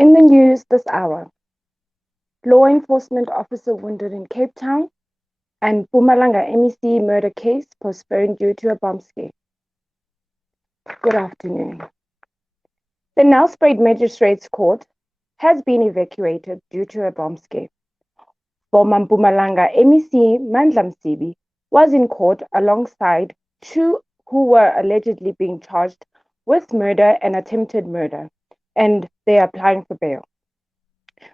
In the news this hour, law enforcement officer wounded in Cape Town and Mpumalanga MEC murder case postponed due to a bomb scare. Good afternoon. The Nelspruit Magistrates Court has been evacuated due to a bomb scare. Former Mpumalanga MEC Mandla Msibi was in court alongside two who were allegedly being charged with murder and attempted murder, and they are applying for bail.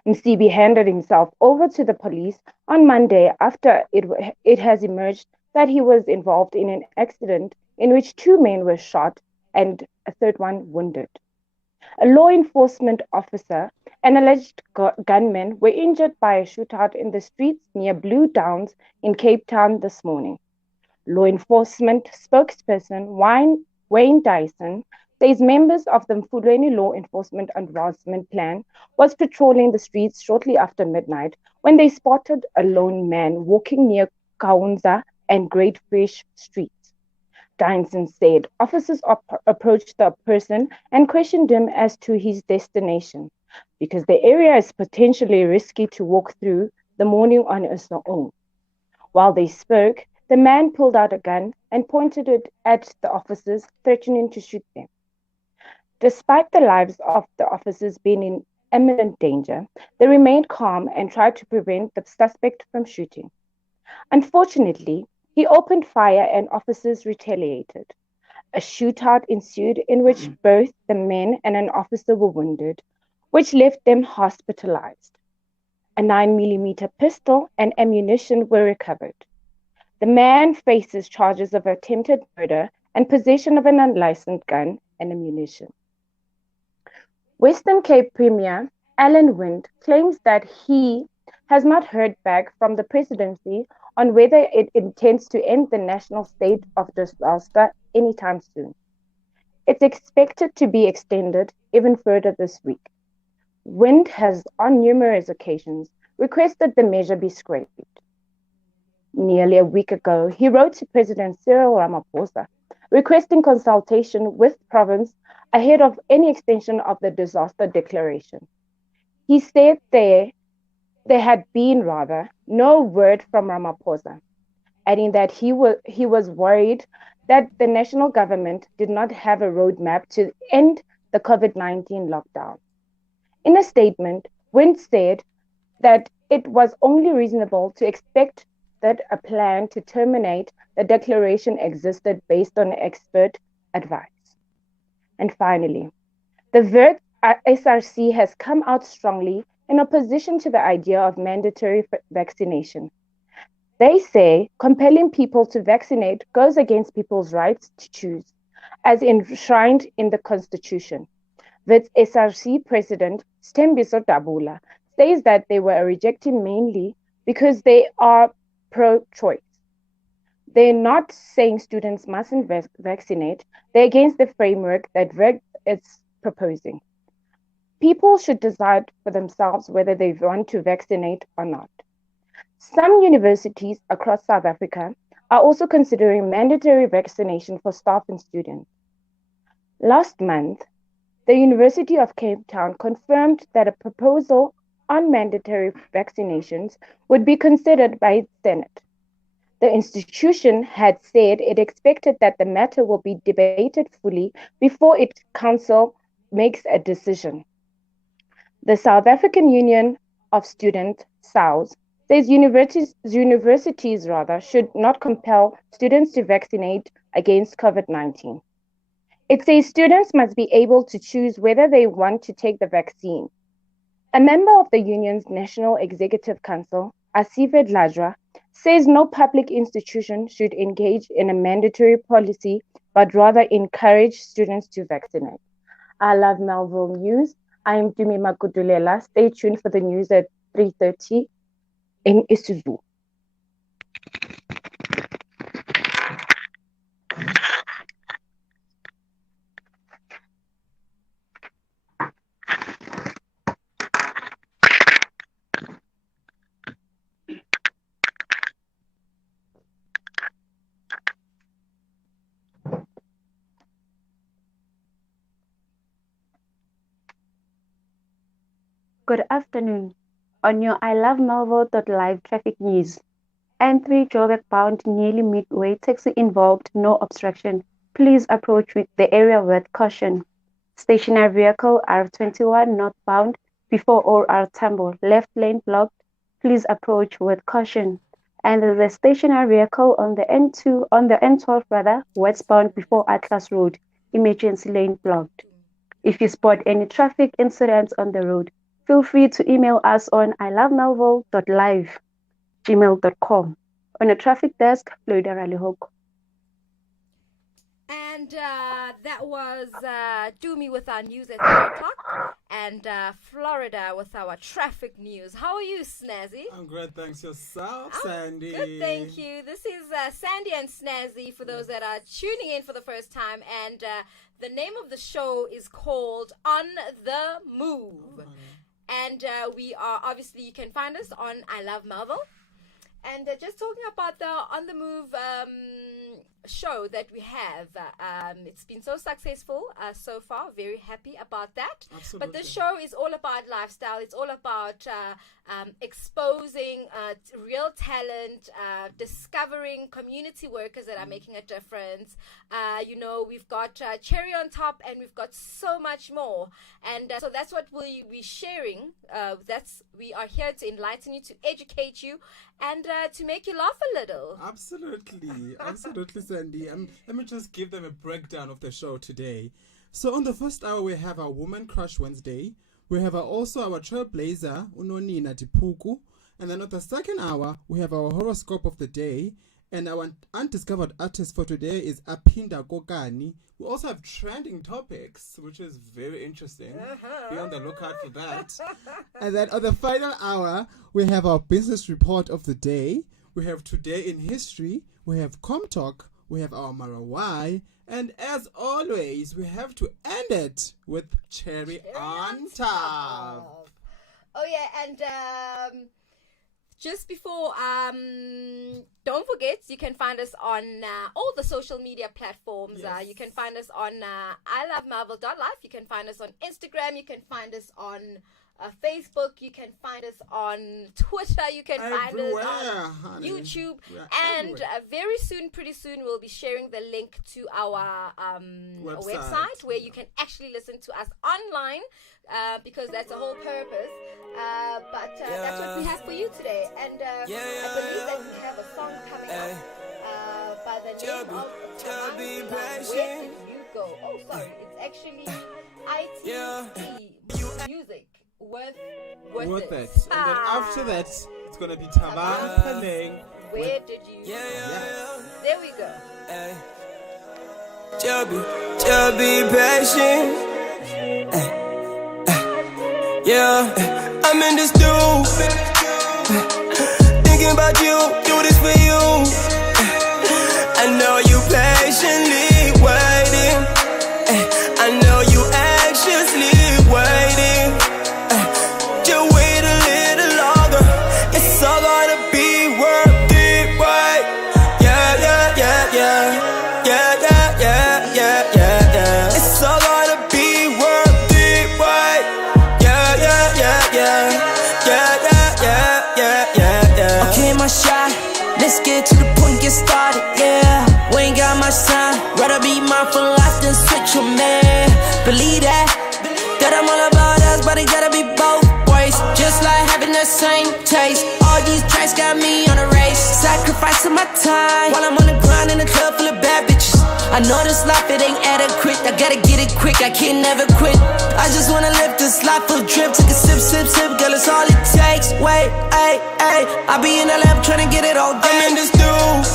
Msibi handed himself over to the police on Monday after it has emerged that he was involved in an accident in which two men were shot and a third one wounded. A law enforcement officer and alleged gunman were injured by a shootout in the streets near Blue Downs in Cape Town this morning. Law enforcement spokesperson Wayne Dyson says members of the Mfulweni Law Enforcement Advancement Plan was patrolling the streets shortly after midnight when they spotted a lone man walking near Kaunza and Great Fish Streets. Dyson said officers approached the person and questioned him as to his destination because the area is potentially risky to walk through the morning on its own. While they spoke, the man pulled out a gun and pointed it at the officers, threatening to shoot them. Despite the lives of the officers being in imminent danger, they remained calm and tried to prevent the suspect from shooting. Unfortunately, he opened fire and officers retaliated. A shootout ensued in which both the men and an officer were wounded, which left them hospitalized. A 9mm pistol and ammunition were recovered. The man faces charges of attempted murder and possession of an unlicensed gun and ammunition. Western Cape Premier Alan Wind claims that he has not heard back from the presidency on whether it intends to end the national state of disaster anytime soon. It's expected to be extended even further this week. Wind has, on numerous occasions, requested the measure be scrapped. Nearly a week ago, he wrote to President Cyril Ramaphosa requesting consultation with the province ahead of any extension of the disaster declaration. He said there had been no word from Ramaphosa, adding that he was worried that the national government did not have a roadmap to end the COVID-19 lockdown. In a statement, Wind said that it was only reasonable to expect that a plan to terminate the declaration existed based on expert advice. And finally, the Vert SRC has come out strongly in opposition to the idea of mandatory vaccination. They say compelling people to vaccinate goes against people's rights to choose, as enshrined in the Constitution. Wits SRC President Stembiso Dabula says that they were rejected mainly because they are pro-choice. They're not saying students mustn't vaccinate. They're against the framework that VEG is proposing. People should decide for themselves whether they want to vaccinate or not. Some universities across South Africa are also considering mandatory vaccination for staff and students. Last month, the University of Cape Town confirmed that a proposal on mandatory vaccinations would be considered by its Senate. The institution had said it expected that the matter will be debated fully before its council makes a decision. The South African Union of Students, SAUS, says universities should not compel students to vaccinate against COVID-19. It says students must be able to choose whether they want to take the vaccine. A member of the union's National Executive Council, Asifed Lajra, says no public institution should engage in a mandatory policy, but rather encourage students to vaccinate. I love Melville News. I am Dumi Makudulela. Stay tuned for the news at 3:30 in Isuzu. Good afternoon. On your I Love Malvo.live traffic news. N3 Joburg bound nearly midway, taxi involved, no obstruction. Please approach with the area with caution. Stationary vehicle R21 northbound before OR Tambo, left lane blocked. Please approach with caution. And the stationary vehicle on the N12 rather, westbound before Atlas Road, emergency lane blocked. If you spot any traffic incidents on the road, feel free to email us on ilovemelville.live@gmail.com. On a traffic desk, Florida Rallyhook. And that was Do Me with our news at 3 o'clock and Florida with our traffic news. How are you, Snazzy? I'm great, thanks. Yourself, Sandy? Good, thank you. This is Sandy and Snazzy for those that are tuning in for the first time. And the name of the show is called On the Move. And we are, obviously, you can find us on I Love Marvel. And just talking about the On the Move show that we have. It's been so successful so far. Very happy about that. Absolutely. But this show is all about lifestyle. It's all about exposing real talent, discovering community workers that are making a difference. We've got cherry on top, and we've got so much more. And so that's what we'll be sharing. We are here to enlighten you, to educate you, and to make you laugh a little. Absolutely, Sandy. Let me just give them a breakdown of the show today. So on the first hour, we have our Woman Crush Wednesday. We have also our trailblazer, Unonina Dipuku. And then on the second hour, we have our horoscope of the day. And our undiscovered artist for today is Apinda Kokani. We also have trending topics, which is very interesting. Be on the lookout for that. And then on the final hour, we have our business report of the day. We have Today in History. We have Talk. We have our Marawai. And as always, we have to end it with cherry on top. Oh, yeah, and just before, don't forget, you can find us on all the social media platforms. Yes. You can find us on ilovemarvel.life. You can find us on Instagram. You can find us on Facebook. You can find us on Twitter. You can find us on YouTube. And very soon, pretty soon, we'll be sharing the link to our website where you can actually listen to us online because that's the whole purpose. But that's what we have for you today. And I believe that we have a song coming up by the name of Where Did You Go? Oh, sorry. It's actually ITC Music. Worth it. And then after that, it's going to be Taban Peleng. Where did you go? There we go. Just be patient. I'm in this dude. Thinking about you, do this for you. I know you patiently waiting. I know you anxiously waiting. Just wait a little longer. It's all gonna be worth it, right? Yeah. It's all gonna be worth it, right? Yeah. Okay, my shot. Let's get to the point, get started, yeah. We ain't got much time. Rather be mine for life than switch your man. Believe that I'm all about us, but it gotta be both ways. Just like having the same taste. All these tracks got me on a race. Sacrificing my time while I'm on the grind in a club full of bad bitches. I know this life, it ain't adequate. I gotta get it quick, I can't never quit. I just wanna live this life full drip. Take a sip, girl, it's all it takes. Wait, ay, I be in the lab trying to get it all day. I'm in this dude,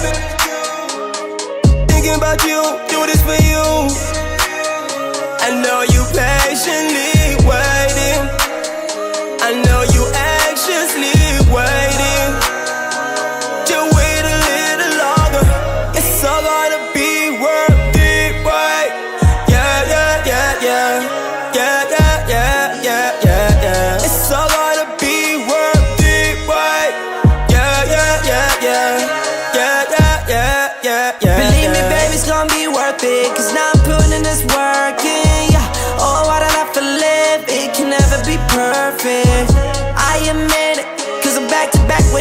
thinking about you, do this for you. I know you patiently waiting. I know you anxiously waiting. Just wait a little longer. It's all gonna be worth it, right? Yeah. It's all gonna be worth it, right? Yeah. Believe me, baby, it's gonna be worth it. 'Cause now I'm putting in this work, yeah.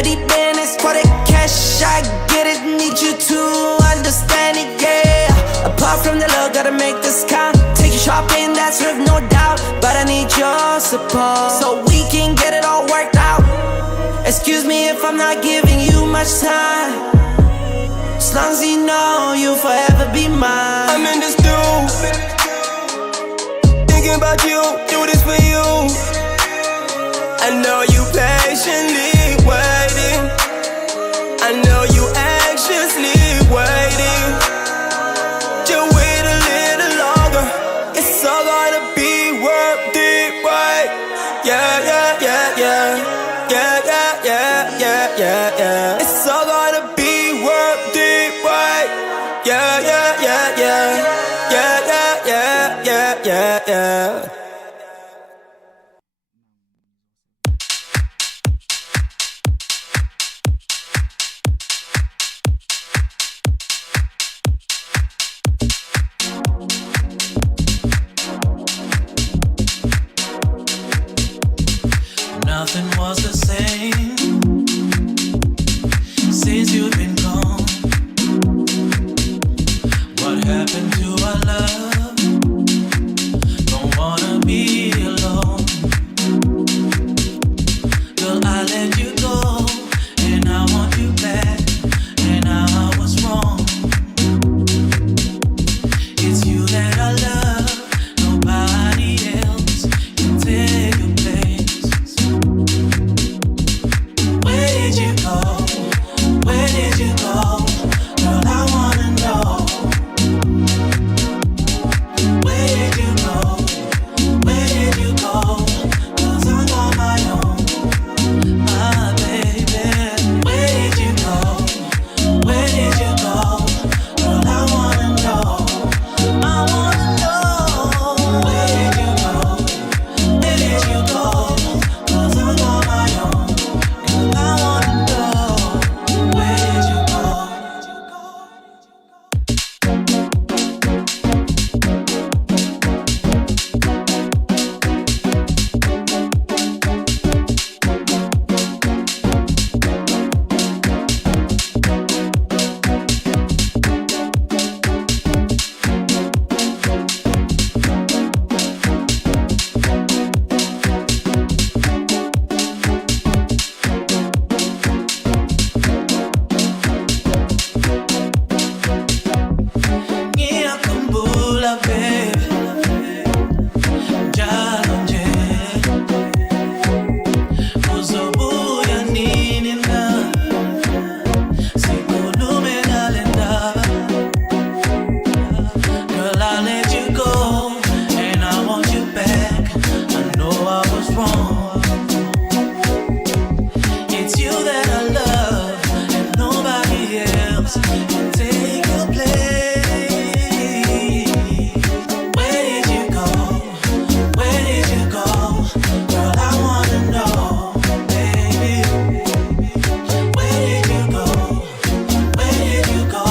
deep in it's for the cash. I get it, need you to understand it, yeah. Apart from the love, gotta make this count. Take you shopping, that's with no doubt. But I need your support so we can get it all worked out. Excuse me if I'm not giving you much time. As long as you know you'll forever be mine. I'm in this dude, thinking about you, do this for you. I know you patiently waiting, I know you anxiously waiting. Just wait a little longer, it's all gonna be worth it, right? Yeah, yeah, yeah, yeah. Yeah, yeah, yeah, yeah, yeah, yeah. It's all gonna be worth it, right? Yeah, yeah, yeah, yeah. Yeah, yeah, yeah, yeah, yeah, yeah. Nothing was the same since you've been gone. What happened to our love? Don't wanna be alone. Girl, I let you go, and I want you back, and I was wrong. It's you that I love, nobody else can take your place. Where did you go? Where did you go? Girl, I wanna know. Where did you go? Where did you go? 'Cause I'm on my own, my baby. Where did you go? Where did you go? Girl, I wanna know. I wanna know. Where did you go? Where did you go? 'Cause I'm on my own. I wanna know, where did you go? Ngiyakhumbula baby, njalo nje uzobuya nini na sikhulume ngale ndaba. Girl, I let you go, and I want you back. I know I was wrong. It's you that I love, and nobody else can take your place. Where did you go? Where did you go? Girl, I wanna know, baby. Where did you go? Where did you go?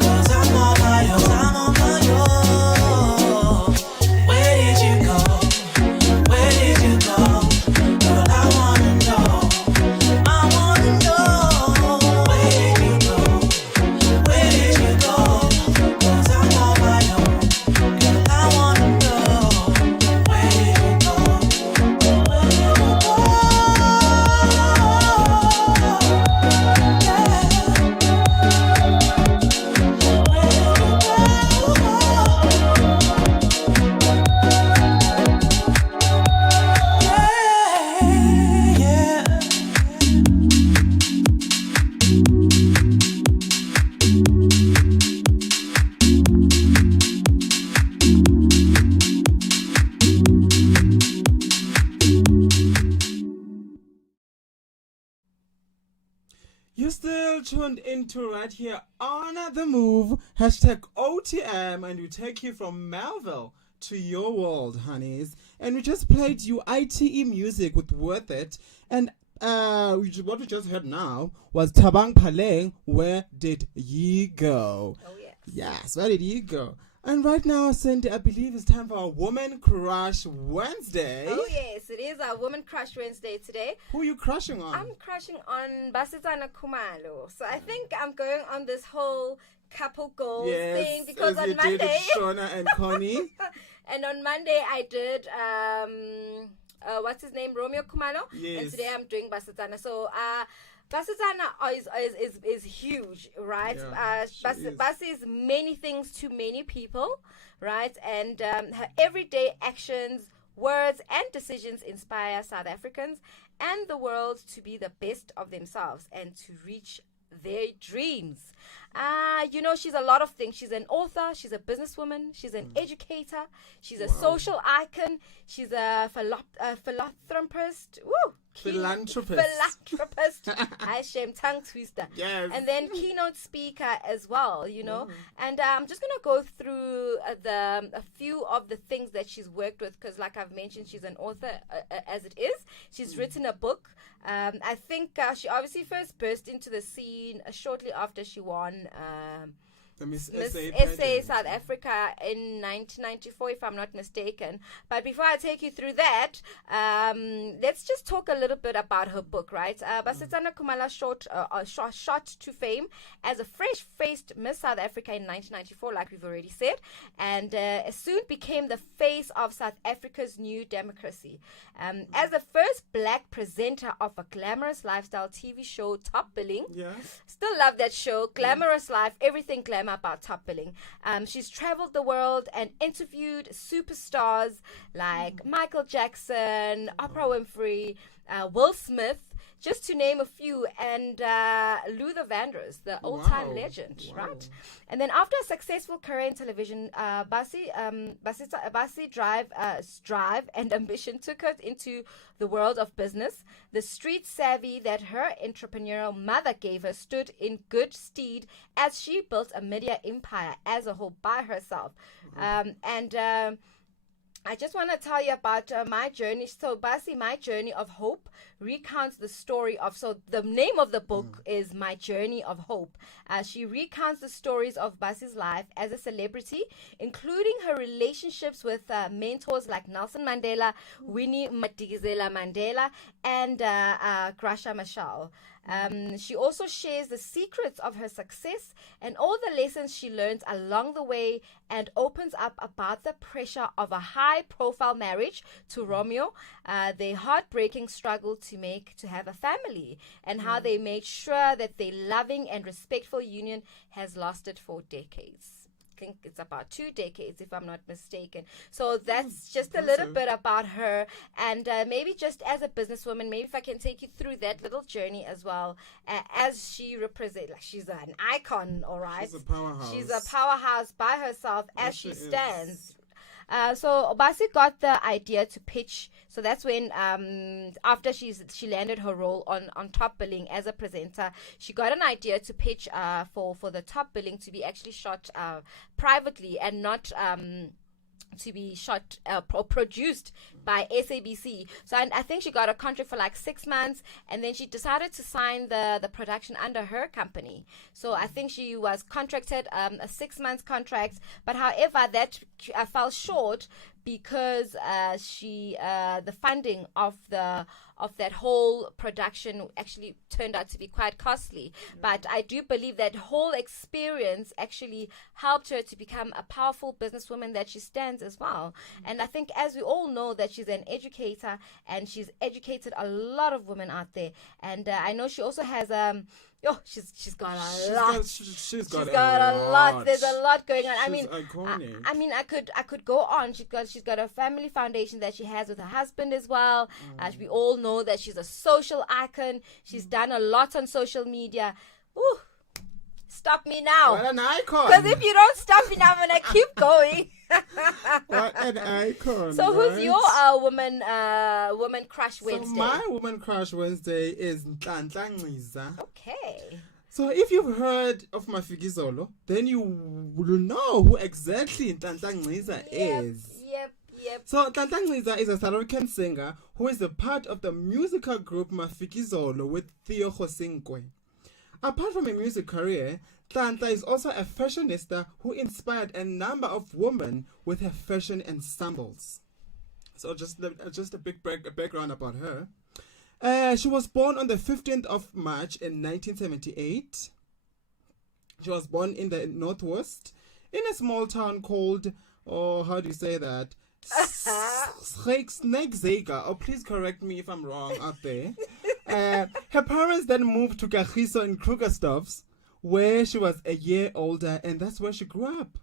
'Cause I'm on my own, I'm on my own. Where did you go? Where did you go? Girl, I wanna know. I wanna know. Where did you go? Where did you go? 'Cause I'm on my own. Girl, I wanna know. Where did you go? Where did you go? Yeah, yeah. You're still tuned into right here on The Move, hashtag OTM, and we take you from Melville to your world, honeys. And we just played you ITE music with Worth It, and what we just heard now was Tabang Paleng, Where Did Ye Go? Oh, yes. Yes, where did you go? And right now, Cindy, I believe it's time for our Woman Crush Wednesday. Oh yes, it is our Woman Crush Wednesday today. Who are you crushing on? I'm crushing on Basitana Kumalo. So I think I'm going on this whole couple goals thing because on Monday, Shona and Connie. and on Monday I did what's his name, Romeo Kumalo. Yes. And today I'm doing Basitana. So Basitana is huge, right? Yeah, Basi is many things to many people, right? And her everyday actions, words, and decisions inspire South Africans and the world to be the best of themselves and to reach their dreams. She's a lot of things. She's an author, she's a businesswoman, she's an educator, she's a social icon, she's a philanthropist. Woo! Philanthropist. I shame tongue twister. Yes. And then keynote speaker as well, And I'm just gonna go through a few of the things that she's worked with because, like I've mentioned, she's an author as it is. She's written a book. I think she obviously first burst into the scene shortly after she won The Miss SA South Africa in 1994, if I'm not mistaken. But before I take you through that, let's just talk a little bit about her book, right? Basitsana Kumala shot to fame as a fresh-faced Miss South Africa in 1994, like we've already said, and soon became the face of South Africa's new democracy. As the first black presenter of a glamorous lifestyle TV show, Top Billing. Yeah. Still love that show. Glamorous life, everything glamour about Top Billing. She's traveled the world and interviewed superstars like Michael Jackson, Oprah Winfrey, Will Smith, just to name a few, and Luther Vandross, the old-time legend, right? And then after a successful career in television, Basi drive and ambition took her into the world of business. The street savvy that her entrepreneurial mother gave her stood in good stead as she built a media empire as a whole by herself. I just want to tell you about my journey. So, Basi, My Journey of Hope recounts the story of, so the name of the book is My Journey of Hope. She recounts the stories of Basi's life as a celebrity, including her relationships with mentors like Nelson Mandela, Winnie Madikizela Mandela, and Graça Machel. She also shares the secrets of her success and all the lessons she learned along the way, and opens up about the pressure of a high-profile marriage to Romeo, their heartbreaking struggle to have a family, and how they made sure that their loving and respectful union has lasted for decades. I think it's about 2 decades, if I'm not mistaken. So that's just a little bit about her, and maybe just as a businesswoman, maybe if I can take you through that little journey as well, as she represents, like, she's an icon, all right? She's a powerhouse by herself as she stands. So Basi got the idea to pitch. So that's when, after she landed her role on Top Billing as a presenter, she got an idea to pitch for the Top Billing to be actually shot privately and not to be shot or produced by SABC. So I think she got a contract for like 6 months, and then she decided to sign the production under her company. So I think she was contracted a 6 month contract, but however that fell short because the funding of that whole production actually turned out to be quite costly. But I do believe that whole experience actually helped her to become a powerful businesswoman that she stands as well. And I think, as we all know, that she's an educator, and she's educated a lot of women out there. And I know she also has she's got a lot. She's got a lot. There's a lot going on. I could go on. She's got a family foundation that she has with her husband as well. We all know that she's a social icon. She's done a lot on social media. Ooh, stop me now. What an icon. Because if you don't stop me now, I'm going to keep going. What an icon. So who's your woman crush Wednesday? So my woman crush Wednesday is Nhlanhla Nciza. Okay. So if you've heard of Mafikizolo, then you will know who exactly Nhlanhla Nciza is. Yep. So Nhlanhla Nciza is a South African singer who is a part of the musical group Mafikizolo with Theo Gosinkwe. Apart from a music career, Tlantla is also a fashionista who inspired a number of women with her fashion ensembles. So just a big background about her. She was born on the 15th of March in 1978. She was born in the Northwest in a small town called, how do you say that? Snazzy. Oh, please correct me if I'm wrong out there. Her parents then moved to Kagiso in Krugersdorp, where she was a year older, and that's where she grew up.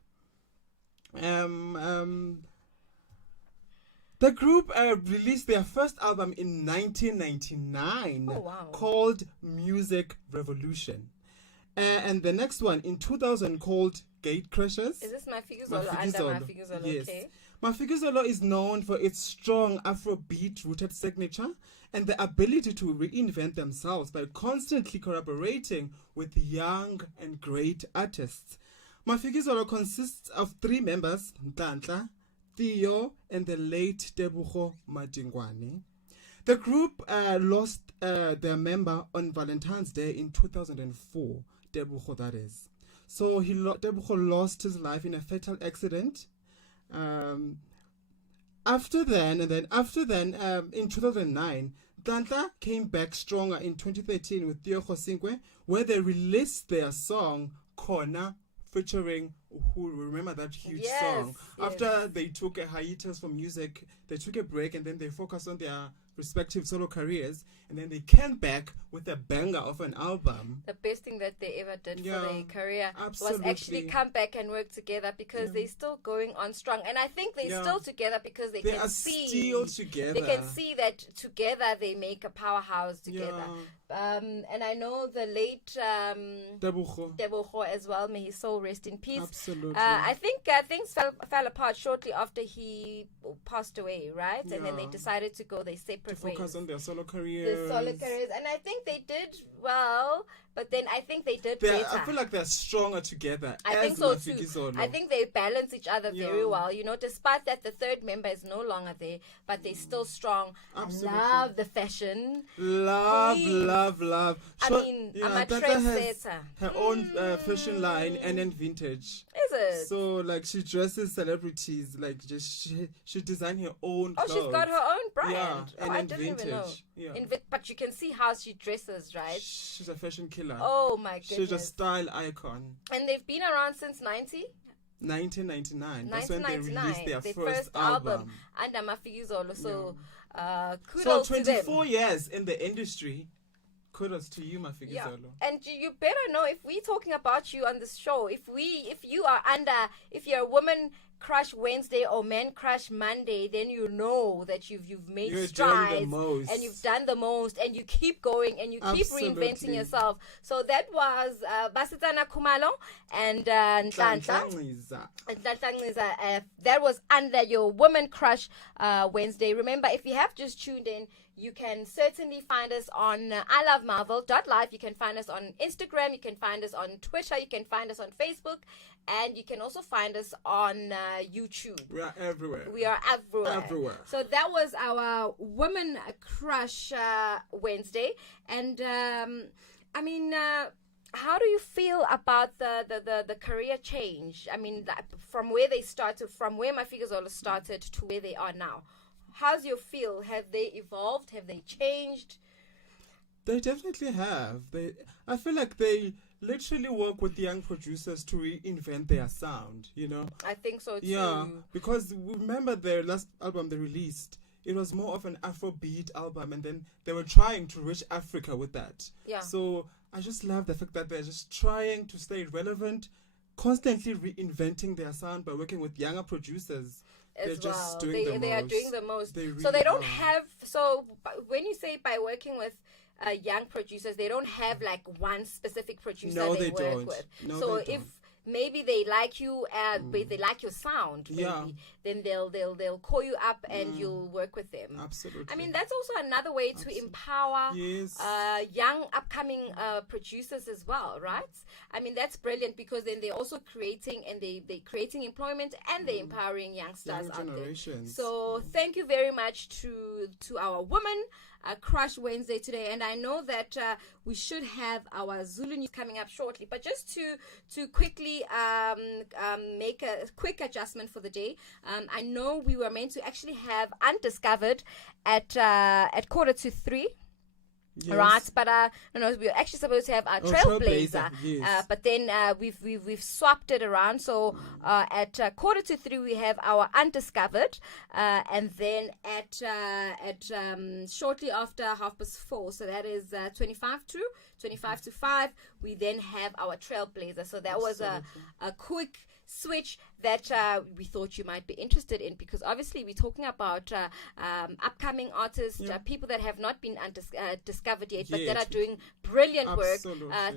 The group released their first album in 1999 called Music Revolution. And the next one in 2000 called Gatecrashers. Is this Mafikizolo under Mafikizolo? Yes. Okay. Mafikizolo is known for its strong Afrobeat-rooted signature and the ability to reinvent themselves by constantly collaborating with young and great artists. Mafikizolo consists of 3 members, Ntantla, Theo, and the late Tebogo Madingwane. The group lost their member on Valentine's Day in 2004, Tebogo that is. So Tebogo lost his life in a fatal accident. After then, in 2009, Tlantla came back stronger in 2013 with Theo Khosinkwe, where they released their song Kona, featuring who remember that huge song. Yes. After they took a hiatus from music, they took a break and then they focused on their respective solo careers, and then they came back with a banger of an album. The best thing that they ever did for their career absolutely. was actually come back and work together, because they're still going on strong. And I think they're still together because they can see still together. They can see that together they make a powerhouse together. And I know the late Tebogo as well, may his soul rest in peace. Absolutely. I think things fell apart shortly after he passed away, right? And then they decided to go their separate ways. Focus on their solo careers. And I think they did well, but then I think they did better. I feel like they're stronger together. I think so too. I think they balance each other very well. You know, despite that the third member is no longer there, but they're still strong. Absolutely. I love the fashion. Love. I mean, I'm a trendsetter. Her own fashion line, and then vintage. Is it? So like she dresses celebrities, like just she designed her own clothes. She's got her own brand. Yeah, and I then didn't even know. Yeah. But you can see how she dresses, right? She's a fashion killer. Oh my goodness. She's a style icon. And they've been around since 1999. That's when they released their first album. Under Mafikizolo. So kudos So to them. 24 years in the industry. Kudos to you, Mafikizolo. Yeah. And you better know, if we're talking about you on this show, if you're a woman crush Wednesday or man crush Monday, then you know that you've made strides and you've done the most, and you keep going and you keep reinventing yourself. So that was Basitana Kumalo and Ntantla. That was under your woman crush Wednesday. Remember, if you have just tuned in, you can certainly find us on ilovemarvel.live. You can find us on Instagram. You can find us on Twitter. You can find us on Facebook. And you can also find us on YouTube. We are everywhere. So that was our Women Crush Wednesday. And how do you feel about the career change? I mean, from where they started, from where Mafikizolo started to where they are now. How's your feel? Have they evolved? Have they changed? They definitely have. I feel like they literally work with young producers to reinvent their sound, you know? I think so too. Yeah, because remember their last album they released, it was more of an Afrobeat album, and then they were trying to reach Africa with that. Yeah. So I just love the fact that they're just trying to stay relevant, constantly reinventing their sound by working with younger producers. They're just doing the most. They are doing the most. Really so they don't have. So when you say by working with young producers, they don't have like one specific producer they work with. No, so they if maybe they like you, but they like your sound, maybe, then they'll call you up and you'll work with them. Absolutely. I mean, that's also another way to empower young upcoming producers as well, right? I mean, that's brilliant, because then they're also creating, and they're creating employment, and they're empowering youngsters out there. So thank you very much to our women Crush Wednesday today, and I know that we should have our Zulu news coming up shortly. But just to quickly make a quick adjustment for the day, I know we were meant to actually have Undiscovered at 2:45. Yes. Right, but no, we were actually supposed to have our Trailblazer, yes. But then we've swapped it around. So at 2:45 we have our Undiscovered, and then at shortly after 4:30, so that is 25 to 5, we then have our Trailblazer. So that was a quick switch that we thought you might be interested in, because obviously we're talking about upcoming artists, people that have not been discovered yet, but that are doing brilliant work,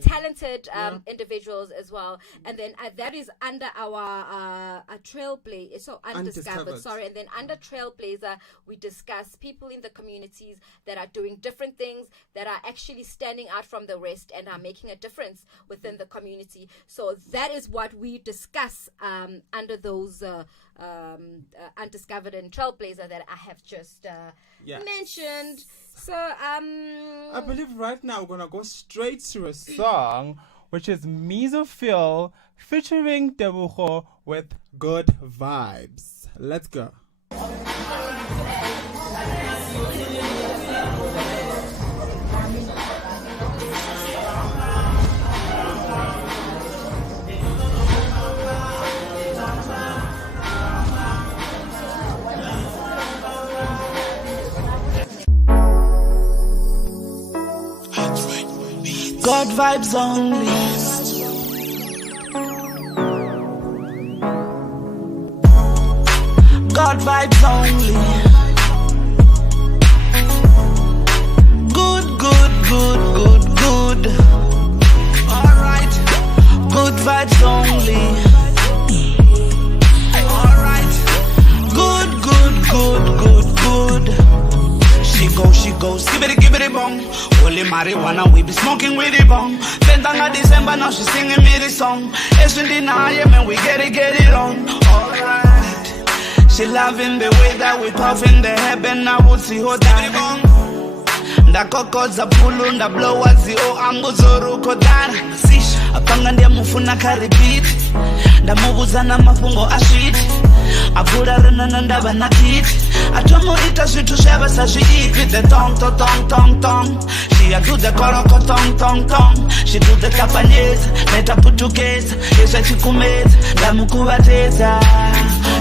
talented individuals as well. And then that is under our Trailblazer, so Undiscovered, sorry. And then under Trailblazer, we discuss people in the communities that are doing different things, that are actually standing out from the rest and are making a difference within the community. So that is what we discuss under those Undiscovered and Trailblazer that I have just mentioned. So I believe right now we're gonna go straight to a song which is Mesophil featuring Debucho with Good Vibes. Let's go. God vibes only. God vibes only. Good, good, good, good, good. Alright. Good vibes only. Alright. Good, good, good, good, good. She goes, give it bong. Holy marijuana, we be smoking with it bong. Fentanga December, now she singing me this song. It's in the night, man, we get it on. Alright. She loving the way that we puffin the heaven, I would see her die. Nda koko za pulu, nda blowa zio ambuzuru kodana. Apanga ndia mufuna karibit. Nda mubuzana mafungo ashit. Avura rana ndaba na kit. Atomo ita switu sheba sa she eat with the tong tong tong tong tong. She a do the koroko tong tong tong. She do the Japanese, meta Portuguese. Yesa chikumeza, la mukubateza.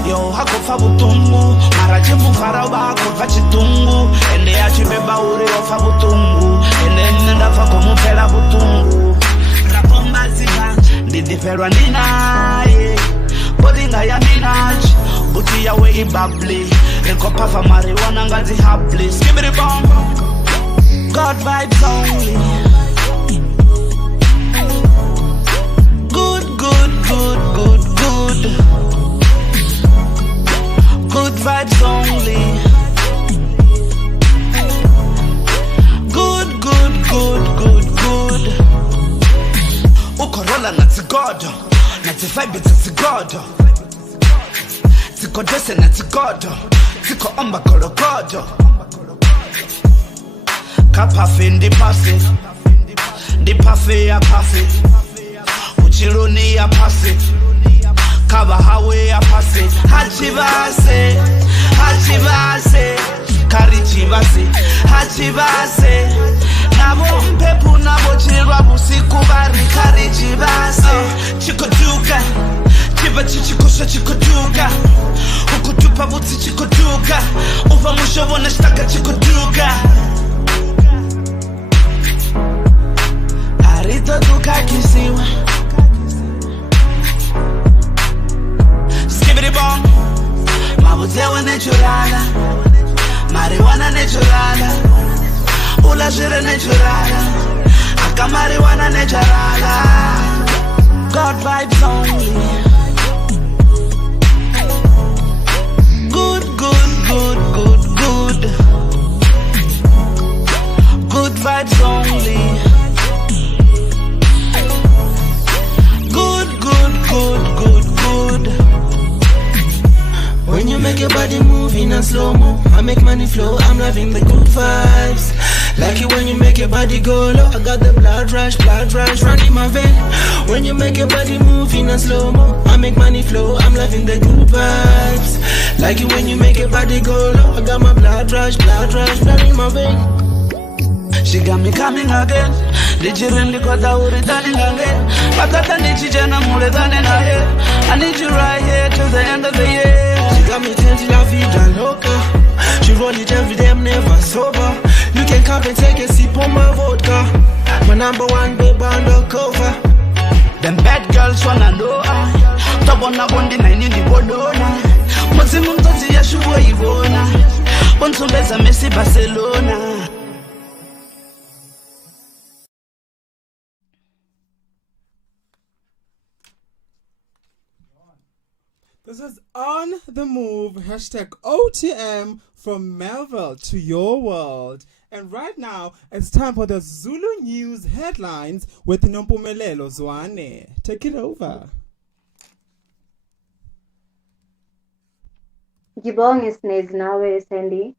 Yo hakofa butungu, maraje mufara wako vachitungu. Ende ya chibeba uri ofa butungu. Ende nenda fako mufela butungu. Rapomba ziba, ndidiferwa ninaye. Bodinga ya minaj, buti ya we ibabli. Reko pafa marijuana ngazi happily. Skip it bomb. God vibes only. Good, good, good, good, good. Good vibes only. Good, good, good, good, good. Ukorola nati God. Nati vibe nati God. Tiko dese nati God. Tiko omba kolo God. Kapafi ndi pasi. Ndi pafi ya pasi. Uchiruni ya pasi. Kaba hawe ya pasi. Hachibase. Hachibase. Karichibase. Hachibase. Nabo mpepu nabo chirwa busiku bari karichibase. Chikotuka. Chiba chichikosa chikotuka. Ukutupa buti chikotuka. Uva mushobo na shtaka chikotuka. Arito tuka kisiwa. Skibidi bong. Mabutewa naturala. Marijuana naturala. Ula jire naturala. Aka marijuana naturala. God vibes only. Good, good, good, good, good. Good vibes only. Good, good, good, good, good. When you make your body move in a slow-mo, I make money flow, I'm loving the good vibes. Like it when you make your body go low. I got the blood rush running my vein. When you make your body move in a slow-mo, I make money flow, I'm loving the good vibes. Like it when you make your body go low. I got my blood rush running my vein. She got me coming again. Did you really got that would darling again? But I need you jana more than in her head. I need you right here till the end of the year. She got me changing la vida loca. She roll it every day, I'm never sober. You can come and take a sip on my vodka. My number one babe undercover. Them bad girls wanna know Top on a bondi nine in the Bologna. Maximum touch ya shuwa Ivona. Onto beza Messi Barcelona. This is On the Move, #OTM from Melville to your world. And right now, it's time for the Zulu News headlines with Nompumelelo Zwane. Take it over. Ngibonge Snazzy nawe Sandy.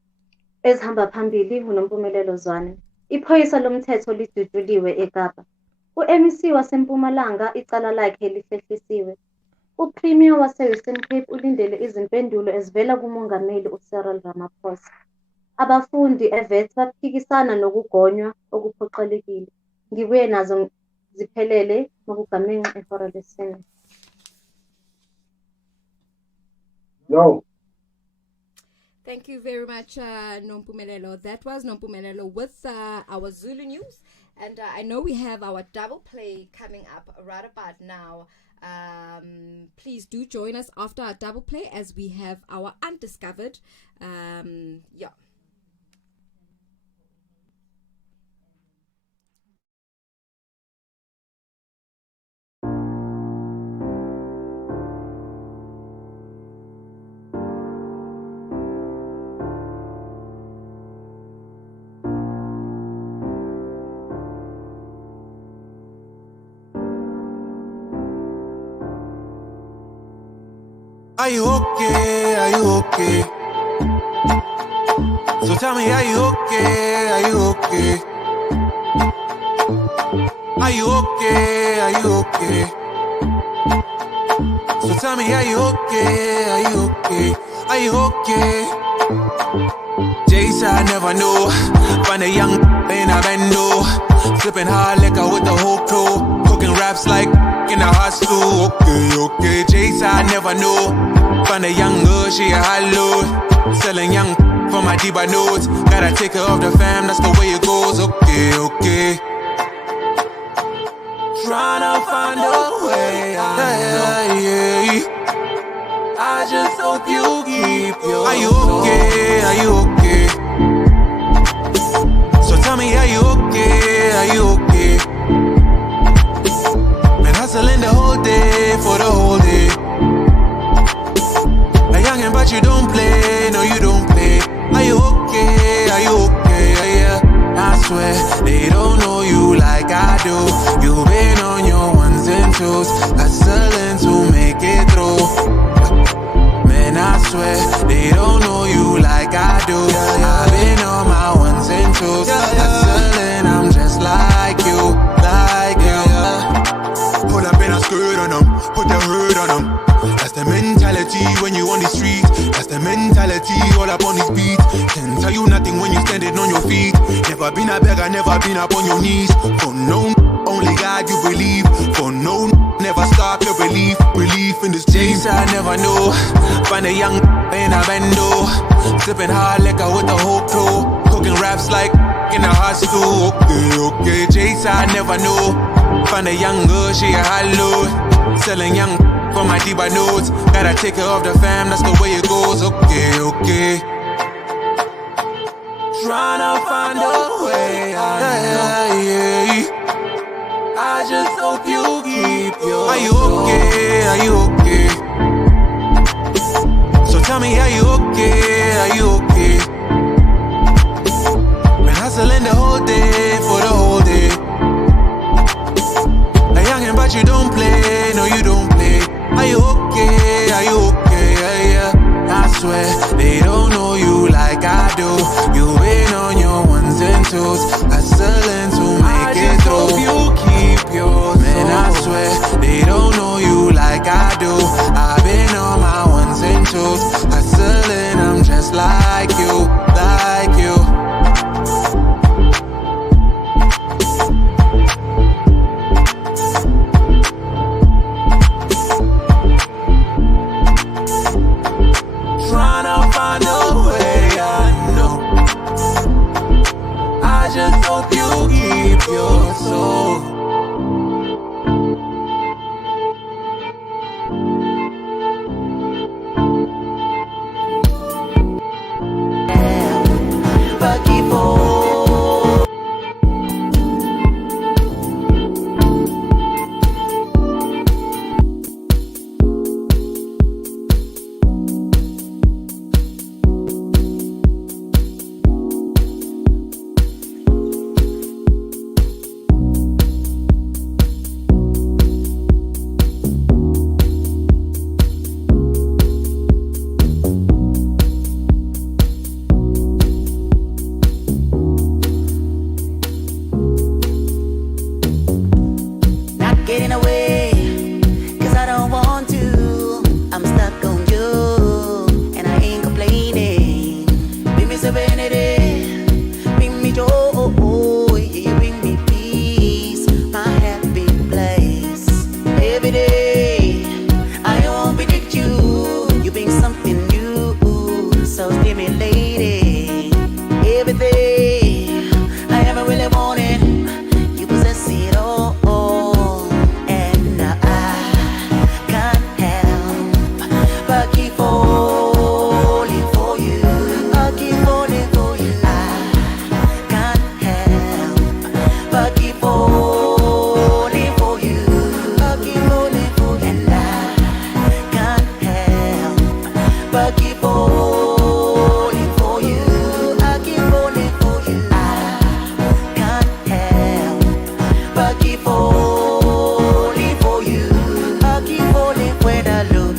Ezihamba phambili uNompumelelo Zwane. Iphoyisa lomthetho liduduliwe eKapa. U-MEC waseMpumalanga icala lakhe lihlehlisiwe. U-Premier wase-Western Cape ulindele izimpendulo ezivela kuMongameli uCyril Ramaphosa. Abafundi eVET baphikisana nokugonywa okuphoqelekile. Ngibuye nazo ziphelele nokugamenxa ehora lesine. No. Thank you very much, Nompumelelo. That was Nompumelelo with our Zulu News. And I know we have our double play coming up right about now. Please do join us after our double play as we have our Undiscovered. Yeah. Are you okay? Are you okay? So tell me, are you okay? Are you okay? Are you okay? Are you okay? So tell me, are you okay? Are you okay? Are you okay? Jason, I never know. Find a young in a bando. Flipping hard liquor with the whole crew. Cooking raps like in a hot stew. Okay, Jason, I never know. Find a young girl, she a high load. Selling young for my Diva notes. Gotta take care of the fam, that's the way it goes. Okay. Tryna find a way out. Yeah. I just hope you keep your. Are you okay? Are you okay? So tell me, are you okay? Are you okay? Been hustling the whole day for the whole day. A youngin', but you don't play. No, you don't play. Are you okay? Are you okay? Yeah. I swear they don't know you like I do. You've been on your ones and twos, hustling to make it through. Man, I swear they don't know you like I do. I've been on my ones and twos, hustling. I'm just like you, like you. Pull up in a skirt on them, put the hood on them. That's the mentality when you on the street. That's the mentality all up on these beats. Can't tell you nothing when you standing on your feet. Never been a beggar, never been up on your knees. For no, only God you believe. For no, never stop your belief. Belief in this Jason, I never know. Find a young in a bando. Sipping hard liquor with the whole crew. Cooking raps like in a hot stew. Okay, Jason, I never know. Find a young girl, she a high load. Selling young for my Diva notes. Gotta take care of the fam, that's the way it goes. Okay. Tryna find a way out. Yeah. I just hope you keep your. Are you okay? Are you okay? So tell me, are you okay? Are you okay? Been hustling the whole day for the whole day. A youngin', but you don't play. No, you don't play. Are you okay? Are you okay? Yeah. I swear they don't know you like I do. You've been on your ones and twos, I do. I've been on my ones and twos, hustling, I'm just like you, like you. Tryna find a way, I know. I just hope you keep your soul. Getting away, cause I don't want to. I'm stuck on you, and I ain't complaining. Bring me serenity, bring me joy, yeah, you bring me peace, my happy place. Every day, I won't predict you. You bring something new, so stimulating. Everything I ever really wanted, you possess it all.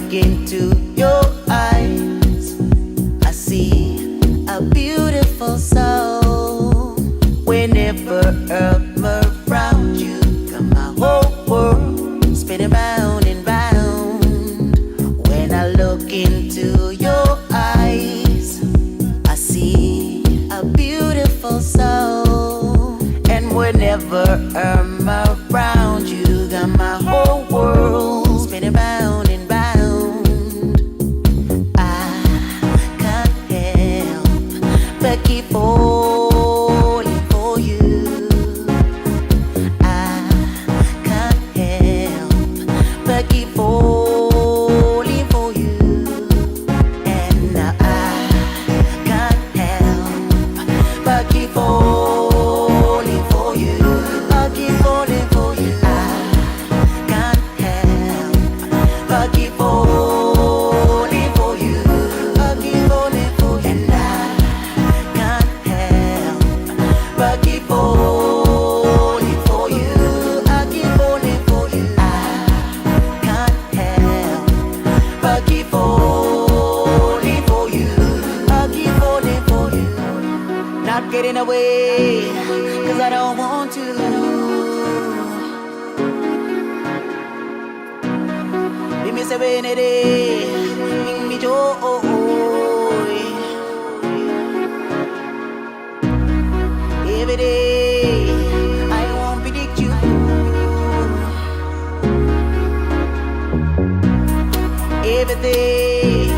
Into your eyes, I see a beautiful soul. Whenever I'm around you, got my whole world spinning round and round. When I look into your eyes, I see a beautiful soul. And whenever I'm around you, got my whole world spinning round and round. But keep falling for you. I can't help but keep falling for you. And I can't help but keep falling for you. I keep falling for you. I can't help but keep falling for you. I keep falling for you. And but keep falling for you. I keep falling for you. I can't help but keep falling for you. I keep falling for you. Not getting away, cause I don't want to. Give me serenity, bring me joy. Every day, I won't predict you. Everything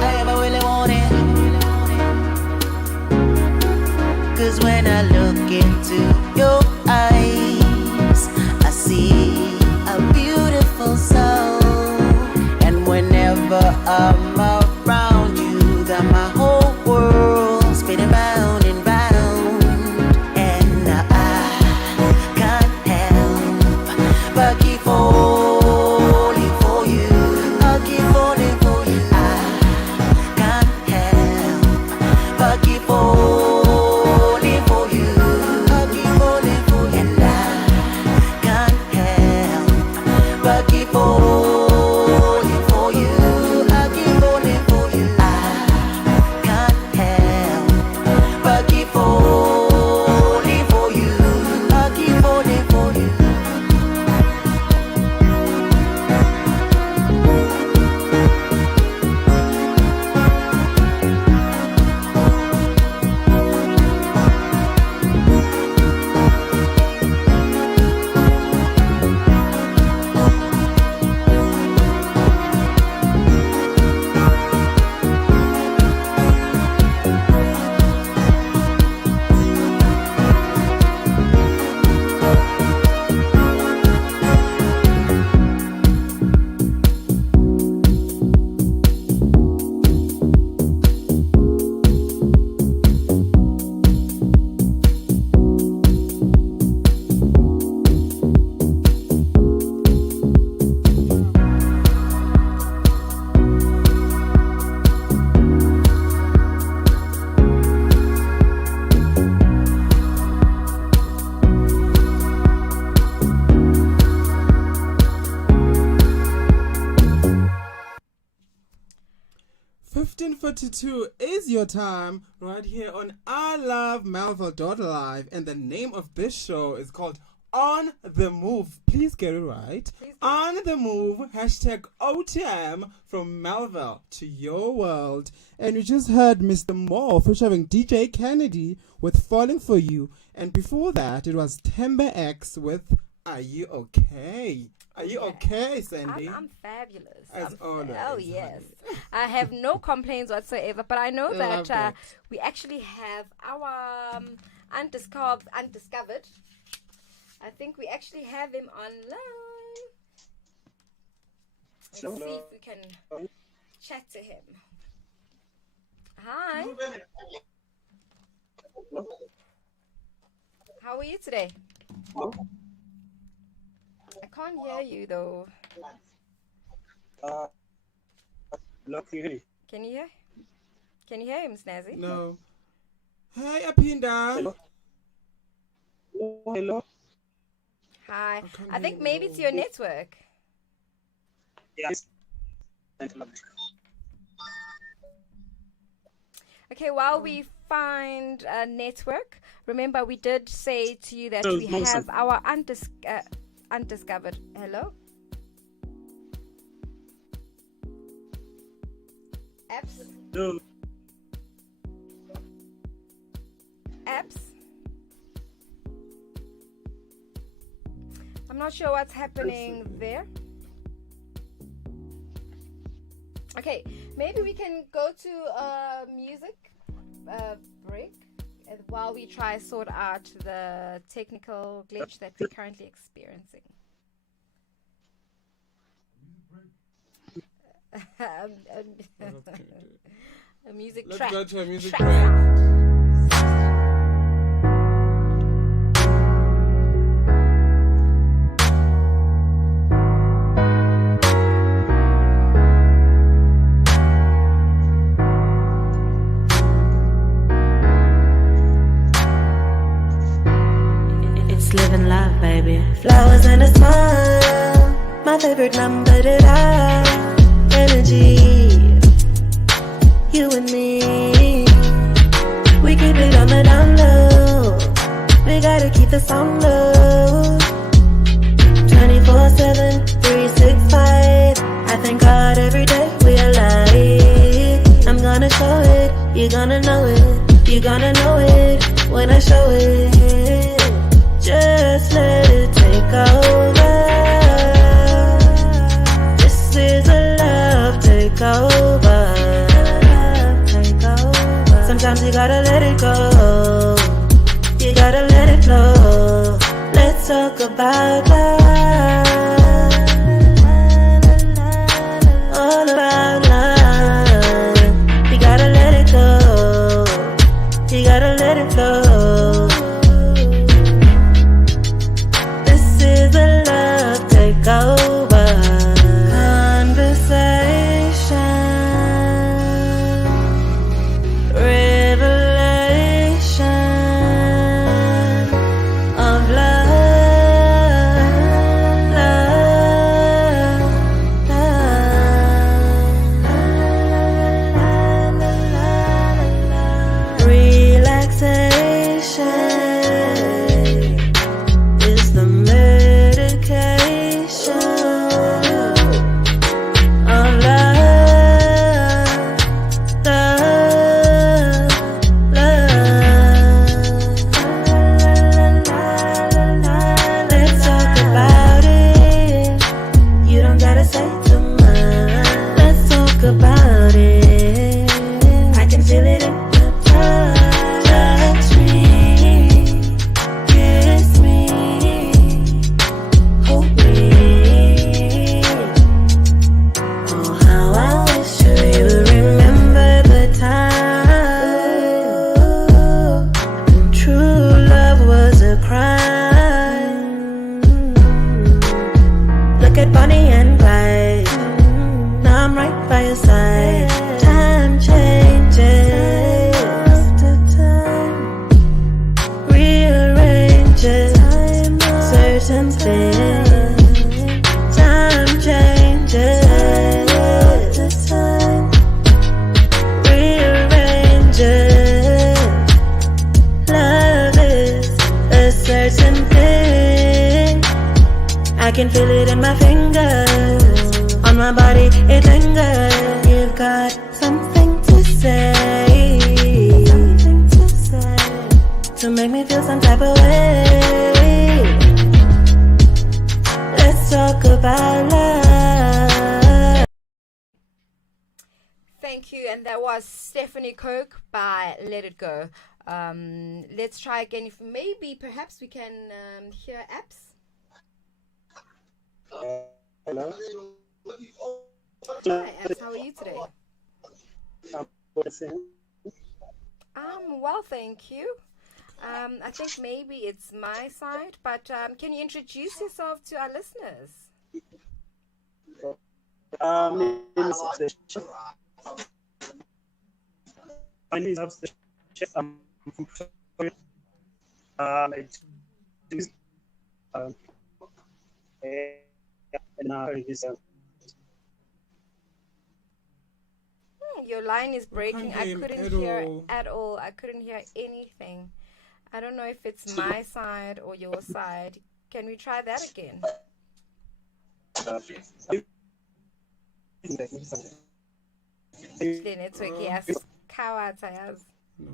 I ever really wanted. Cause when I look into your eyes, I see a beautiful soul. And whenever I'm around you, got my whole world spinning round and round. But keep falling for you. I keep falling for you. I can't help but keep falling for you. I keep falling for you. And I can't help but keep falling for you. I keep falling 10:42 is your time right here on I Love Melville.live, and the name of this show is called On the Move. Please get it right. On the Move, hashtag OTM from Melville to your world. And you just heard Mr. Moore featuring DJ Kennedy with Falling For You. And before that, it was Timber X with Are You Okay? Are you okay, Sandy? I'm fabulous. As always. Oh, yes. I have no complaints whatsoever, but I know that we actually have our undiscovered. I think we actually have him online. Let's see if we can chat to him. Hi. How are you today? I can't hear you though. Can you hear? Can you hear him, Snazzy? No. Hey, Apinda. Hello. Hi. I think maybe it's your network. Yes. Okay, while we find a network, remember we did say to you that we have our undiscovered. Hello? Apps? No. Apps? I'm not sure what's happening there. Okay, maybe we can go to a music break while we try sort out the technical glitch that we're currently experiencing. A music track. Let's go to a music break. Living life, baby. Flowers and a smile. My favorite number to dial. Energy. You and me. We keep it on the down low. We gotta keep the sound low. 24/7, 365. I thank God every day we alive. I'm gonna show it. You're gonna know it. You're gonna know it when I show it. Just let it take over. This is a love takeover. Sometimes you gotta let it go. You gotta let it flow. Let's talk about love. All about love. You gotta let it go. You gotta let it flow. Over conversation, revelation of love, relaxation. certain thing. I can feel it in my fingers. On my body, it lingers. You've got something to say. Something to say. To make me feel some type of way. Let's talk about love. Thank you, and that was Stephanie Coke by Let It Go. Let's try again. If maybe, perhaps we can hear apps. Hello. Hi, apps. How are you today? Well, thank you. I think maybe it's my side, but can you introduce yourself to our listeners? My name is Abstation. I'm from Pretoria. I do and this Your line is breaking. can't I hear him couldn't at hear all. at all. I couldn't hear anything. I don't know if it's my side or your side. Can we try that again? The network, yes. Kawatayas. No.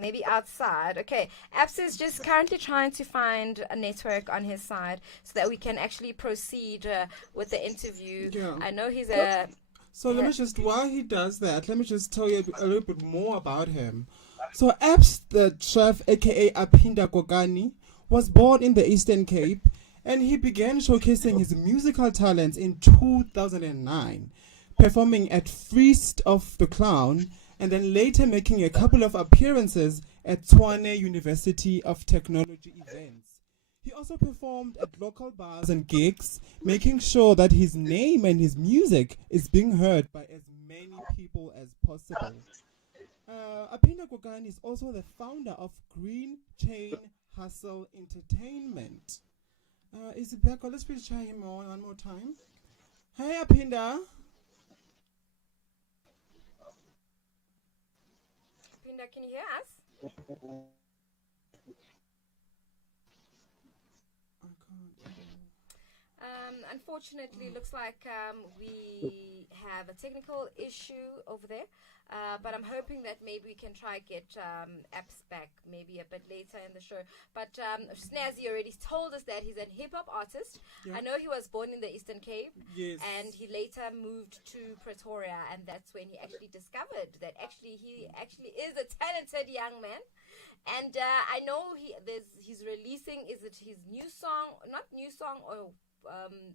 Maybe outside. Okay. Apps is just currently trying to find a network on his side so that we can actually proceed with the interview. Yeah. I know he's a. So let me just, while he does that, let me just tell you a little bit more about him. So Apps the Chef, aka Apinda Kokani, was born in the Eastern Cape, and he began showcasing his musical talents in 2009, performing at Feast of the Clown, and then later making a couple of appearances at Tshwane University of Technology events. He also performed at local bars and gigs, making sure that his name and his music is being heard by as many people as possible. Apinda Kokani is also the founder of Green Chain Hustle Entertainment. Is it back? Let's please try him one more time. Hi, Apinda. Pinda, can you hear us? Unfortunately, looks like we have a technical issue over there. But I'm hoping that maybe we can try get apps back maybe a bit later in the show. But Snazzy already told us that he's a hip hop artist. Yeah. I know he was born in the Eastern Cape. Yes. And he later moved to Pretoria, and that's when he actually discovered that he actually is a talented young man. And I know he's releasing, is it his new song? Not new song, or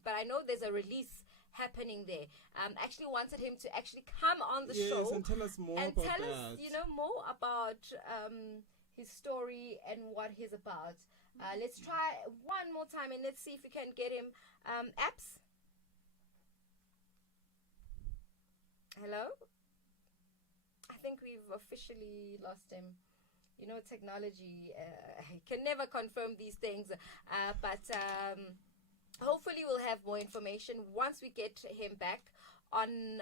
but I know there's a release happening there. Actually wanted him to actually come on the show and tell us more and about tell that. us, more about his story and what he's about. Let's try one more time and let's see if we can get him. Apps. Hello. I think we've officially lost him. Technology can never confirm these things, but hopefully we'll have more information once we get him back on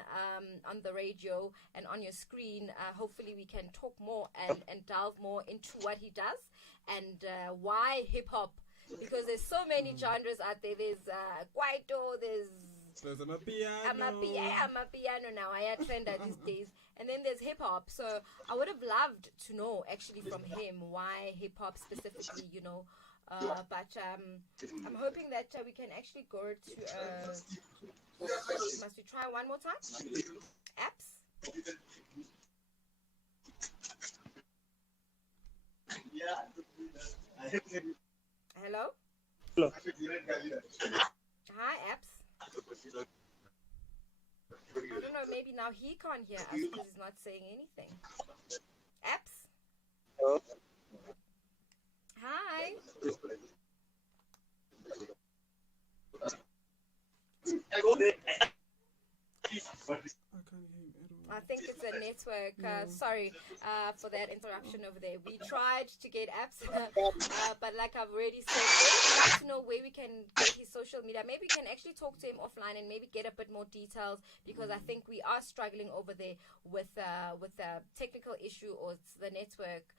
the radio and on your screen. Hopefully we can talk more and delve more into what he does and why hip-hop, because there's so many genres out there. There's kwaito, there's amapiano now. I had trender these days. And then there's hip hop. So I would have loved to know actually from him why hip hop specifically, but I'm hoping that we can actually go to. Must we try one more time? Apps. Hello. Hello. Hi, apps. I don't know, maybe now he can't hear us because he's not saying anything. Apps? Hello. Hi. I think it's a network. Sorry for that interruption over there. We tried to get apps, but like I've already said, we'd like to know where we can get his social media. Maybe we can actually talk to him offline and maybe get a bit more details, because I think we are struggling over there with a technical issue or it's the network.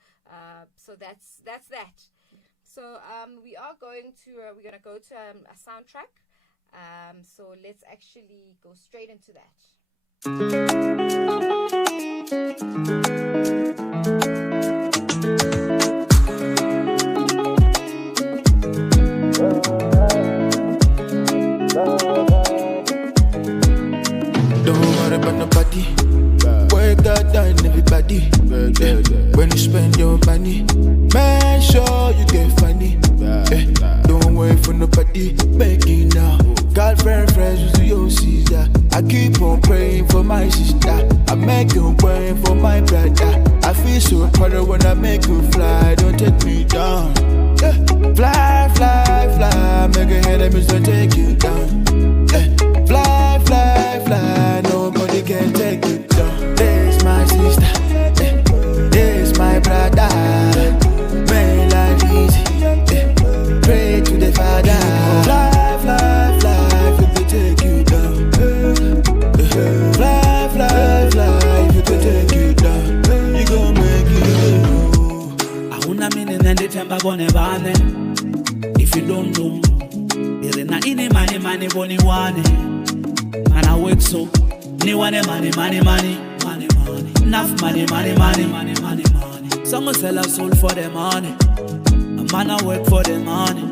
So that's that. So we are going to we're gonna go to a soundtrack. So let's actually go straight into that. Don't worry about nobody. Work out on everybody. When you spend your money, make sure you get funny. Don't wait for nobody. Make it now. Girlfriend, friends with your sister. I keep on praying for my sister. I make you praying for my brother. I feel so proud when I make you fly. Don't take me down. Fly, fly, fly. Make a head and don't take you down. Fly, fly, fly. Nobody can take you down. There's my sister. There's my brother. Make life easy. Pray to the Father. Fly, fly, fly. If they take you down. Fly, fly, fly. If they take you down. You gon' make it. I wanna mean and the temper gonna ban. If you don't know, there is not any money, bonnie one. Man, I work so. Ni one money. Enough money. Some sell a soul for the money. A man I work for the money.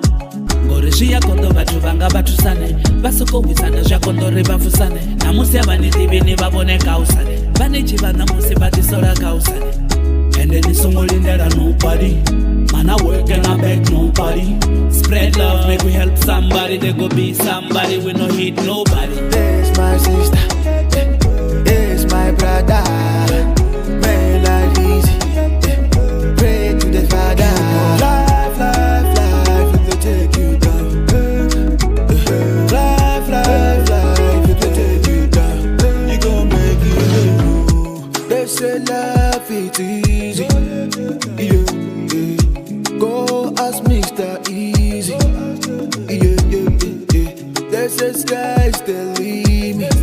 Gorishia kondo batu vanga batu sane. Basoko wisana jakondo riba fusane. Namusi abaniti bini babone kausane. Banichi bana musi bati sora kausane. And then it's only that nobody. Man I work and I beg nobody. Spread love, make we help somebody. They go be somebody, we no hit nobody. There's my sister. There's my brother. Make life easy. Pray to the Father. Fly, fly, fly, if they take you down. Fly, fly, fly, if they take you down. You gon' make it. They say love it's easy. Yeah. Go ask Mr. Easy. Yeah. They say sky's the limit.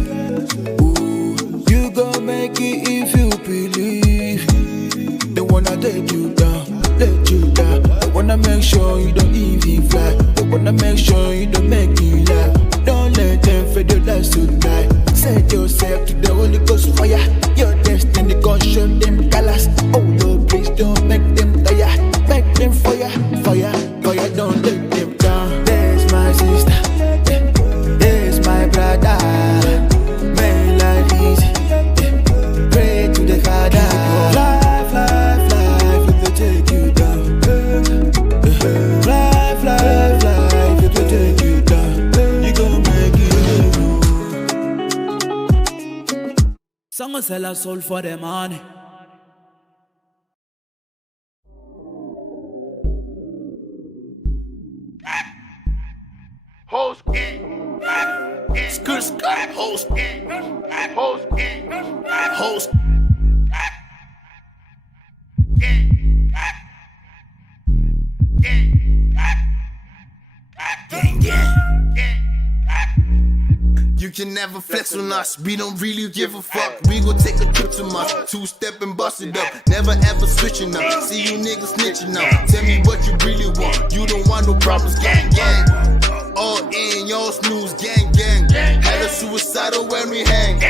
Ooh, you gon' make it if you believe. They wanna take you down, let you down. They wanna make sure you don't even fly. They wanna make sure you don't make me laugh. Don't let them fade your life tonight. Set yourself to the Holy Ghost fire. Your destiny gon' show them colors. Oh Lord, please don't make them tire. Make them fire. Don't let them down. There's my sister. There's my brother. Make life easy. Pray to the Father. Fly, fly, fly, if they take you down. Fly, fly, fly, if they take you down. You gon' make it. Some sell a soul for the money. Host gang, skirt, host gang, host gang, host gang. You can never flex on us, we don't really give a fuck. We gon' take a trip to Mars, two-step and bust it up. Never ever switching up, see you niggas snitching up. Tell me what you really want, you don't want no problems, gang. All in, y'all snooze, gang. Hella suicidal when we hang.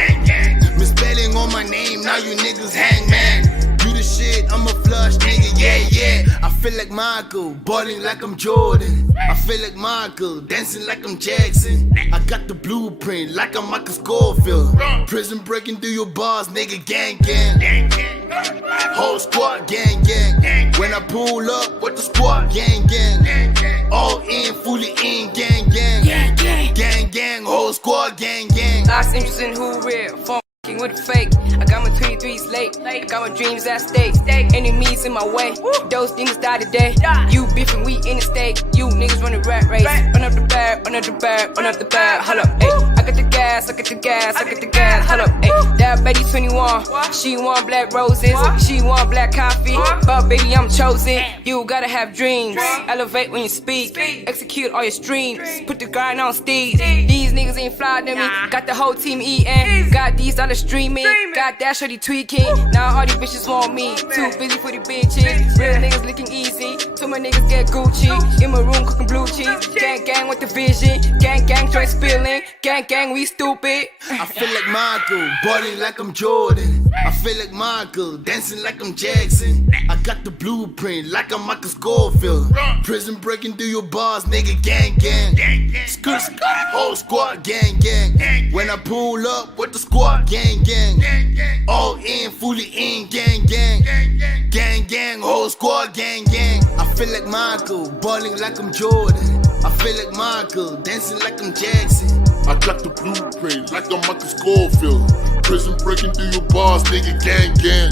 Misspelling on my name, now you niggas hang, man. Do the shit, I'm a flush nigga, yeah. I feel like Michael, balling like I'm Jordan. I feel like Michael, dancing like I'm Jackson. I got the blueprint like I'm Michael Scofield. Prison breaking through your bars, nigga, gang. Whole squad, gang. When I pull up with the squad, gang. All in, fully in, gang. Gang, whole squad, gang. Lost interest in who real, fucking with the fake. I got my 23s late, I got my dreams at stake. Enemies in my way, those things die today. You beefing, we in the stake. You niggas running rat race. Run up the bag, hold up, ayy. I got the gas, hold up, ayy. That baby 21, she want black roses, she want black coffee, but baby I'm chosen. You gotta have dreams, elevate when you speak, execute all your streams, put the grind on steeds. These niggas ain't fly to me, got the whole team eating, got these others streaming, got that shit shorty tweaking. Now all these bitches want me. Too busy for the bitches. Real niggas looking easy. Too many niggas get Gucci. In my room cooking blue cheese. Gang gang with the vision. Gang gang joy spilling. Gang gang we stupid. I feel like Michael, balling like I'm Jordan. I feel like Michael, dancing like I'm Jackson. I got the blueprint like I'm Michael Scofield. Prison breaking through your bars, nigga, gang gang. Skirt skirt, whole squad, gang gang. When I pull up with the squad, gang gang. All in, fully in, gang gang. Gang gang, whole squad, gang gang. I feel like Michael, balling like I'm Jordan. I feel like Michael, dancing like I'm Jackson. I got the blueprint like I'm Michael Scofield. Prison breaking through your bars, nigga, gang gang.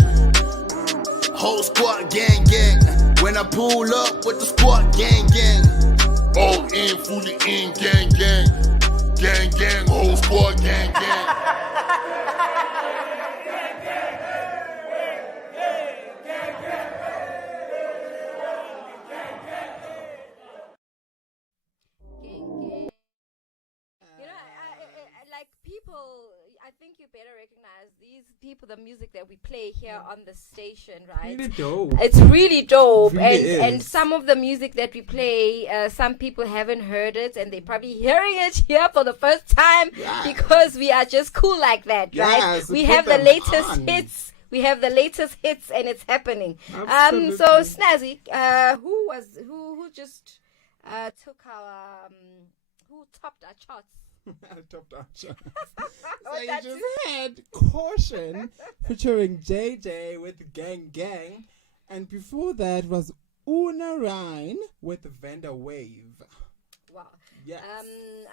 Whole squad, gang gang. When I pull up with the squad, gang gang. All in, fully in, gang gang. Gang gang, whole squad, gang gang. Like people, I think you better recognize these people, the music that we play here on the station, right? Really dope. It's really dope. Really and is. some of the music that we play, some people haven't heard it and they're probably hearing it here for the first time because we are just cool like that, right? Yes, We put have the them latest on. hits. We have the latest hits and it's happening. Absolutely. So Snazzy, who just took our who topped our charts? Top down shot. So you just had Caution featuring JJ with Gang Gang, and before that was Una Rhine with Vanda Wave. Wow. Yes.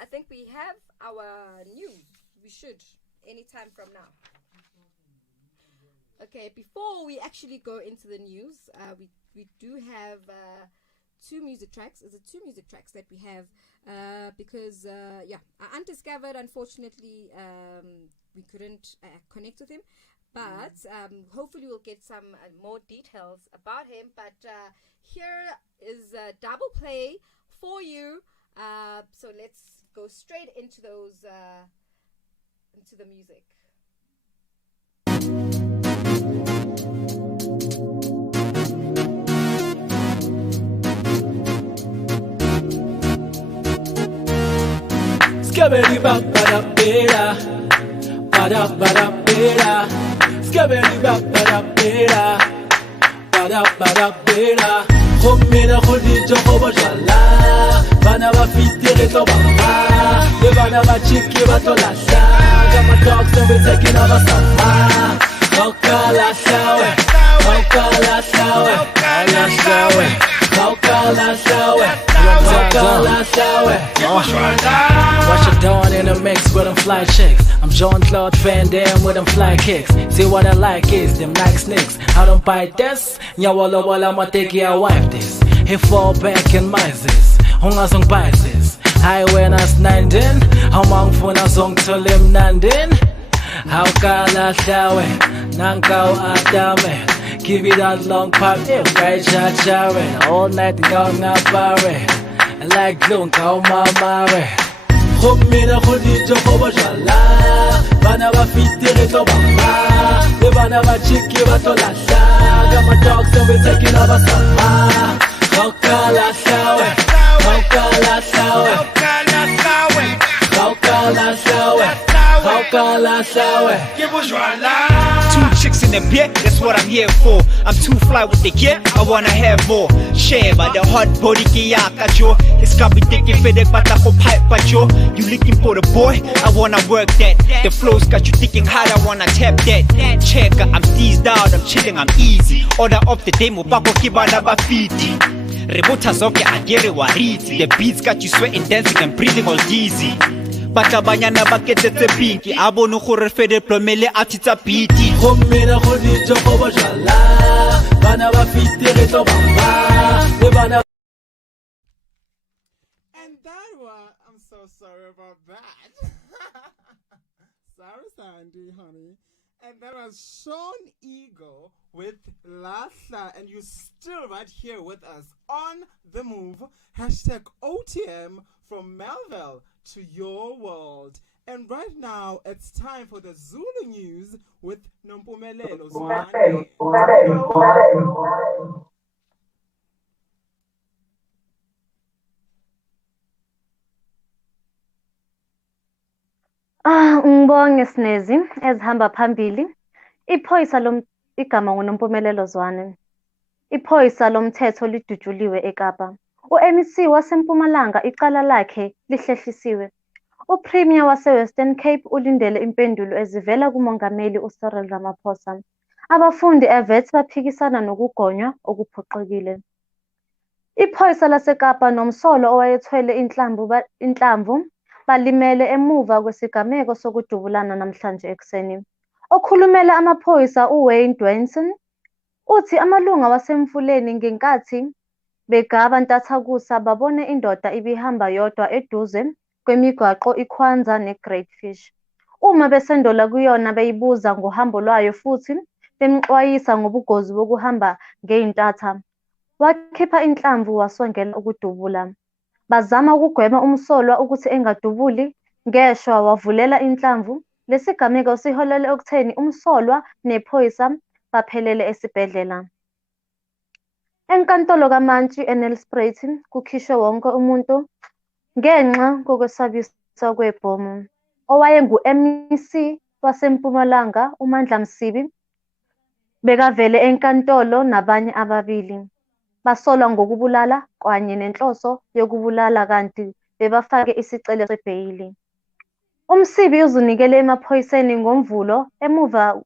I think we have our news. We should anytime from now. Okay, before we actually go into the news, we do have two music tracks. Is it two music tracks that we have? Because Undiscovered, unfortunately, we couldn't connect with him. But hopefully we'll get some more details about him. But here is a double play for you. So let's go straight into those into the music. Skaberi bap bada beda, bada beda. Skaberi bap bada beda, bada beda. Khomina khodi joko bojala, bana ba fitire to bamba, le bana ba chiki ba to lasa, kama dogs so we taking over samba. Okala sawe, okala sawe, okala sawe, okala sawe, okala sawe. Watch it dawn in a mix with them fly chicks. I'm Jean-Claude Van Damme with them fly kicks. See what I like is them like snakes. I don't bite this. Nya walla walla ma take ya wipe this. He fall back in my zis. Hunga song biases. Highway nas nandin. How mang funa song to lim nandin. How kala shawe. Nankau adame. Give it that long pipe. Right shot showering. All night going out barre. Like glue kau mamare. Khomina khodi joko bojala, bana ba fitire to bamba, le bana ba chiki ba to lasa, kama dogs so we taking over samba. Okala sawe, okala sawe, okala sawe, okala sawe, okala sawe. Two chicks in the bed, that's what I'm here for. I'm too fly with the gear, I wanna have more. Share by the hot body kiyakacho. It's got me thinking fedek batako pipe pacho. You looking for the boy, I wanna work that. The flow's got you thinking hard, I wanna tap that. Checker, I'm seized out, I'm chilling, I'm easy. Order of the demo, bako kibana bafiti. Rebota zoke agere wariti. The beats got you sweating, dancing and breathing all dizzy. Batabanyana baketetse pinky abono gore fede plomele atitsa piti. Khomina khodi joko bojala, bana ba fitire to bamba, le bana. And that one, I'm so sorry about that. Sorry, Sandy, honey. And that was Sean Eagle with Lasla. And you're still right here with us on The Move. Hashtag OTM from Melville to your world. And right now, it's time for the Zulu news with Nompumelelo Zwane. Take it away. Ngibonge Snazzy ezihamba phambili. Iphoyisa igama nguNompumelelo Zwane. Iphoyisa lomthetho lidutshuliwe eKapa. U-MEC waseMpumalanga icala lakhe lihlehlisiwe. UPremier wase-Western Cape ulindele impendulo ezivela kuMongameli uCyril Ramaphosa. Abafundi e-Wits baphikisana nokugonywa okuphoqelekile. Iphoyisa laseKapa nomsolwa owayethwele inhlamvu balimele emuva kwesigameko sokudubulana namhlanje ekuseni. Okhulumela amaphoyisa uWayne Dwenson uthi amalunga wasemfuleni ngenkathi begaba ntathakusa babone indoda ibihamba yodwa eduze kwemigwaqo iKwanza neGreat Fish. Uma besendola kuyona beyibuza ngohambo lwayo futhi bemxwayisa ngobungozi bokuhamba ngeyintatha, wakhipha inhlamvu wasongela ukudubula. Bazama ukugwema umsolwa ukuthi engadubuli, ngeshwa wavulela inhlamvu. Lesigameko siholele ekutheni umsolwa nephoyisa baphelele esibhedlela. Enkantolo kaMantshi eNelspruit kukhishwe wonke umuntu ngenxa kokwesabisa kwebhomu. Owayengu-MEC waseMpumalanga uMandla Msibi bekavele enkantolo nabanye ababili. Basolwa ngokubulala kanye nenhloso yokubulala kanti bebafake isicelo sebheyili. UMsibi uzinikele emaphoyiseni ngoMvulo emuva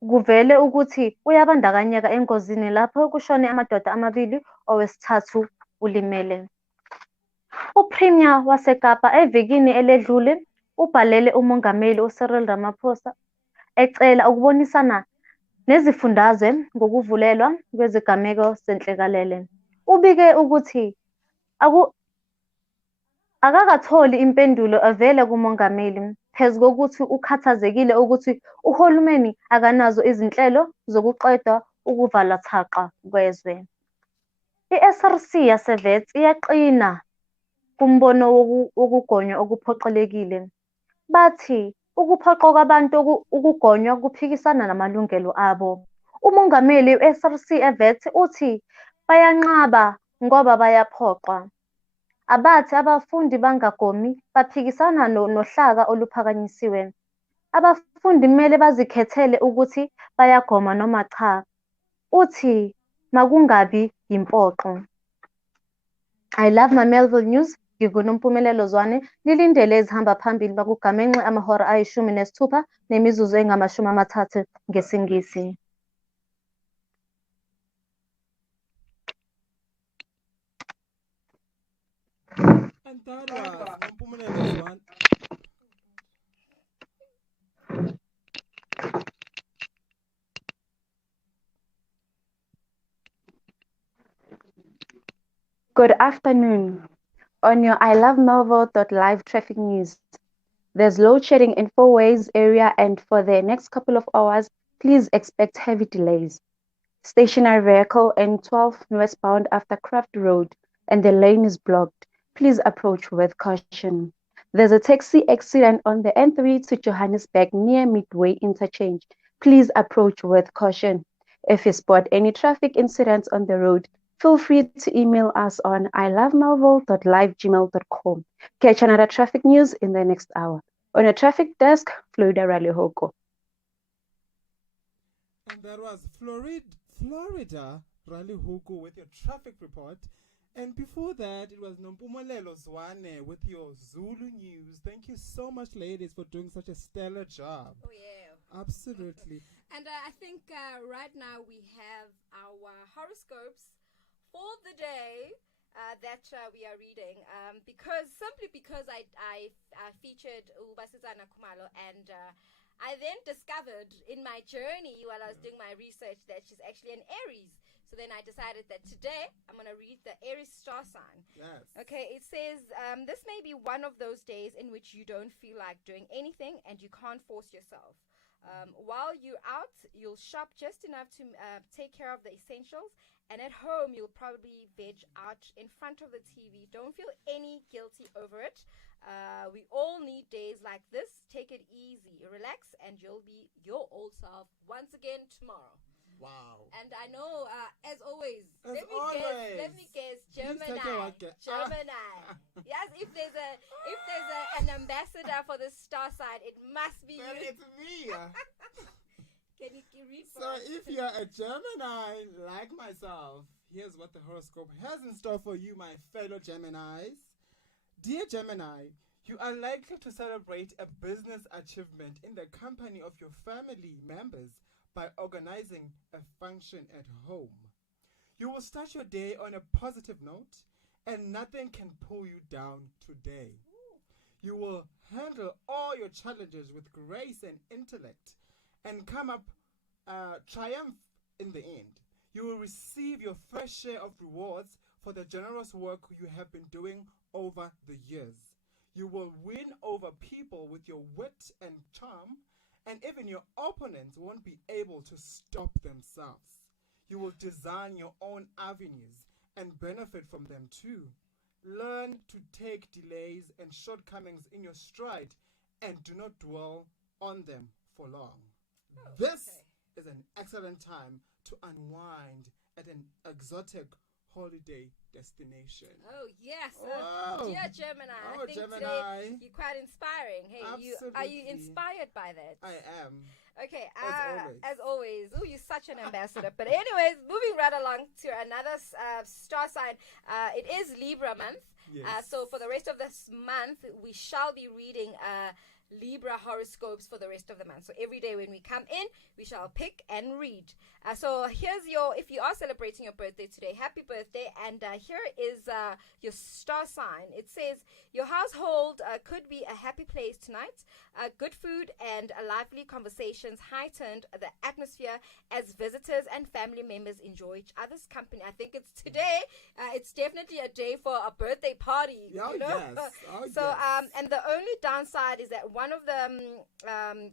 kuvele ukuthi uyabandakanyeka engozini lapho kushone amadoda amabili, owesithathu ulimele. UPremier waseKapa evikini eledlule ubhalele uMongameli uCyril Ramaphosa ecela ukubonisana nezifundazwe ngokuvulelwa kwezigameko zenhlekelele. Ubike ukuthi akakatholi impendulo evela kuMongameli phezu kokuthi ukhathazekile ukuthi uhulumeni akanazo izinhlelo zokuqeda ukuvalwa-thaqwa kwezwe. I-SRC yase-Wits iyaqina kumbono wokugonywa okuphoqelekile. Bathi ukuphoqwa kwabantu ukugonywa kuphikisana namalungelo abo. UMongameli we-SRC e-Wits uthi bayanqaba ngoba bayaphoqwa. Abathi abafundi bangagomi baphikisana nohlaka oluphakanyisiwe. Abafundi kumele bazikhethele ukuthi bayagoma noma cha. Uthi makungabi yimpoqo. I love my Melville News. NginguNompumelelo Zwane. Lilindele ezihamba phambili bakugamenxe amahora ayishumi-nesithupha nemizuzu engamashumi-amathathu ngesiNgisi. And that was Nompumelelo Zwane. Good afternoon. On your ilovemelville.live traffic news, there's load shedding in Four Ways area, and for the next couple of hours, please expect heavy delays. Stationary vehicle N12 westbound after Craft Road and the lane is blocked. Please approach with caution. There's a taxi accident on the N3 to Johannesburg near Midway Interchange. Please approach with caution. If you spot any traffic incidents on the road, feel free to email us on ilovemelville.live@gmail.com. Catch another traffic news in the next hour. On a traffic desk, Florida Ralihoko. And that was Florida Ralihoko with your traffic report. And before that, it was Nompumelelo Zwane with your Zulu news. Thank you so much, ladies, for doing such a stellar job. Oh, yeah. Absolutely. And I think right now we have our horoscopes for the day that we are reading. Simply because I featured Ubasizana Kumalo, and I then discovered in my journey while I was doing my research that she's actually an Aries. So then I decided that today I'm going to read the Aries star sign. Yes. Okay, it says, this may be one of those days in which you don't feel like doing anything and you can't force yourself. While you're out, you'll shop just enough to take care of the essentials And at home, you'll probably veg out in front of the TV. Don't feel any guilty over it. We all need days like this. Take it easy, relax, and you'll be your old self once again tomorrow. Wow. And I know, as always, As let me always. guess, Please Gemini. take a look. Gemini. Yes, if there's an ambassador for the star sign, it must be Well, you. it's me. Can you read for So us? if you're a Gemini like myself, here's what the horoscope has in store for you, my fellow Geminis. Dear Gemini, you are likely to celebrate a business achievement in the company of your family members by organizing a function at home. You will start your day on a positive note, and nothing can pull you down today. You will handle all your challenges with grace and intellect and come up triumph in the end. You will receive your fair share of rewards for the generous work you have been doing over the years. You will win over people with your wit and charm, and even your opponents won't be able to stop themselves. You will design your own avenues and benefit from them too. Learn to take delays and shortcomings in your stride and do not dwell on them for long. This is an excellent time to unwind at an exotic holiday destination. Oh, yes. Oh. Dear Gemini, Oh, I think Gemini. today you're quite inspiring. Hey, are you Absolutely. inspired by that? I am. Okay, always. as always. Oh, you're such an ambassador. But anyways, moving right along to another star sign. It is Libra month. Yes. So for the rest of this month, we shall be reading Libra horoscopes for the rest of the month. So every day when we come in, we shall pick and read. So here's if you are celebrating your birthday today, happy birthday. And here is your star sign. It says, your household could be a happy place tonight. Good food and lively conversations heightened the atmosphere as visitors and family members enjoy each other's company. I think it's today. It's definitely a day for a birthday party. Oh, you know? yes. Oh, So, yes. and the only downside is that one of the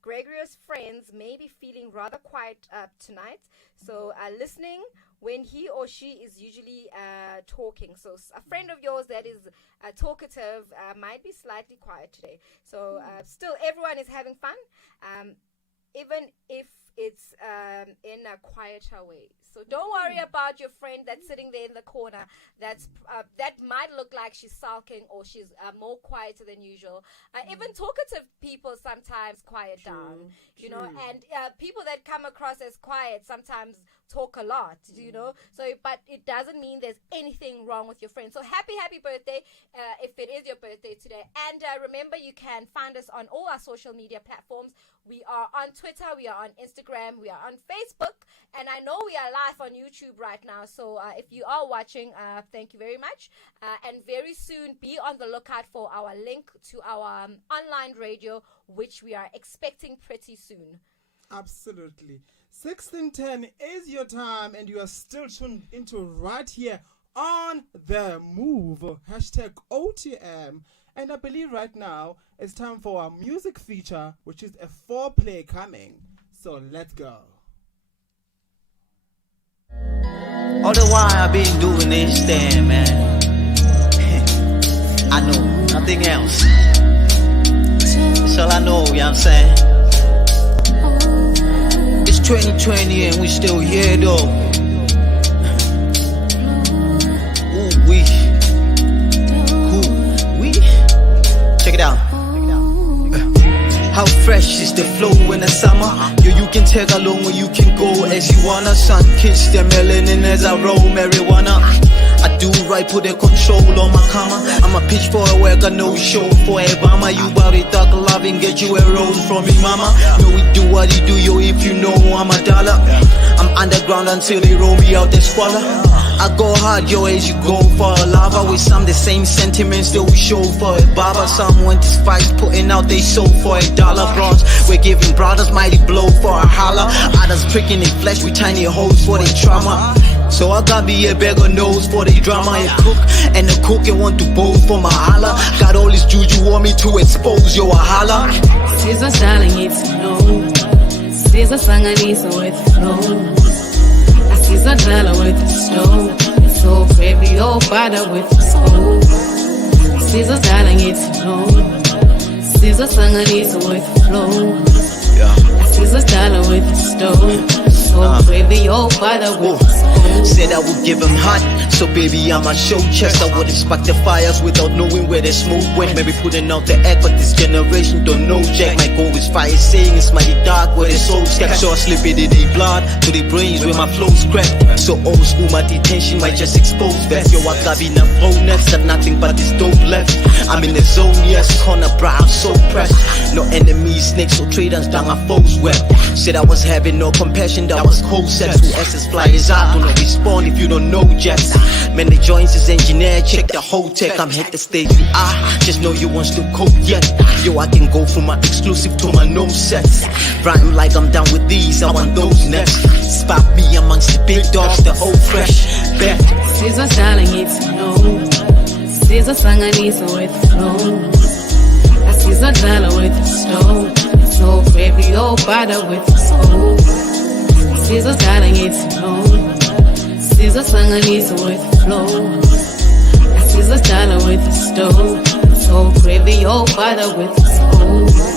Gregorius friends may be feeling rather quiet tonight. So, listening when he or she is usually talking. So, a friend of yours that is talkative might be slightly quiet today. So, still, everyone is having fun, even if it's in a quieter way. So don't worry about your friend that's sitting there in the corner. That might look like she's sulking or she's more quieter than usual. Even talkative people sometimes quiet down, you know. And people that come across as quiet sometimes talk a lot, you know. So, but it doesn't mean there's anything wrong with your friend. So happy birthday if it is your birthday today. And remember, you can find us on all our social media platforms. We are on Twitter, we are on Instagram, we are on Facebook, and I know we are live on YouTube right now. So if you are watching, thank you very much. And very soon, be on the lookout for our link to our online radio, which we are expecting pretty soon. Absolutely. 1610 is your time, and you are still tuned into right here on The Move. Hashtag OTM. And I believe right now it's time for our music feature, which is a foreplay coming. So let's go. All the while I've been doing this thing, man. I know nothing else. That's all I know, you know what I'm saying? It's 2020 and we still here though. Ooh, we. Check it out. How fresh is the flow in the summer? Yo, you can take along or you can go as you wanna. Sun kiss the melanin as I roll marijuana. I do right, put a control on my karma. I'm a pitch for a work, I know we show for a mama. You bout it, dark loving, get you a rose from me, mama. Yo, we do what he do, yo, if you know I'm a dollar. I'm underground until they roll me out the squalor. I go hard, yo, as you go for a lava. With some the same sentiments that we show for a barber. Some went to fight, putting out they soul for $1. Bronze, we're giving brothers mighty blow for a holler. Others pricking their flesh with tiny holes for their trauma. So I got me a bag of nose for the drama. And cook, and the cook and want to bowl for my holla. Got all this juju want me to expose, yo, a holla. Siza darling, it's no. Siza sanganiso with flow. Sizodlala with the stove. So baby, oh, bother with the stove. Sizodlala ngithi no. Sizosanganisa with the flow. Sizodlala with the stove. So baby, oh, bother with the stove. Said I would give him hot, so baby I'ma show chest. I would spark the fires without knowing where the smoke went. Maybe putting out the act, but this generation don't know jack. My goal is fire saying it's mighty dark where the souls kept. So I slip it in the blood to the brains where my flows cracked. So old school my detention might just expose that. Yo, I got enough bonus, got nothing but this dope left. I'm in the zone, yes, corner bra, I'm so pressed. No enemies, snakes or traders down my foes web. Said I was having no compassion, that was cold sex. Who SS flyers out, don't respond if you don't know jets. Man, the joints is engineered, check the whole tech. I'm hit the stage you are, just know you want to cope yet. Yo, I can go from my exclusive to my no sets. Rhyme like I'm down with these, I want those next. Spot me amongst the big dogs, the old fresh bet. Sizodlala ngithi no. Sizosanganisa with the flow. Sizodlala with the stove. So baby, oh, bother with the stove. Sizodlala ngithi no. Sizosanganisa with the flow. Sizodlala with the stove. So baby, oh, bother with the stove.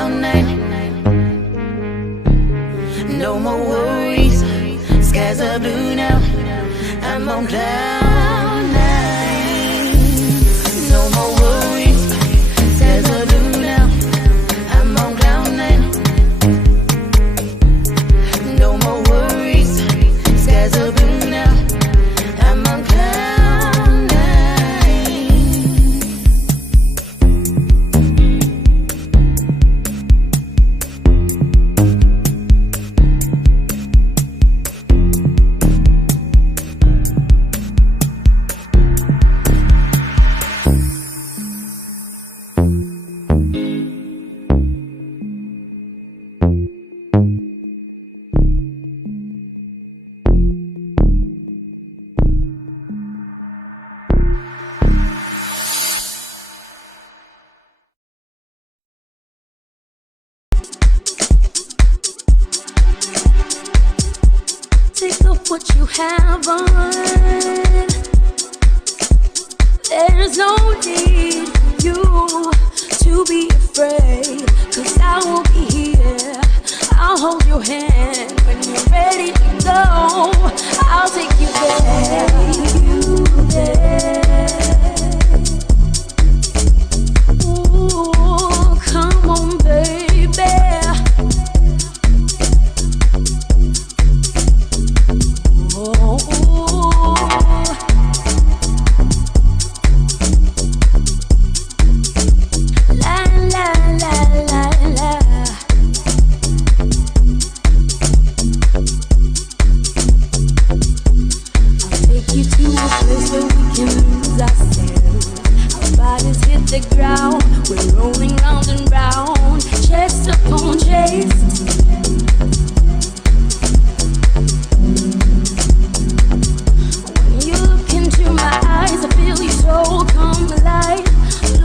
cloud nine. No more worries, skies are blue now. I'm on cloud nine. No more worries, skies are blue now. I'm on cloud nine. No more worries, skies are blue now. I'm on cloud nine. Take off what you have on. There's no need for you to be afraid, 'cause I will be here. I'll hold your hand when you're ready to go. I'll take you there. Ooh, come on, baby. The ground, we're rolling round and round, chest upon chest. When you look into my eyes, I feel your soul come alive.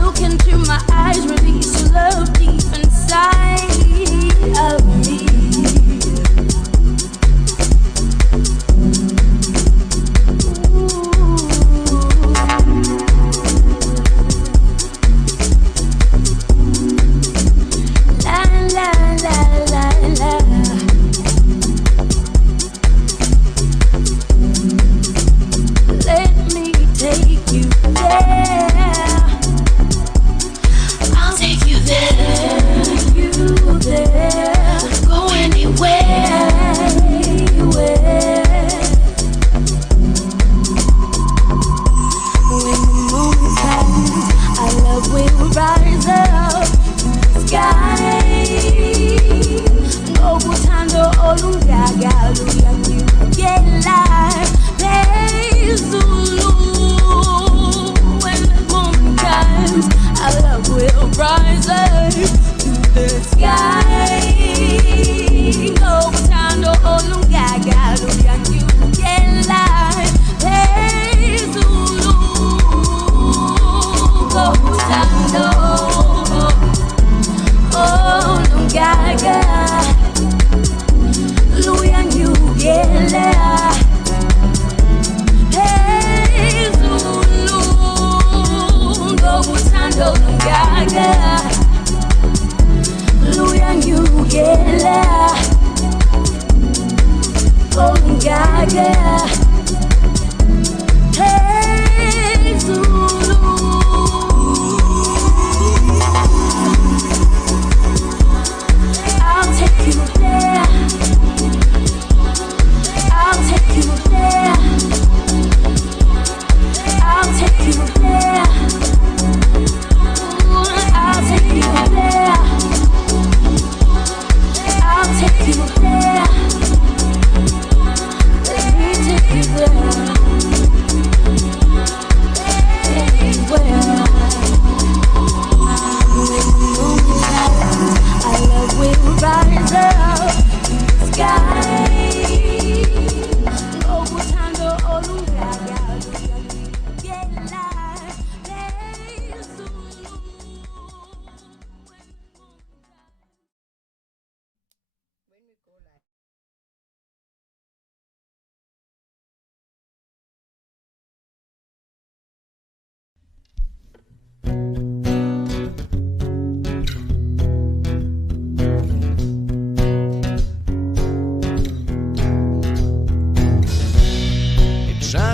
Look into my eyes, release your love deep inside of me.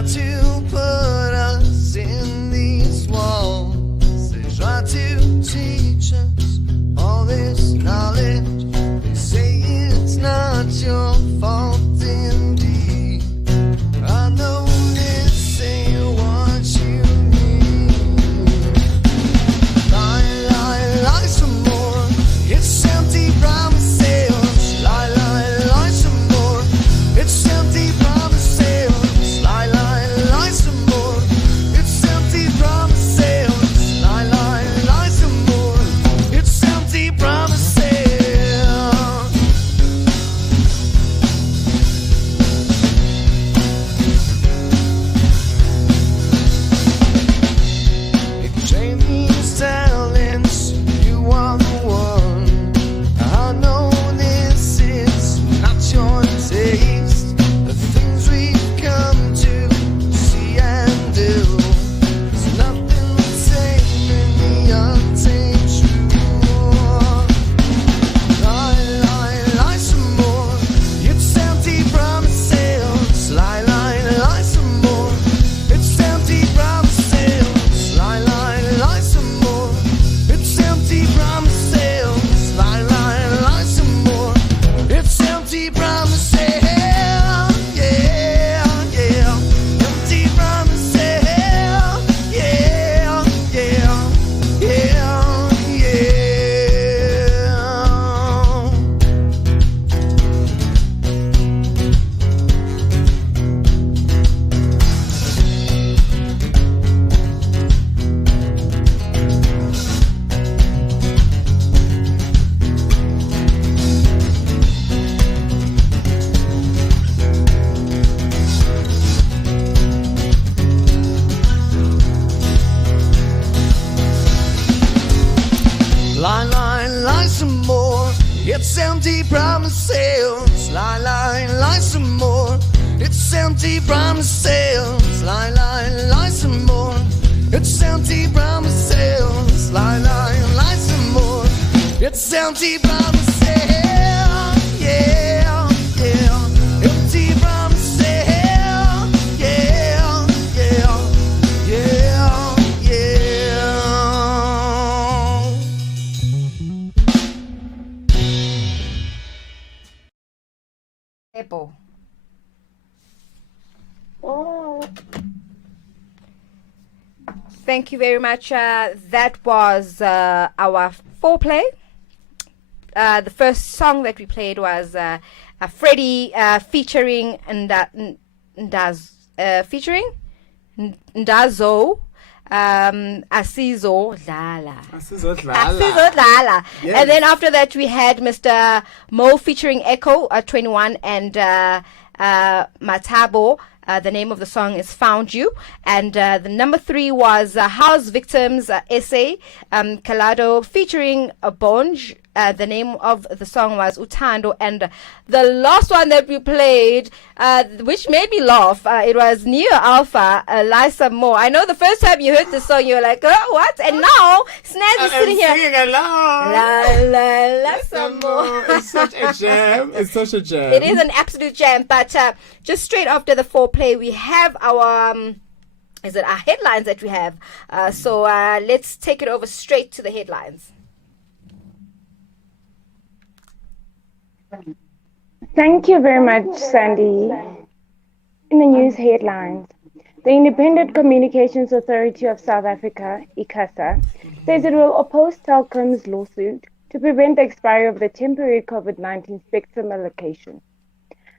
try to put us in these walls. They try to teach us all this knowledge. They say it's not your fault indeed. I know this ain't what you need. Lie, lie, lie some more. It's empty promises. Lie, lie, lie some more. It's empty promises. Lie, lie, lie some more. It's empty promises. Lie, lie, lie some more. It's empty promises. If Jamie's talents, you are the one. I know this is not your taste. The things we've come to see and do. There's nothing the same in the untamed truth. Lie, lie, lie some more. It's empty promises. Lie, lie, lie some more. It's empty promises. Lie, lie, lie some more. It's empty promises. Lie, lie, lie some more. It's empty promises. Yeah, yeah. Empty promises. Yeah, yeah, yeah, yeah. Lie, lie, lie some more. It's empty promises. Lie, lie, lie some more. It's empty promises. Lie, lie, lie some more. It's empty promises. Lie, lie, lie some more. It's empty promises. Yeah, yeah. Empty promises. Yeah, yeah, yeah, yeah. Apple. Thank you very much. That was our foreplay. The first song that we played was Freddie featuring featuring Ndazo. Asizo Dlala. Asizo Asizo Dlala. Yes. And then after that we had Mr. Mo featuring Echo 21 and Matabo. The name of the song is Found You. And the number 3 was House Victims Essay, Kalado featuring Bonj. The name of the song was Utando. And the last one that we played, which made me laugh, it was Neo Alpha, Lisa Moore. I know the first time you heard the song, you were like, oh, what? And now, Snazzy is sitting here. Singing along. La, la, Lisa Moore. It's such a jam. It's such a jam. It is an absolute jam. But just straight after the foreplay, we have our... our headlines that we have. So let's take it over straight to the headlines. Thank you very much, Sandy. In the news headlines, the Independent Communications Authority of South Africa, ICASA, says it will oppose Telkom's lawsuit to prevent the expiry of the temporary COVID-19 spectrum allocation.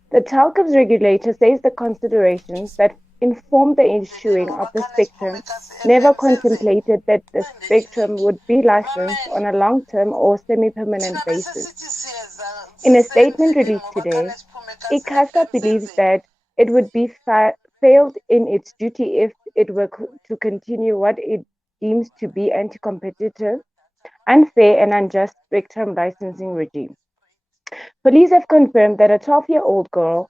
The Telkom's regulator says the considerations that informed the issuing of the spectrum never contemplated that the spectrum would be licensed on a long-term or semi-permanent basis. In a statement released today, ICASA believes that it would be failed in its duty if it were to continue what it deems to be anti-competitive, unfair and unjust spectrum licensing regime. Police have confirmed that a 12-year-old girl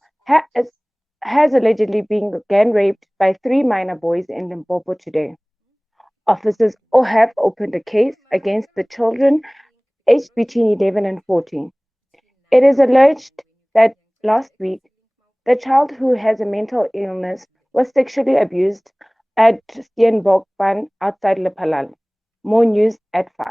has allegedly been gang raped by 3 minor boys in Limpopo today. Officers have opened a case against the children aged between 11 and 14. It is alleged that last week, the child who has a mental illness was sexually abused at Steenbokpan outside Lephalale. More news at 5.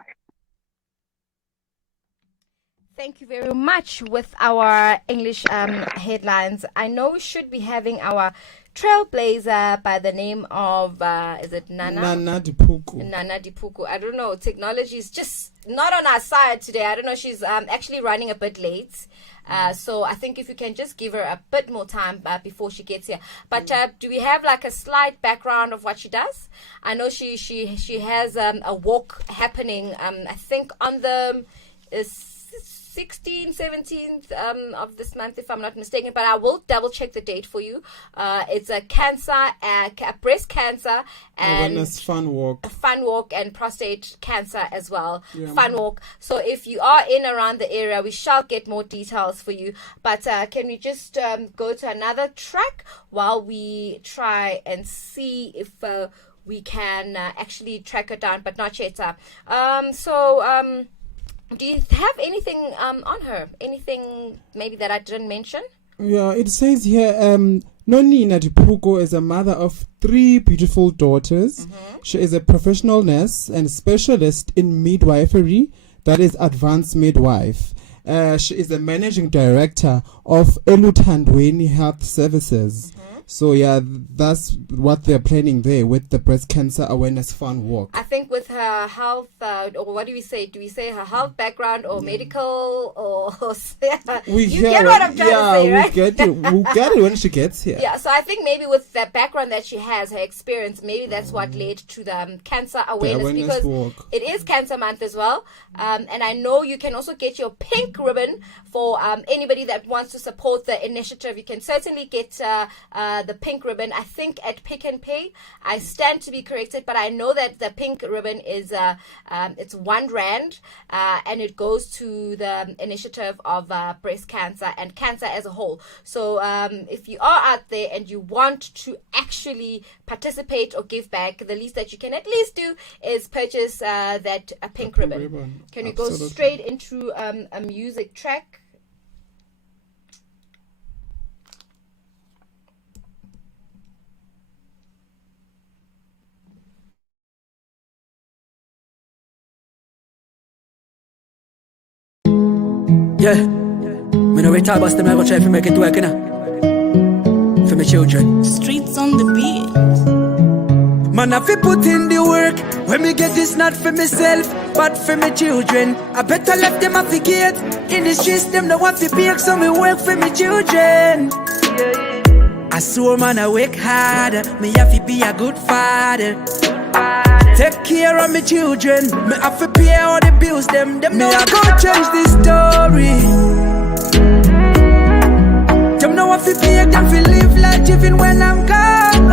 Thank you very much with our English headlines. I know we should be having our trailblazer by the name of, is it Nana? Nana Dipuku. Nana Dipuku. I don't know. Technology is just not on our side today. I don't know. She's actually running a bit late. So I think if you can just give her a bit more time before she gets here. But do we have like a slight background of what she does? I know she has a walk happening, I think on the 16th, 17th of this month, if I'm not mistaken, but I will double check the date for you. It's a cancer, breast cancer, and awareness fun walk, and prostate cancer as well. Yeah. Fun walk. So if you are in around the area, we shall get more details for you. But can we just go to another track while we try and see if we can actually track her down, but not yet. Do you have anything on her? Anything maybe that I didn't mention? Yeah, it says here, Nonina Dipuku is a mother of 3 beautiful daughters. Mm-hmm. She is a professional nurse and specialist in midwifery, that is advanced midwife. She is the managing director of Eluthandweni Health Services. So yeah, that's what they're planning there with the breast cancer awareness fun walk. I think with her health, or what do we say? Do we say her health background or medical or? You get what I'm trying to say, right? We'll get it when she gets here. Yeah, so I think maybe with the background that she has, her experience, maybe that's what led to the cancer awareness because walk. It is Cancer Month as well. And I know you can also get your pink ribbon for anybody that wants to support the initiative. You can certainly get the pink ribbon, I think at Pick and Pay. I stand to be corrected, but I know that the pink ribbon is it's R1 and it goes to the initiative of breast cancer and cancer as a whole. So if you are out there and you want to actually participate or give back, the least that you can at least do is purchase that pink ribbon. Can we go straight into a music track? Yeah, me no retire, but still I go try to make it work, innit? For my children. Streets on the beat. Man, if you put in the work, when me get this not for myself, but for my children. I better let them have to get in the streets, them don't want to bake, so me work for my children. I saw man, I work harder, me have to be a good father. Take care of my children. Me have to pay all the bills. Them me I go change this story. Them know have to pay them to live life even when I'm gone.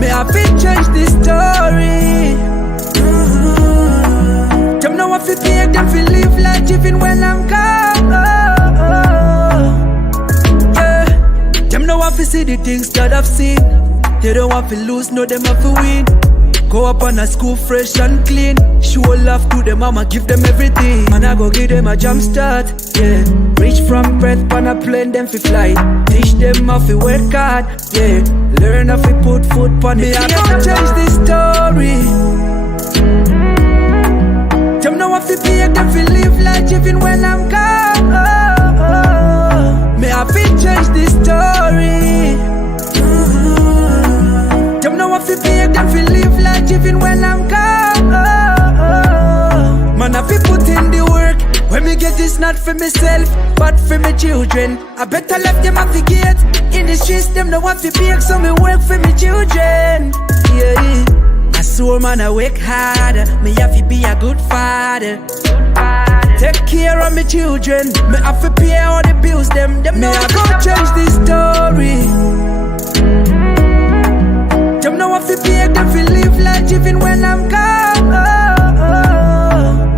Me have to change this story. Them know have to pay them to live life even when I'm gone. Yeah. Them know have to see the things that I've seen. They don't want to lose, no them have to win. Go up on a school fresh and clean. Show love to them mama, give them everything. Man, I go give them a jump start, yeah. Reach from breath, pan a plane, them fi fly. Teach them how to work hard, yeah. Learn how to put food on it. I go change this story. Them know have to pay them fi live life even when I'm gone. Me have to change this story. Them know have to pay them fi live life even when I'm gone. Man, have to put in the work. When me get this not for myself, but for my children. I better let them have to get in the streets. Them don't want to bake, so me work for my children. Yeah, I saw man, I work harder. Me have to be a good father. Take care of my children. Me have to pay all the bills. Them me I go change this story. Them know have to pay them to live life even when I'm gone.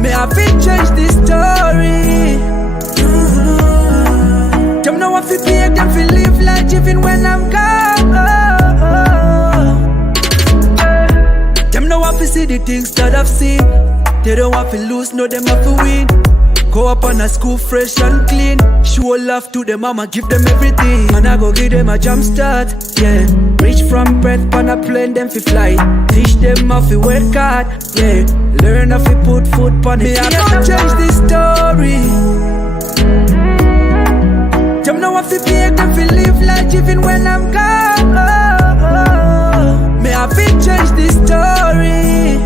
Me have to change this story. Them know have to pay them to live life even when I'm gone. Them know have to see the things that I've seen. They don't have to lose, no them have to win. Go up on a school fresh and clean. Show love to the mama, give them everything. And I go give them a jump start, yeah. Reach from breath, pan a plane, them fi fly. Teach them how fi work hard, yeah. Learn how fi put food pon it. Me I don't change this story. Them know what fi beg, them fi live life even when I'm gone. Me I fi change this story.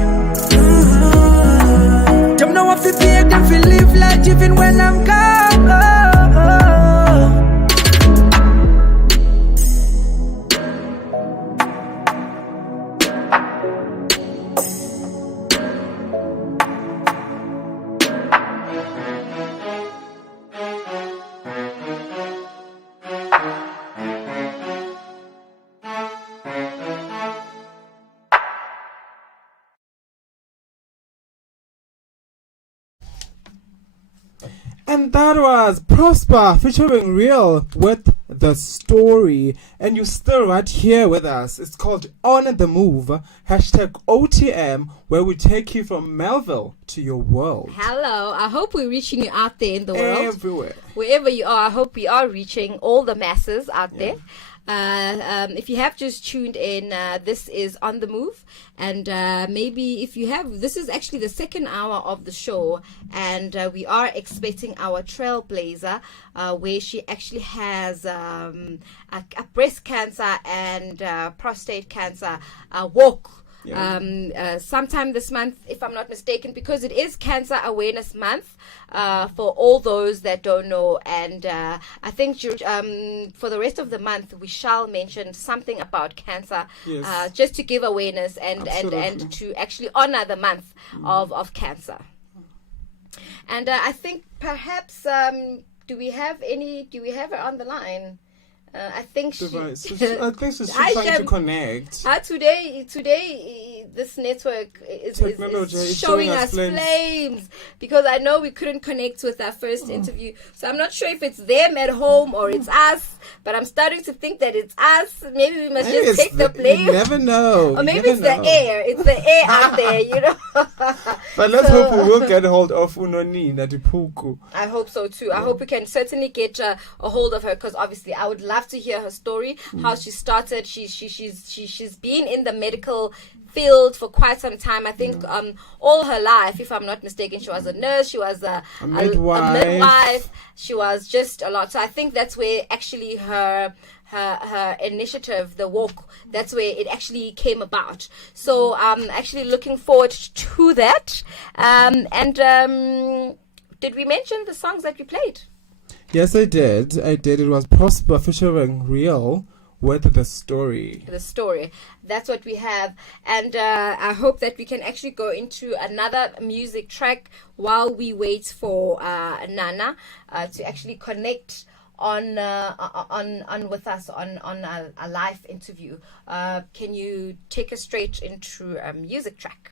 Them know what fi beg, them fi live life even when I'm gone. And that was Prosper featuring Real with The Story. And you're still right here with us. It's called On the Move, #OTM, where we take you from Melville to your world. Hello, I hope we're reaching you out there in the world. Everywhere. Wherever you are, I hope we are reaching all the masses out there. If you have just tuned in, this is On the Move, and maybe if you have, this is actually the second hour of the show, and we are expecting our trailblazer, where she actually has a breast cancer and prostate cancer walk. Sometime this month, if I'm not mistaken, because it is Cancer Awareness Month, for all those that don't know, and I think for the rest of the month we shall mention something about cancer, just to give awareness and to actually honor the month of cancer. And I think perhaps do we have her on the line? I think she's trying to connect. Today, this network is showing us flames, because I know we couldn't connect with our first interview. So I'm not sure if it's them at home or it's us, but I'm starting to think that it's us. Maybe we must just take the blame. You never know. Or maybe it's the air. It's the air out there, you know. But let's hope we will get a hold of Unoni Nadipuku. I hope so too. I hope we can certainly get a hold of her, because obviously I would love to hear her story, how she started. She's been in the medical field for quite some time. I think all her life, if I'm not mistaken, she was a nurse, she was a midwife, she was just a lot. So I think that's where actually her initiative, the walk, that's where it actually came about. So I'm actually looking forward to that. Did we mention the songs that we played? Yes, I did. It was Prosper featuring Real with The Story. The Story. That's what we have. And I hope that we can actually go into another music track while we wait for Nana to actually connect on with us on a live interview. Can you take us straight into a music track?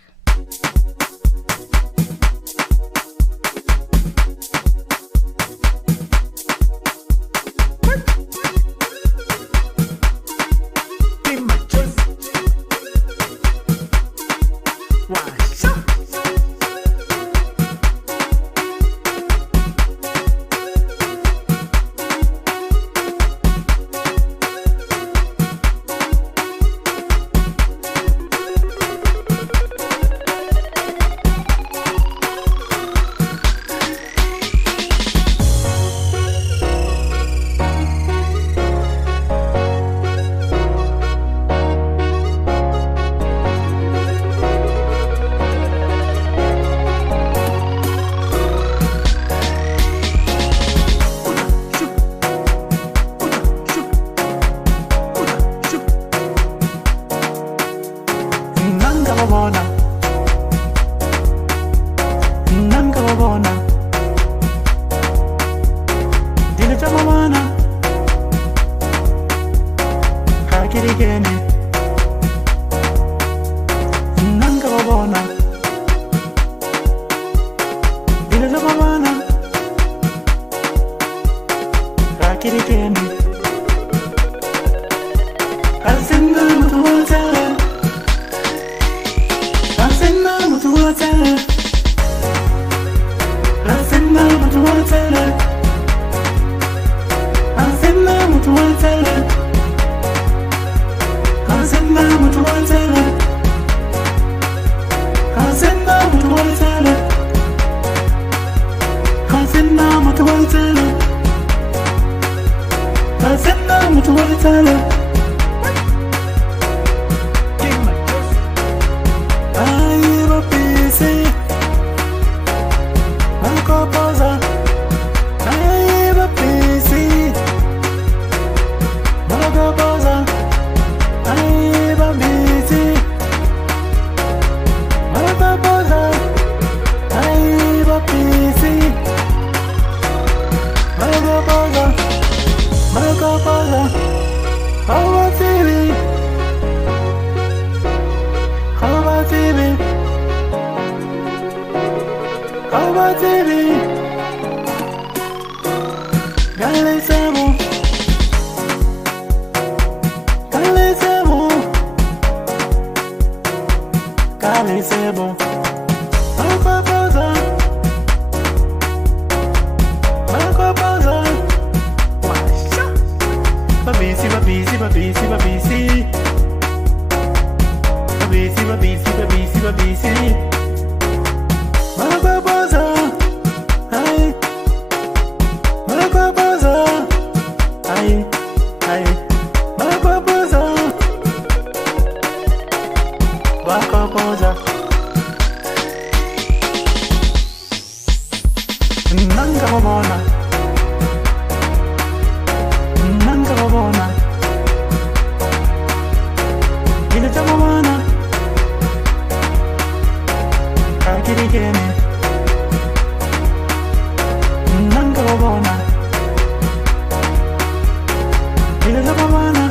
mutu walitele Asena mutu walitele Aye bapisi Malakopoza Aye bapisi Malakopoza Aye bapisi Malakopoza Aye bapisi Malakopoza Malakopoza How about TV? How about TV? How about TV? Galesemo Galesemo Galesemo Malakopoza Malakopoza Babisi, babisi, babisi, babisi Babisi, babisi, babisi, babisi Malakopoza Ay Malakopoza Ay Ay Malakopoza Malakopoza Nanga babona Nanga babona Ile tamamana Kakirikene Nanga babona Ile tamamana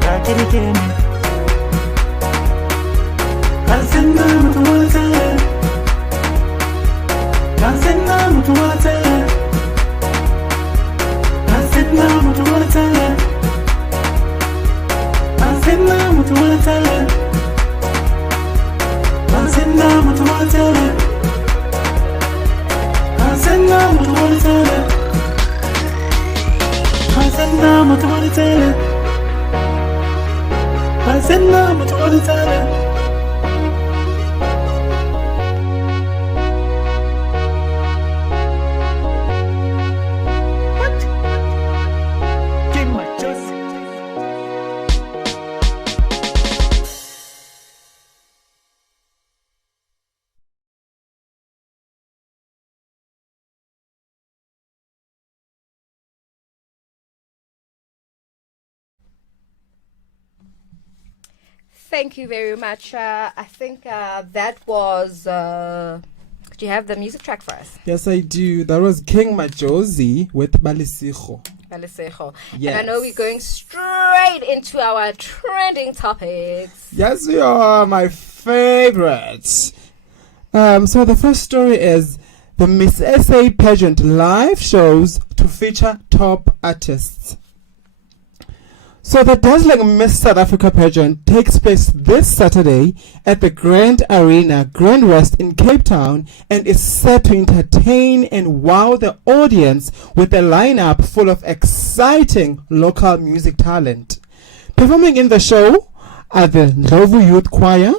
Kakirikene Asena mutu walitele Asena mutu walitele Asena mutu walitele Asena mutu walitele Asena mutu walitele Asena mutu walitele Asena mutu walitele Asena mutu walitele Thank you very much. I think that was. Do you have the music track for us? Yes, I do. That was King Majozi with Balisijo. Balisejo. Yes. And I know we're going straight into our trending topics. Yes, we are. My favorite. So the first story is the Miss SA pageant live shows to feature top artists. So the dazzling Miss South Africa pageant takes place this Saturday at the Grand Arena, Grand West in Cape Town, and is set to entertain and wow the audience with a lineup full of exciting local music talent. Performing in the show are the Ndlovu Youth Choir,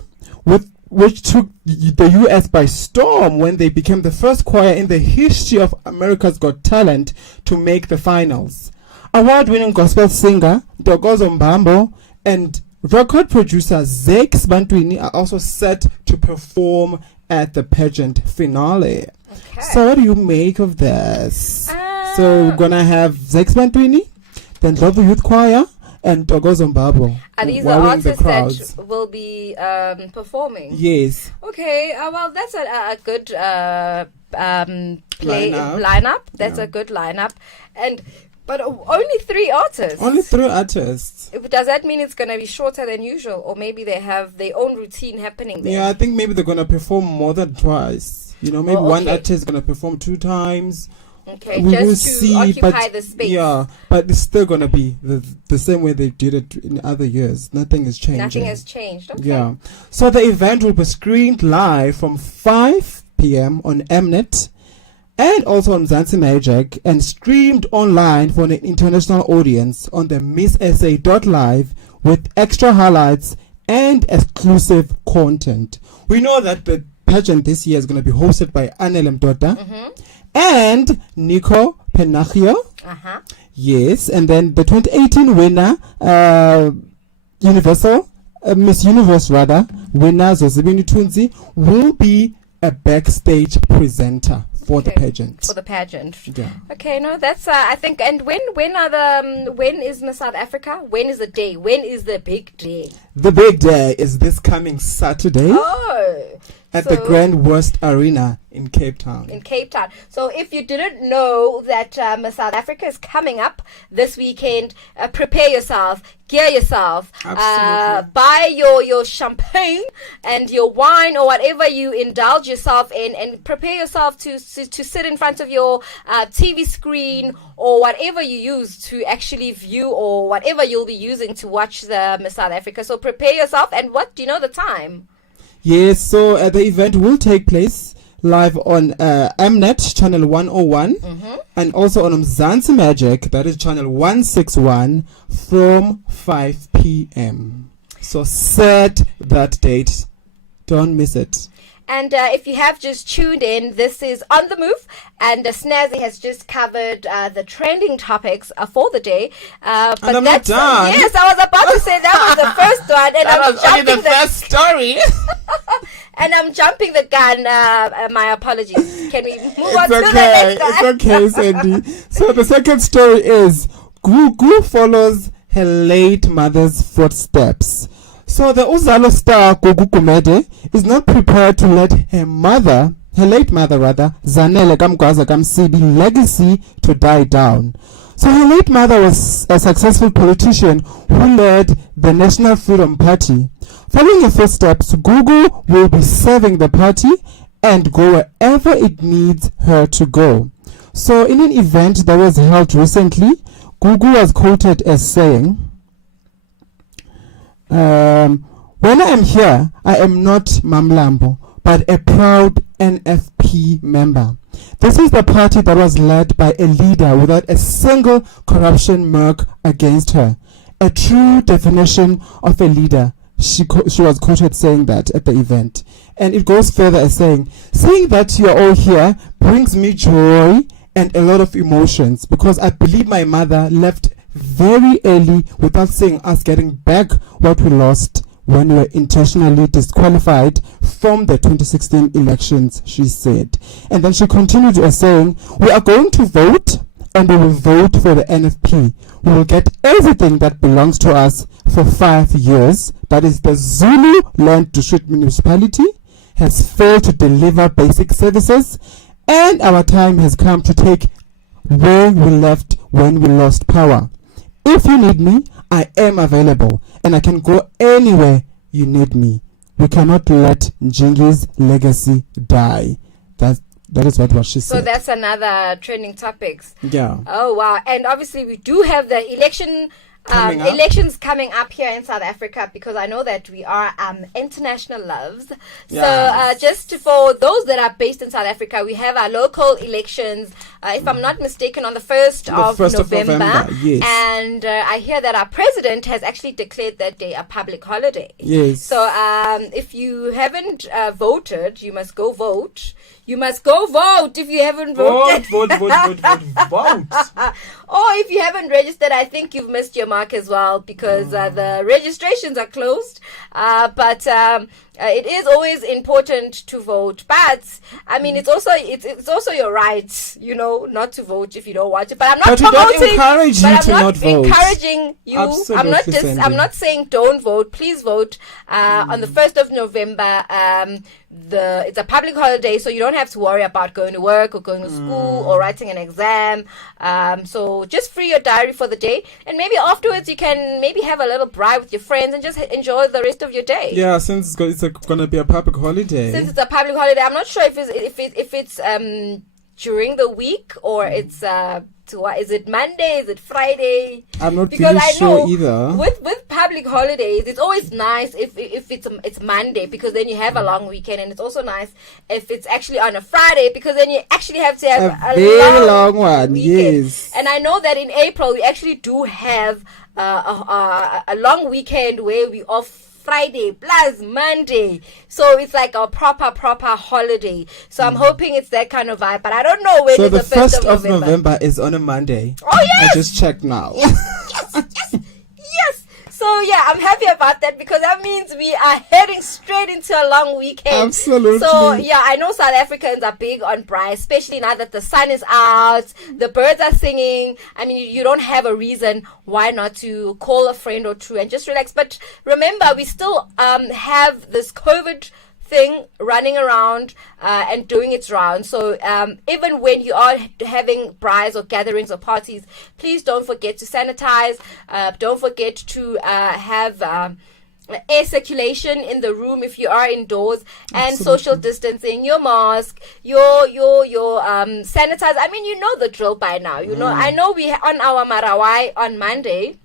which took the US by storm when they became the first choir in the history of America's Got Talent to make the finals. Award-winning gospel singer Dogozo Mbambo and record producer Zakes Bantwini are also set to perform at the pageant finale. Okay. So what do you make of this? So we're gonna have Zakes Bantwini, then Ndlovu Youth Choir, and Dogozo Mbambo. Are these the artists that will be performing? Yes. Okay. Well, that's a good lineup. That's a good lineup, but only 3 artists. Only 3 artists. Does that mean it's going to be shorter than usual, or maybe they have their own routine happening there? Yeah, I think maybe they're going to perform more than twice. You know, maybe one artist is going to perform 2 times. Okay, we just to see, occupy the space. Yeah, but it's still going to be the same way they did it in other years. Nothing is changing. Nothing has changed. Okay. Yeah. So the event will be screened live from 5 p.m. on Mnet and also on Mzansi Magic, and streamed online for an international audience on the MissSA.live with extra highlights and exclusive content. We know that the pageant this year is going to be hosted by Anel Mdoda and Nico Penachio. Yes, and then the 2018 winner, Miss Universe rather, winner Zozibini Tunzi will be a backstage presenter for the pageant. For the pageant. Yeah. Okay, no, that's I think. And when is Miss South Africa? When is the day? When is the big day? The big day is this coming Saturday. Oh. At the Grand West Arena in Cape Town. In Cape Town. So if you didn't know that South Africa is coming up this weekend, prepare yourself, gear yourself, buy your champagne and your wine or whatever you indulge yourself in, and prepare yourself to sit in front of your TV screen or whatever you use to actually view, or whatever you'll be using to watch the Miss South Africa. So prepare yourself. And what do you know the time? Yes, so the event will take place live on Mnet channel 101 and also on Mzansi Magic, that is channel 161, from 5 p.m. So set that date. Don't miss it. And if you have just tuned in, this is On The Move, and Snazzy has just covered the trending topics for the day. But and I'm not done. Yes, I was about to say that was the first one, and that I'm was only jumping the first story. And I'm jumping the gun. My apologies. Can we move on It's to the next one? It's okay, Sandy. So the second story is Gugu follows her late mother's footsteps. So the Uzalo star Gugu Gumede is not prepared to let her late mother, Zanele Kamgwaza Kamsibi legacy to die down. So her late mother was a successful politician who led the National Freedom Party. Following her footsteps, Gugu will be serving the party and go wherever it needs her to go. So in an event that was held recently, Gugu was quoted as saying, when I am here, I am not Mamlambo, but a proud NFP member. This is the party that was led by a leader without a single corruption mark against her. A true definition of a leader. She was quoted saying that at the event. And it goes further as saying that you're all here brings me joy and a lot of emotions, because I believe my mother left very early without seeing us getting back what we lost when we were intentionally disqualified from the 2016 elections, she said. And then she continued as saying, we are going to vote, and we will vote for the NFP. We will get everything that belongs to us for 5 years. That is, the Zulu Land District Municipality has failed to deliver basic services, and our time has come to take where we left when we lost power. If you need me, I am available, and I can go anywhere you need me. We cannot let Njingi's legacy die. That is what she said. So that's another trending topics. Yeah. Oh wow! And obviously we do have the elections coming up here in South Africa, because I know that we are international loves. Yes. So just for those that are based in South Africa, we have our local elections, if I'm not mistaken, on the 1st of November. Yes. And I hear that our president has actually declared that day a public holiday. Yes. So if you haven't voted, you must go vote. You must go vote if you haven't voted. Vote. Or if you haven't registered, I think you've missed your mark as well, because the registrations are closed. But it is always important to vote. But I mean, it's also your right, not to vote if you don't want to. But I'm not promoting. Encourage you to not vote. Encouraging you. Absolutely, I'm not saying don't vote. Please vote on the 1st of November. It's a public holiday, so you don't have to worry about going to work or going to school or writing an exam. So just free your diary for the day, and maybe afterwards you can maybe have a little braai with your friends and just enjoy the rest of your day. Yeah, since it's going to be a public holiday. Since it's a public holiday, I'm not sure if it's during the week or it's is it Monday? Is it Friday? I'm not really sure either. With public holidays, it's always nice if it's Monday, because then you have a long weekend, and it's also nice if it's actually on a Friday, because then you actually have to have a very long one. Weekend. Yes. And I know that in April we actually do have a long weekend where we off Friday plus Monday. So it's like a proper holiday. So I'm hoping it's that kind of vibe. But I don't know when So is the 1st 1st of November is on a Monday. Oh, yes! I just checked now. Yes. So yeah, I'm happy about that because that means we are heading straight into a long weekend. Absolutely. So yeah, I know South Africans are big on braai, especially now that the sun is out, the birds are singing. I mean, you don't have a reason why not to call a friend or two and just relax. But remember, we still have this COVID thing running around and doing its round. So even when you are having braais or gatherings or parties, please don't forget to sanitize. Don't forget to have air circulation in the room if you are indoors, and social distancing, your mask, your sanitizer. I mean, you know the drill by now. You know, I know we on our Marawai on Monday.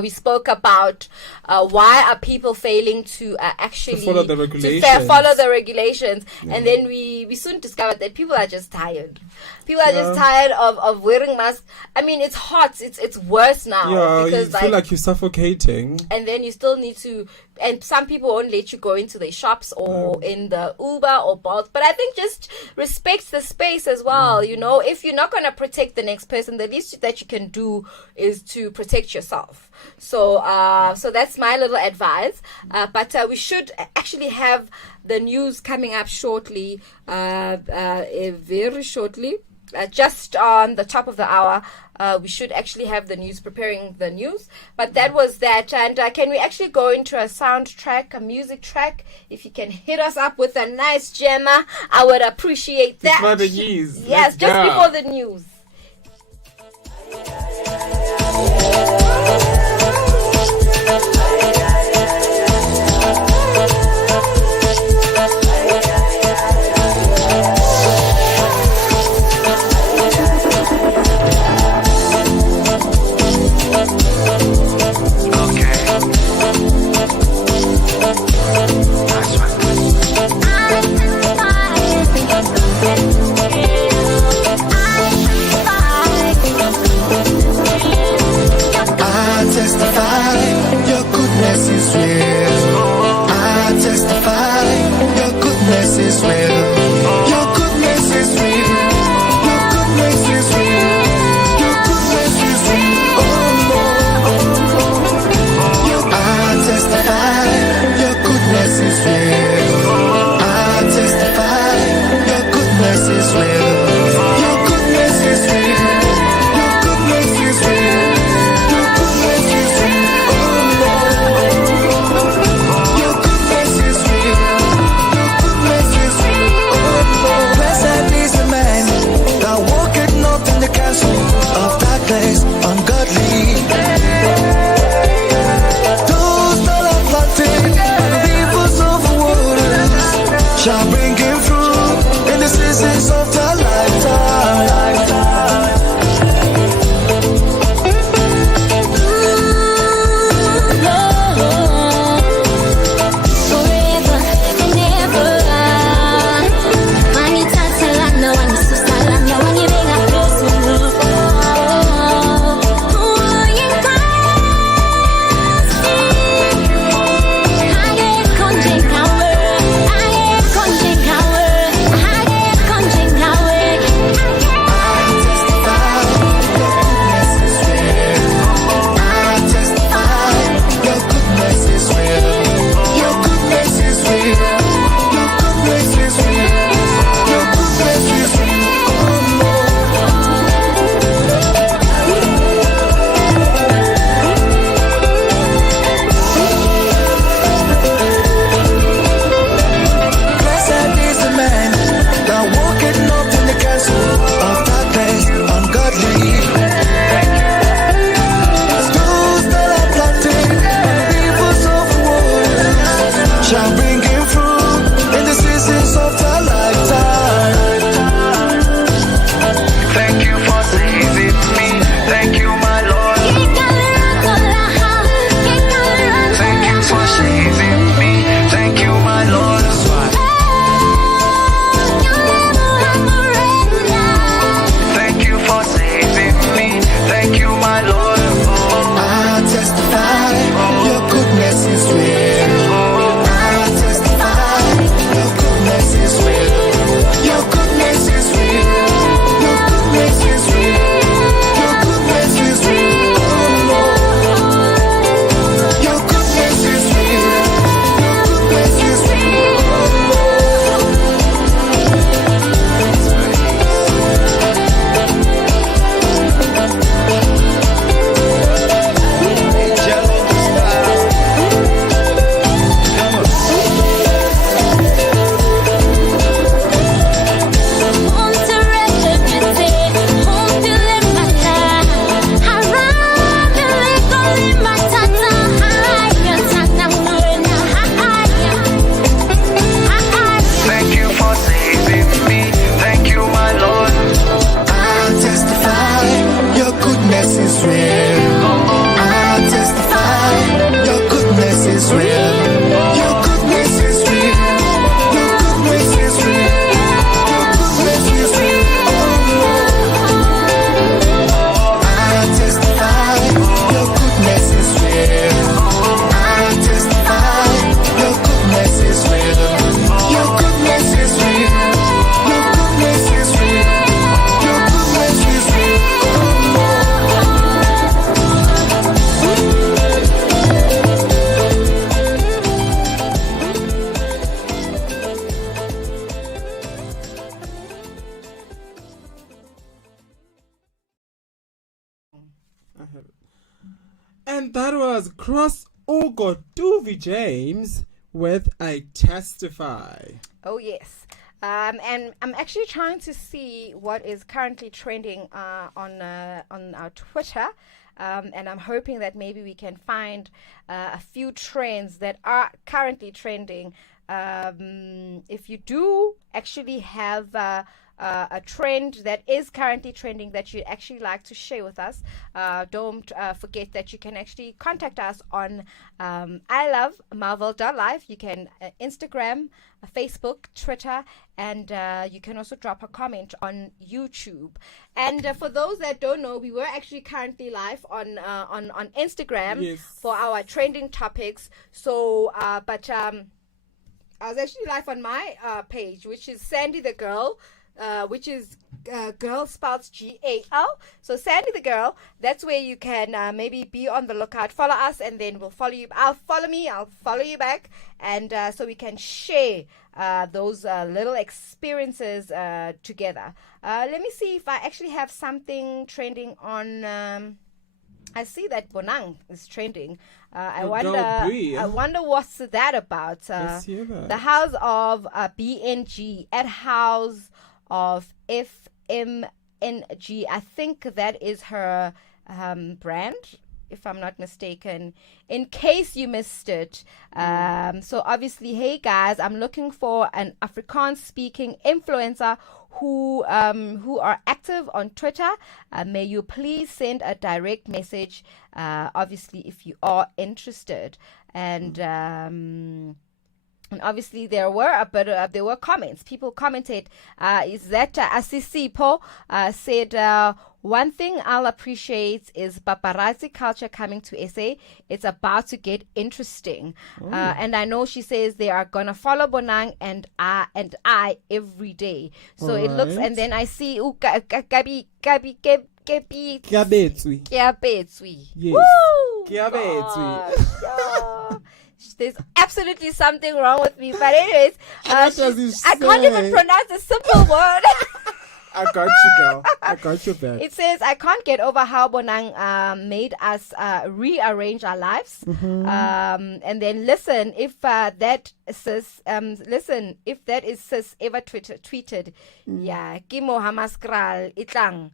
We spoke about why are people failing to actually follow the regulations. And then we soon discovered that people are just tired. People are just tired of wearing masks. I mean, it's hot. It's worse now. Yeah, because you feel like you're suffocating. And then you still need to, and some people won't let you go into their shops or in the Uber or Bolt. But I think just respect the space as well. You know, if you're not going to protect the next person, the least that you can do is to protect yourself. So that's my little advice. But we should actually have the news coming up shortly, very shortly. Just on the top of the hour, we should actually have the news, preparing the news. But that was that. And can we actually go into a soundtrack, a music track? If you can hit us up with a nice jammer, I would appreciate that. Before the news. Yes, just before the news. And that was Cross Ugo Duvi James with I Testify. Oh, yes. And I'm actually trying to see what is currently trending on our Twitter. And I'm hoping that maybe we can find a few trends that are currently trending. If you do actually have a trend that is currently trending that you'd actually like to share with us, don't forget that you can actually contact us on I Love Marvel.life. You can Instagram, Facebook, Twitter, and you can also drop a comment on YouTube. And for those that don't know, we were actually currently live on Instagram for our trending topics. So, but I was actually live on my page, which is Sandy the Girl, which is girl spells G-A-L. So Sandy the Girl, that's where you can maybe be on the lookout. Follow us, and then we'll follow you. I'll follow you back, and so we can share those little experiences together. Let me see if I actually have something trending on. I see that Bonang is trending. I wonder what's that about. Let's hear that. The house of BNG at house of FMNG. I think that is her brand, if I'm not mistaken, in case you missed it. So obviously, hey guys, I'm looking for an Afrikaans speaking influencer who are active on Twitter. May you please send a direct message, obviously, if you are interested. And obviously there were comments. People commented. Is that Asisipo said, one thing I'll appreciate is paparazzi culture coming to SA. It's about to get interesting. And I know she says they are gonna follow Bonang and I every day. So it looks, and then I see Kiabetswi. Yes. Woo! Kiabetswi. There's absolutely something wrong with me. But anyways, I can't even pronounce a simple word. I got you, girl. I got you back. It says, I can't get over how Bonang made us rearrange our lives. And then listen, if that sis ever tweeted, yeah, Kimo Hamaskral Itlang.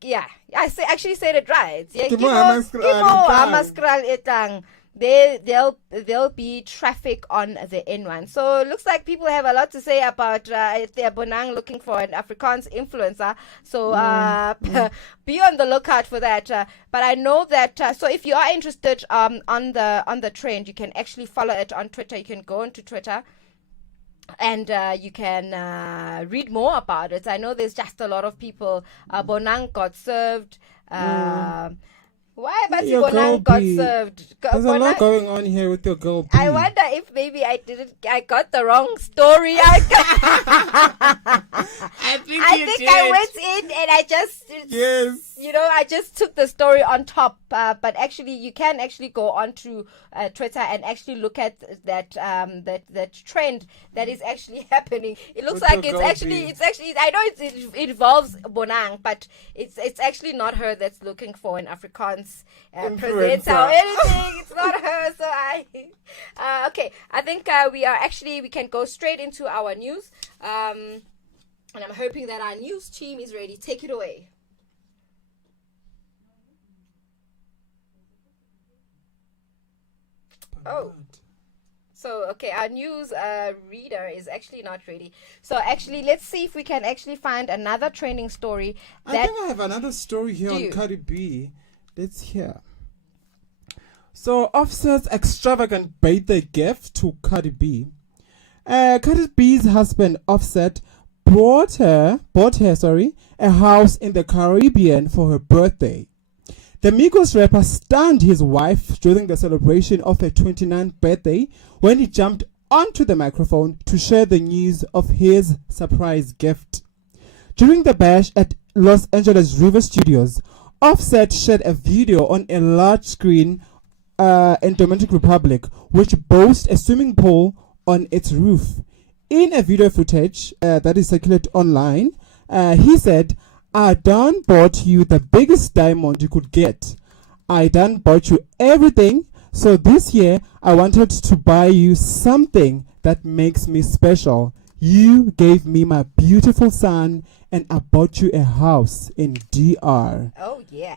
Yeah, I actually said it right. Yeah, Kimo Hamaskral Itlang. There'll be traffic on the N1. So it looks like people have a lot to say about if they're Bonang looking for an Afrikaans influencer. So be on the lookout for that. But I know that so if you are interested on the trend, you can actually follow it on Twitter. You can go onto Twitter and you can read more about it. I know there's just a lot of people. Bonang got served. Why Bonang got served? There's a lot going on here with your girl B. I wonder if maybe I got the wrong story. I think I went in and I just I just took the story on top. But actually, you can actually go onto Twitter and actually look at that trend that is actually happening. It looks like it's actually I know it involves Bonang, but it's actually not her that's looking for an Afrikaans presenter or anything. It's not her. So okay. I think we can go straight into our news. And I'm hoping that our news team is ready. Take it away. Oh. So, okay, our news reader is actually not ready. So, actually, let's see if we can actually find another trending story. I think I have another story here on Cardi B. Let's hear. So, Offset's extravagant birthday gift to Cardi B. Cardi B's husband, Offset, bought her, a house in the Caribbean for her birthday. The Migos rapper stunned his wife during the celebration of her 29th birthday when he jumped onto the microphone to share the news of his surprise gift. During the bash at Los Angeles River Studios, Offset shared a video on a large screen in Dominican Republic, which boasts a swimming pool on its roof. In a video footage that is circulated online, he said, "I done bought you the biggest diamond you could get. I done bought you everything, so this year I wanted to buy you something that makes me special. You gave me my beautiful son, and I bought you a house in DR. Oh yeah.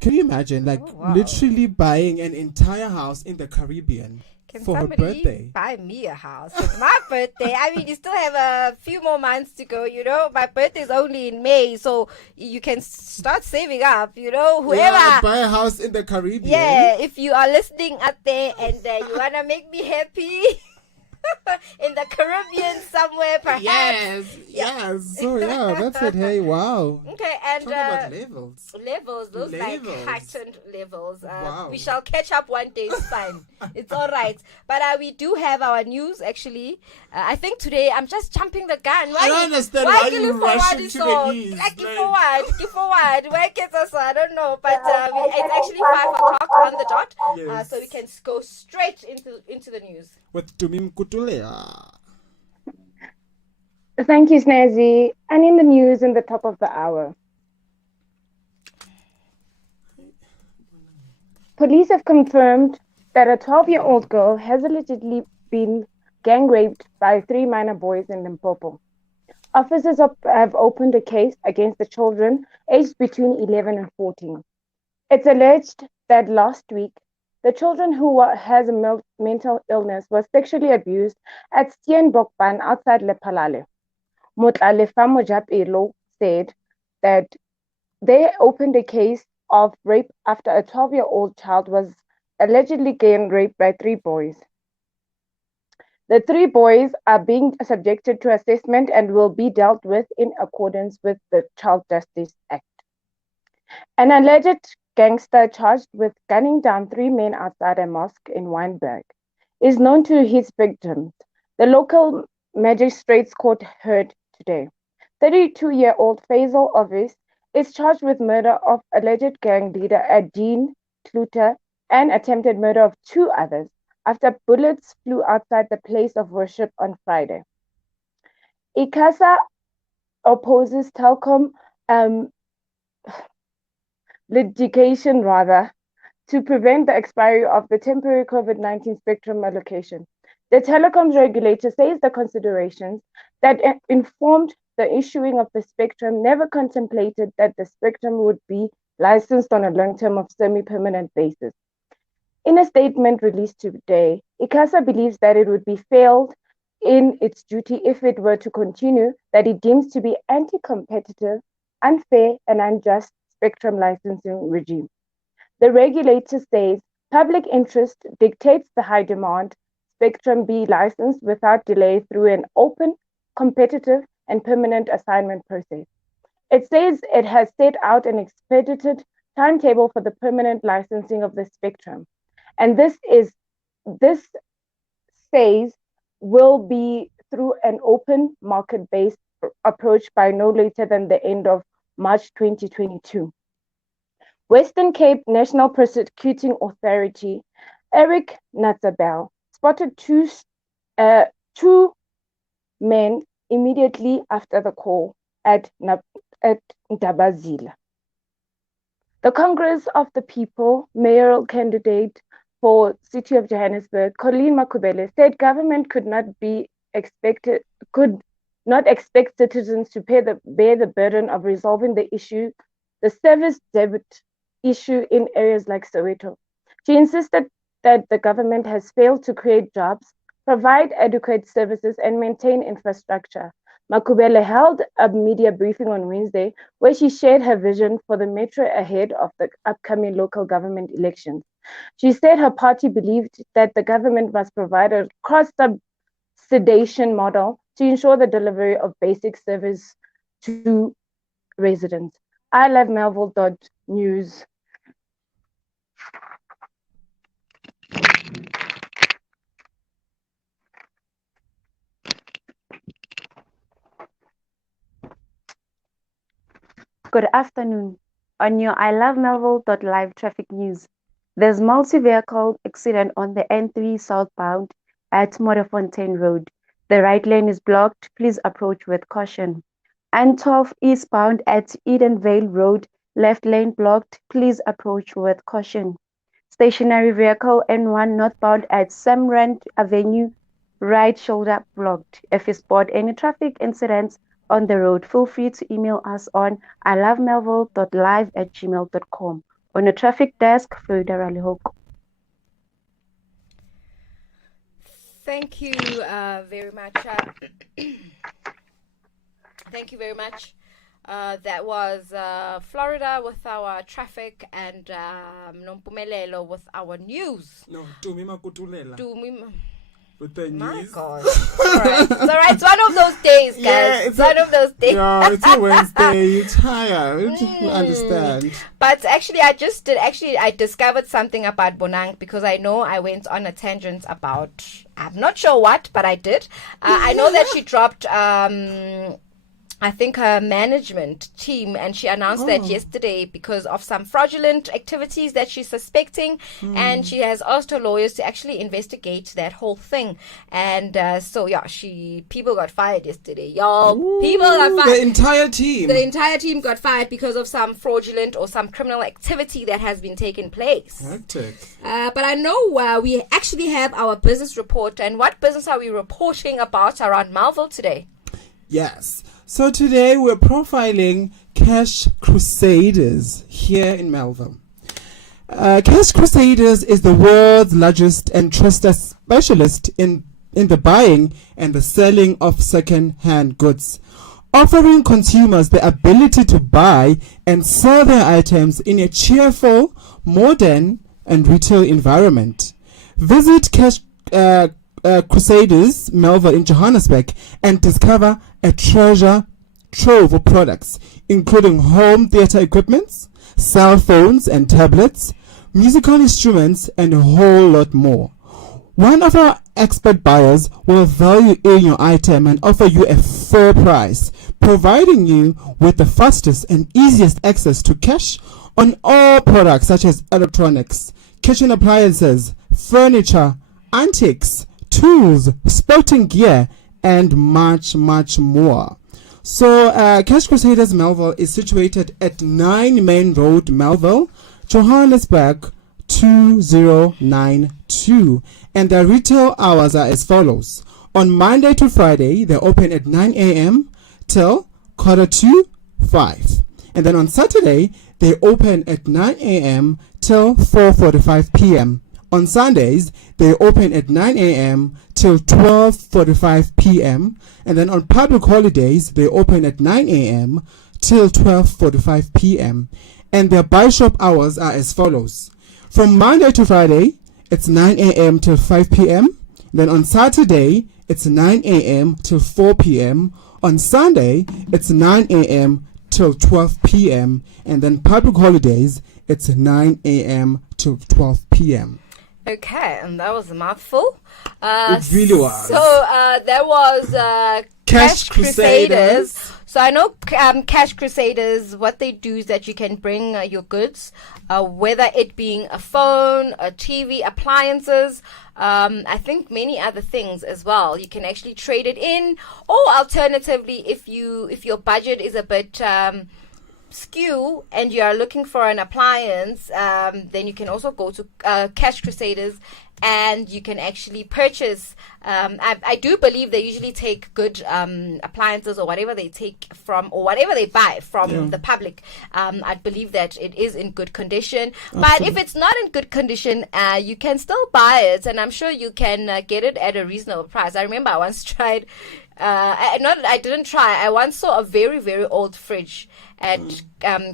Can you imagine, like, wow. literally buying an entire house in the Caribbean Can for her somebody birthday? buy me a house? It's my birthday. I mean, you still have a few more months to go, you know. My birthday is only in May, so you can start saving up, you know. Whoever. Yeah, buy a house in the Caribbean. Yeah, if you are listening out there and you want to make me happy. In the Caribbean somewhere, perhaps. Yes. So yeah, that's it. Hey, wow. Okay, and talk about levels. Those like Levels. heightened levels. Wow. We shall catch up one day. It's fine. It's all right. But we do have our news actually. I think today I'm just jumping the gun. I don't understand why you rushing to the news. Like, give forward. Where gets us? I don't know. But it's actually 5 o'clock on the dot. Yes. So we can go straight into the news. With Tumim Kutulea. Thank you, Snazzy. And in the news in the top of the hour. Police have confirmed that a 12-year-old girl has allegedly been gang raped by 3 minor boys in Limpopo. Officers have opened a case against the children aged between 11 and 14. It's alleged that last week, the children who has a mental illness was sexually abused at Steenbokpan outside Lephalale. Motlalefa Mojapelo said that they opened a case of rape after a 12-year-old child was allegedly gang raped by 3 boys. The 3 boys are being subjected to assessment and will be dealt with in accordance with the Child Justice Act. An alleged gangster charged with gunning down 3 men outside a mosque in Wynberg is known to his victims. The local magistrates court heard today. 32-year-old Faisal Ovis is charged with murder of alleged gang leader Adine Kluter and attempted murder of 2 others after bullets flew outside the place of worship on Friday. ICASA opposes Telkom litigation to prevent the expiry of the temporary COVID-19 spectrum allocation. The telecoms regulator says the considerations that informed the issuing of the spectrum never contemplated that the spectrum would be licensed on a long-term or semi-permanent basis. In a statement released today, ICASA believes that it would be failed in its duty if it were to continue that it deems to be anti-competitive, unfair, and unjust spectrum licensing regime. The regulator says public interest dictates the high demand spectrum be licensed without delay through an open, competitive, and permanent assignment process. It says it has set out an expedited timetable for the permanent licensing of the spectrum. And this says will be through an open market-based approach by no later than the end of March 2022. Western Cape National Prosecuting Authority, Eric Natzabel, spotted two men immediately after the call at Ndabazila. The Congress of the People mayoral candidate for City of Johannesburg, Colleen Makubele, said government could not expect citizens to bear the burden of resolving the service debt issue in areas like Soweto. She insisted that the government has failed to create jobs, provide adequate services, and maintain infrastructure. Makubele held a media briefing on Wednesday where she shared her vision for the metro ahead of the upcoming local government elections. She said her party believed that the government must provide a cross-subsidization model to ensure the delivery of basic service to residents. I love Melville.news. Good afternoon. On your I Love Melville.live traffic news, there's multi-vehicle accident on the N3 southbound at Modderfontein Road. The right lane is blocked. Please approach with caution. N12 eastbound at Edenvale Road. Left lane blocked. Please approach with caution. Stationary vehicle N1 northbound at Samrand Avenue, right shoulder blocked. If you spot any traffic incidents on the road, feel free to email us on ilovemelville.live@gmail.com. On the traffic desk, Florida Rallyhook. Thank you very much. Thank you very much. That was Florida with our traffic and Nompumelelo with our news. No, Tumi Makutulela. With the My news. God. Alright. It's alright. It's one of those days, guys. Yeah, it's one of those days. Yeah, it's a Wednesday. You're tired. I understand. But actually, I discovered something about Bonang because I know I went on a tangent about, I'm not sure what, but I did. I know that she dropped, I think her management team, and she announced that yesterday because of some fraudulent activities that she's suspecting, and she has asked her lawyers to actually investigate that whole thing. And so yeah, people got fired yesterday, y'all. People got fired. The entire team. The entire team got fired because of some fraudulent or some criminal activity that has been taking place. Hectic. But I know we actually have our business report, and what business are we reporting about around Melville today? Yes. So today we're profiling Cash Crusaders here in Melville. Cash Crusaders is the world's largest and trusted specialist in the buying and the selling of second-hand goods, offering consumers the ability to buy and sell their items in a cheerful, modern, and retail environment. Visit Cash Crusaders Melville in Johannesburg and discover a treasure trove of products, including home theater equipments, cell phones and tablets, musical instruments, and a whole lot more. One of our expert buyers will value in your item and offer you a fair price, providing you with the fastest and easiest access to cash on all products such as electronics, kitchen appliances, furniture, antiques, tools, sporting gear, and much, much more. So, Cash Crusaders Melville is situated at 9 Main Road, Melville, Johannesburg 2092. And their retail hours are as follows. On Monday to Friday, they open at 9 a.m. till 4:45. And then on Saturday, they open at 9 a.m. till 4:45 p.m. On Sundays, they open at 9 a.m. till 12:45 p.m. And then on public holidays, they open at 9 a.m. till 12:45 p.m. And their buy shop hours are as follows. From Monday to Friday, it's 9 a.m. till 5 p.m. Then on Saturday, it's 9 a.m. till 4 p.m. On Sunday, it's 9 a.m. till 12 p.m. And then public holidays, it's 9 a.m. till 12 p.m. Okay, and that was a mouthful. It really was. So that was Cash Crusaders. So I know Cash Crusaders, what they do is that you can bring your goods, whether it being a phone, a TV, appliances, I think many other things as well. You can actually trade it in, or alternatively, if your budget is a bit skew and you are looking for an appliance, then you can also go to Cash Crusaders and you can actually purchase. I do believe they usually take good appliances or whatever they take from, or whatever they buy from the public. I believe that it is in good condition. But if it's not in good condition, you can still buy it, and I'm sure you can get it at a reasonable price. I remember I once tried. I didn't try. I once saw a very, very old fridge at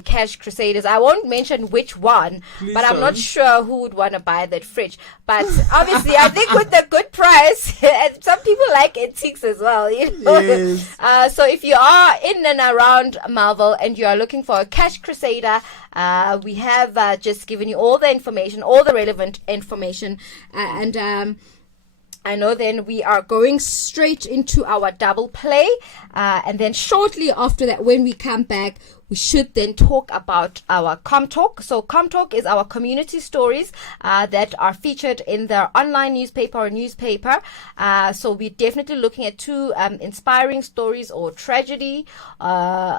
Cash Crusaders. I won't mention which one, but I'm not sure who would want to buy that fridge. But obviously, I think with the good price, and some people like antiques as well, you know. Yes. So if you are in and around Melville and you are looking for a Cash Crusader, we have just given you all the information, all the relevant information, and I know then we are going straight into our double play, and then shortly after that, when we come back, we should then talk about our ComTalk. So ComTalk is our community stories that are featured in the online newspaper or newspaper. So we're definitely looking at two inspiring stories or tragedy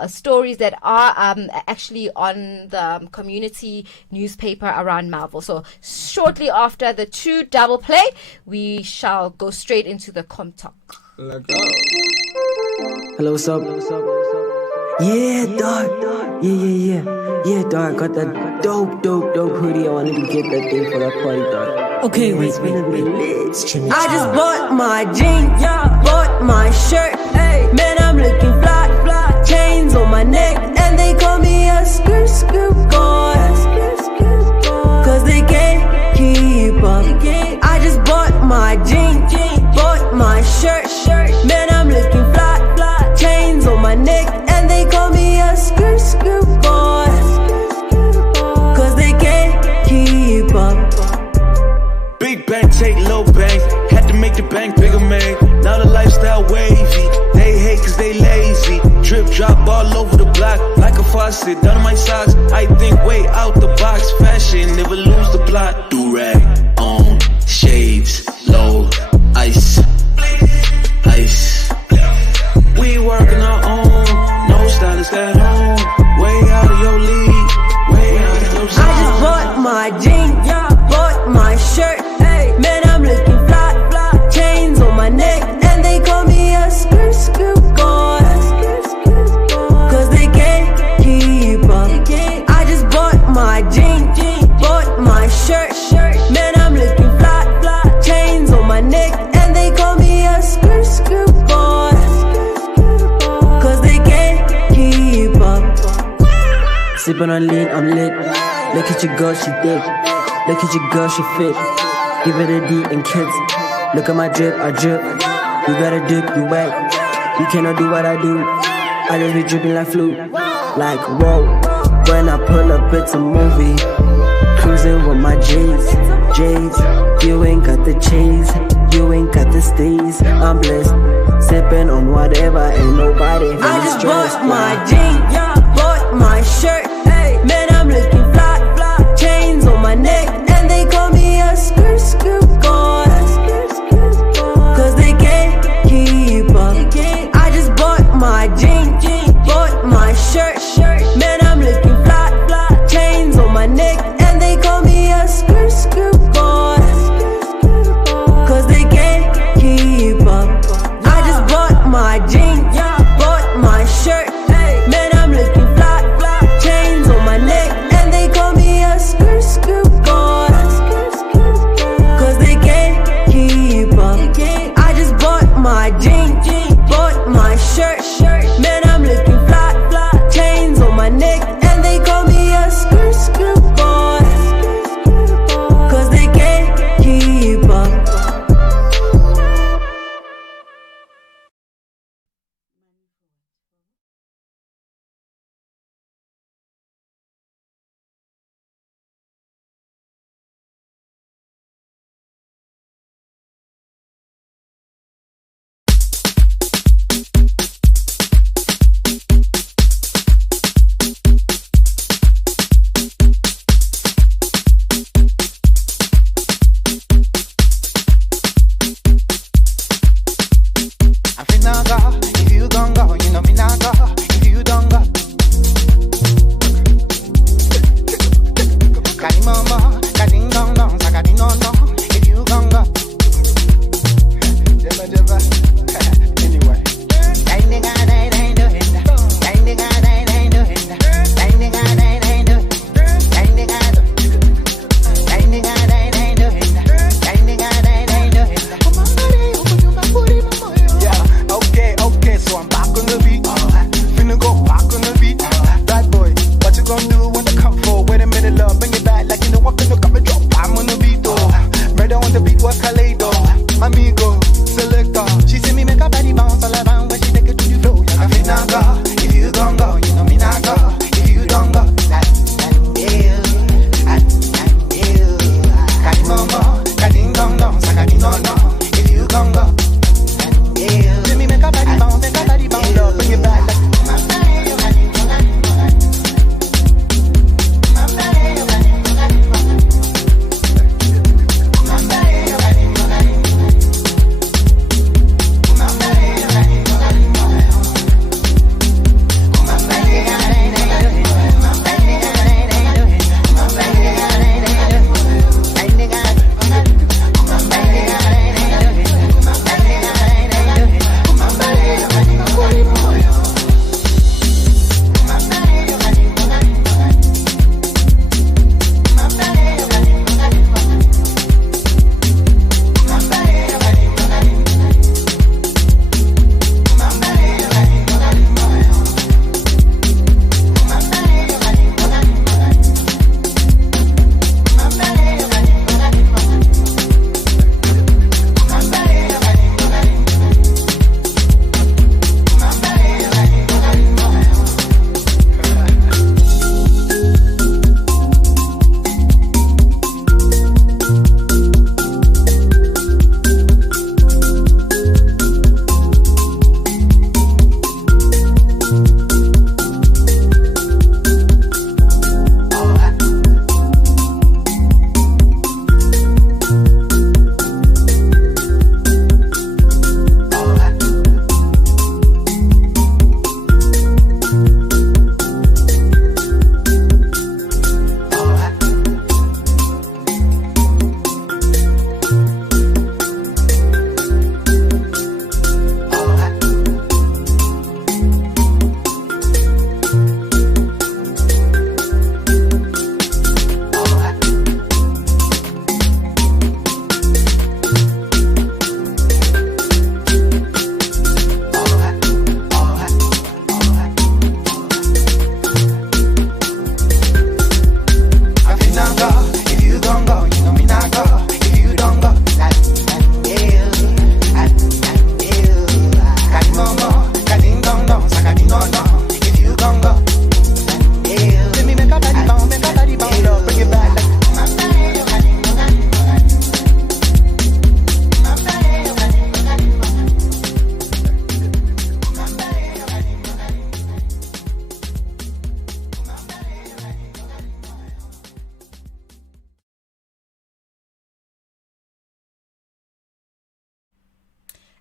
stories that are actually on the community newspaper around Marvel. So shortly after the two double play, we shall go straight into the ComTalk. Hello, what's up? Yeah, dog. Yeah, dog. Got that dope hoodie. I wanted to get that thing for that party, dog. Okay, wait. I just bought my jeans, bought my shirt. Man, I'm looking fly. Chains on my neck, and they call me a skirt boy. Cause they can't keep up. I just bought my jeans, bought my shirt. Man, I'm looking fly. Chains on my neck, and they call me a skirt boy. Cause they can't keep up. Big bank, take low bank. Had to make the bank bigger, man. Now the lifestyle wavy. They hate cause they lazy. Drip drop all over the block. Like a faucet, down on my socks. I think way out the box. Fashion, never lose the plot. Do-rag, on, shades, low, ice. We working our own. No stylist at home. Way out of your league. Way out of your zone. I just bought my jeans, bought my shirt. Man, I'm looking fly. Chains on my neck, and they call me a skirt boy. Cause they can't keep up. I just bought my jeans, bought my shirt. Man, I'm looking fly. Chains on my neck, and they call me a skirt boy. Cause they can't keep up. Sipping on lean, I'm lit. Look at your girl, she thick. Look at your girl, she fit. Give it a D and kids. Look at my drip, I drip. You gotta dip, you wet. You cannot do what I do. I just be dripping like flute. Like whoa. When I pull up, it's a movie. Cruising with my J's. You ain't got the cheese. You ain't got the steez. I'm blessed. Sipping on whatever, ain't nobody really I just stressed. bought my jeans, bought my shirt. Man, I'm looking fly. Chains on my neck, and they call me a skirt boy. Cause they can't keep up. I just bought my jeans, bought my shirt. Man, I'm looking fly. Chains on my neck, and they call me a skirt boy. Cause they can't keep up. I just bought my jeans, bought my shirt. Man, I'm looking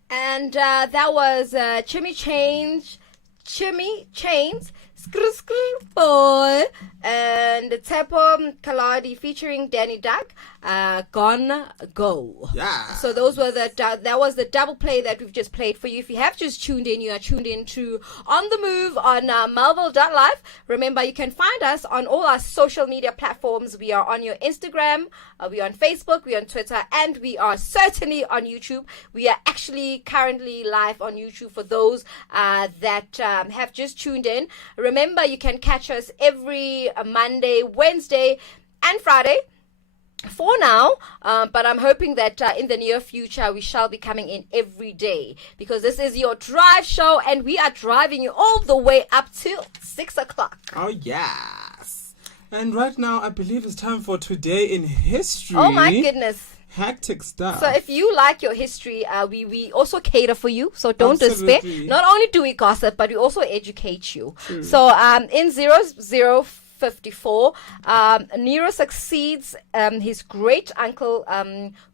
And that was Chimmy Chains, Skr Skr Boy, and Tepo Kaladi featuring Danny Duck, Gonna Go. Yeah. So those were that was the double play that we've just played for you. If you have just tuned in, you are tuned in to On The Move on Melville.live. Remember, you can find us on all our social media platforms. We are on your Instagram, we are on Facebook, we are on Twitter, and we are certainly on YouTube. We are actually currently live on YouTube for those that have just tuned in. Remember, you can catch us every Monday, Wednesday, and Friday. For now, but I'm hoping that in the near future we shall be coming in every day, because this is your drive show and we are driving you all the way up till 6 o'clock. Oh yes. And right now I believe it's time for Today in History. Oh my goodness. Hectic stuff. So if you like your history, we also cater for you, so don't despair. Not only do we gossip, but we also educate you. True. So in 0054, Nero succeeds his great uncle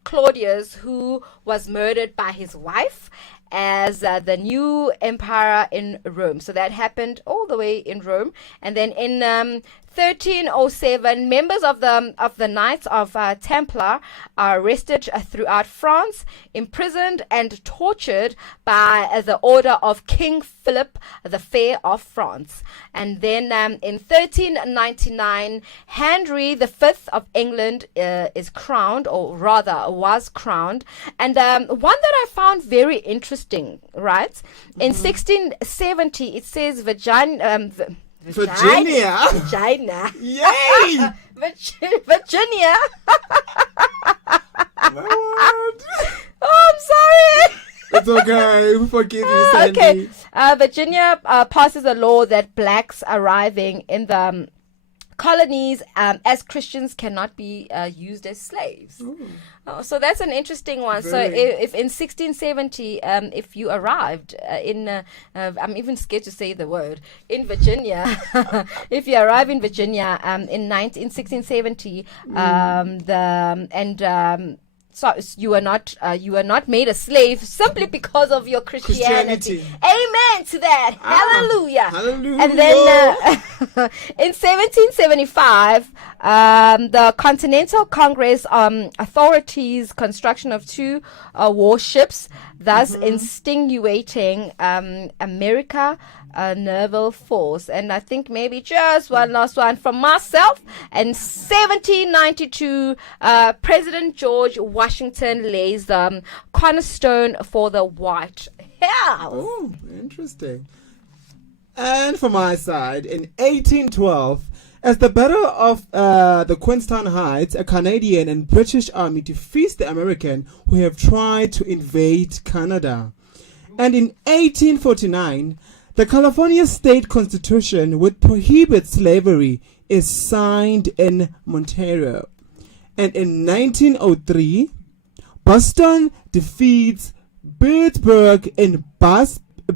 Claudius, who was murdered by his wife, as the new emperor in Rome. So that happened all the way in Rome. And then in 1307, members of the Knights of Templar are arrested throughout France, imprisoned and tortured by the order of King Philip the Fair of France. And then in 1399, Henry V of England is crowned, or rather was crowned. And one that I found very interesting, right? In 1670, it says Virginia. Yay! Virginia. Oh, I'm sorry. It's okay. We forgive you, Sandy. Okay. Virginia passes a law that blacks arriving in the colonies as Christians cannot be used as slaves. So that's an interesting one. So if in 1670, if you arrived in, I'm even scared to say the word, in Virginia, if you arrive in Virginia in 1670, so you are not made a slave simply because of your Christianity. Amen to that. Hallelujah. Hallelujah. And then in 1775, the Continental Congress authorities construction of two warships, thus instigating America naval force. And I think maybe just one last one from myself. In 1792, President George Washington lays the cornerstone for the White House. Oh, interesting. And for my side, in 1812, as the Battle of the Queenstown Heights, a Canadian and British army defeats the American who have tried to invade Canada. And in 1849, the California State Constitution, which prohibits slavery, is signed in Ontario. And in 1903, Boston defeats Pittsburgh in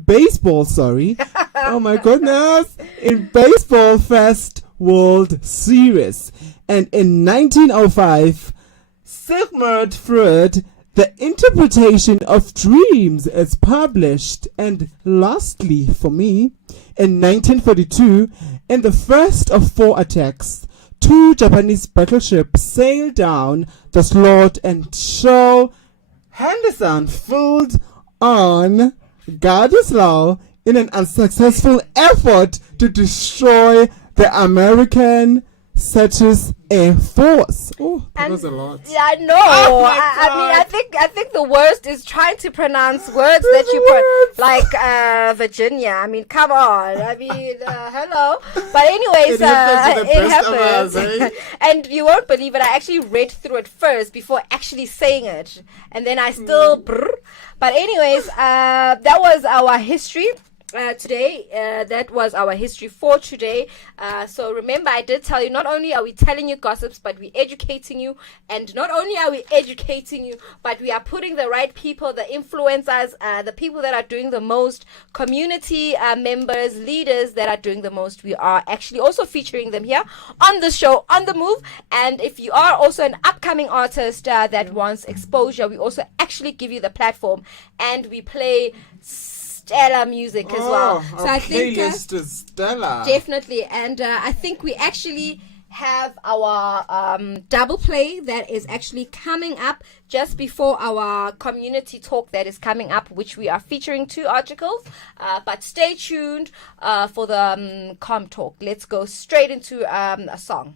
baseball, oh my goodness, in Baseball Fest World Series. And in 1905, Sigmund Freud, The Interpretation of Dreams, is published. And lastly, for me, in 1942, in the first of 4 attacks, 2 Japanese battleships sailed down the slot and show Henderson filled on Gardislaw in an unsuccessful effort to destroy the American Satis Air Force. Oh, that was a lot. Yeah, I know. I think the worst is trying to pronounce words that you put like Virginia. I mean, come on. I mean, hello. But anyways, it happens. And you won't believe it. I actually read through it first before actually saying it, and then I still. But anyways, that was our history. today. That was our history for today. So remember, I did tell you, not only are we telling you gossips, but we're educating you. And not only are we educating you, but we are putting the right people, the influencers, the people that are doing the most, community members, leaders that are doing the most. We are actually also featuring them here on the show, On The Move. And if you are also an upcoming artist that wants exposure, we also actually give you the platform, and we play stellar music as well. So I think playlist is stellar. Definitely. And I think we actually have our double play that is actually coming up just before our community talk that is coming up, which we are featuring 2 articles. But stay tuned for the com talk. Let's go straight into a song.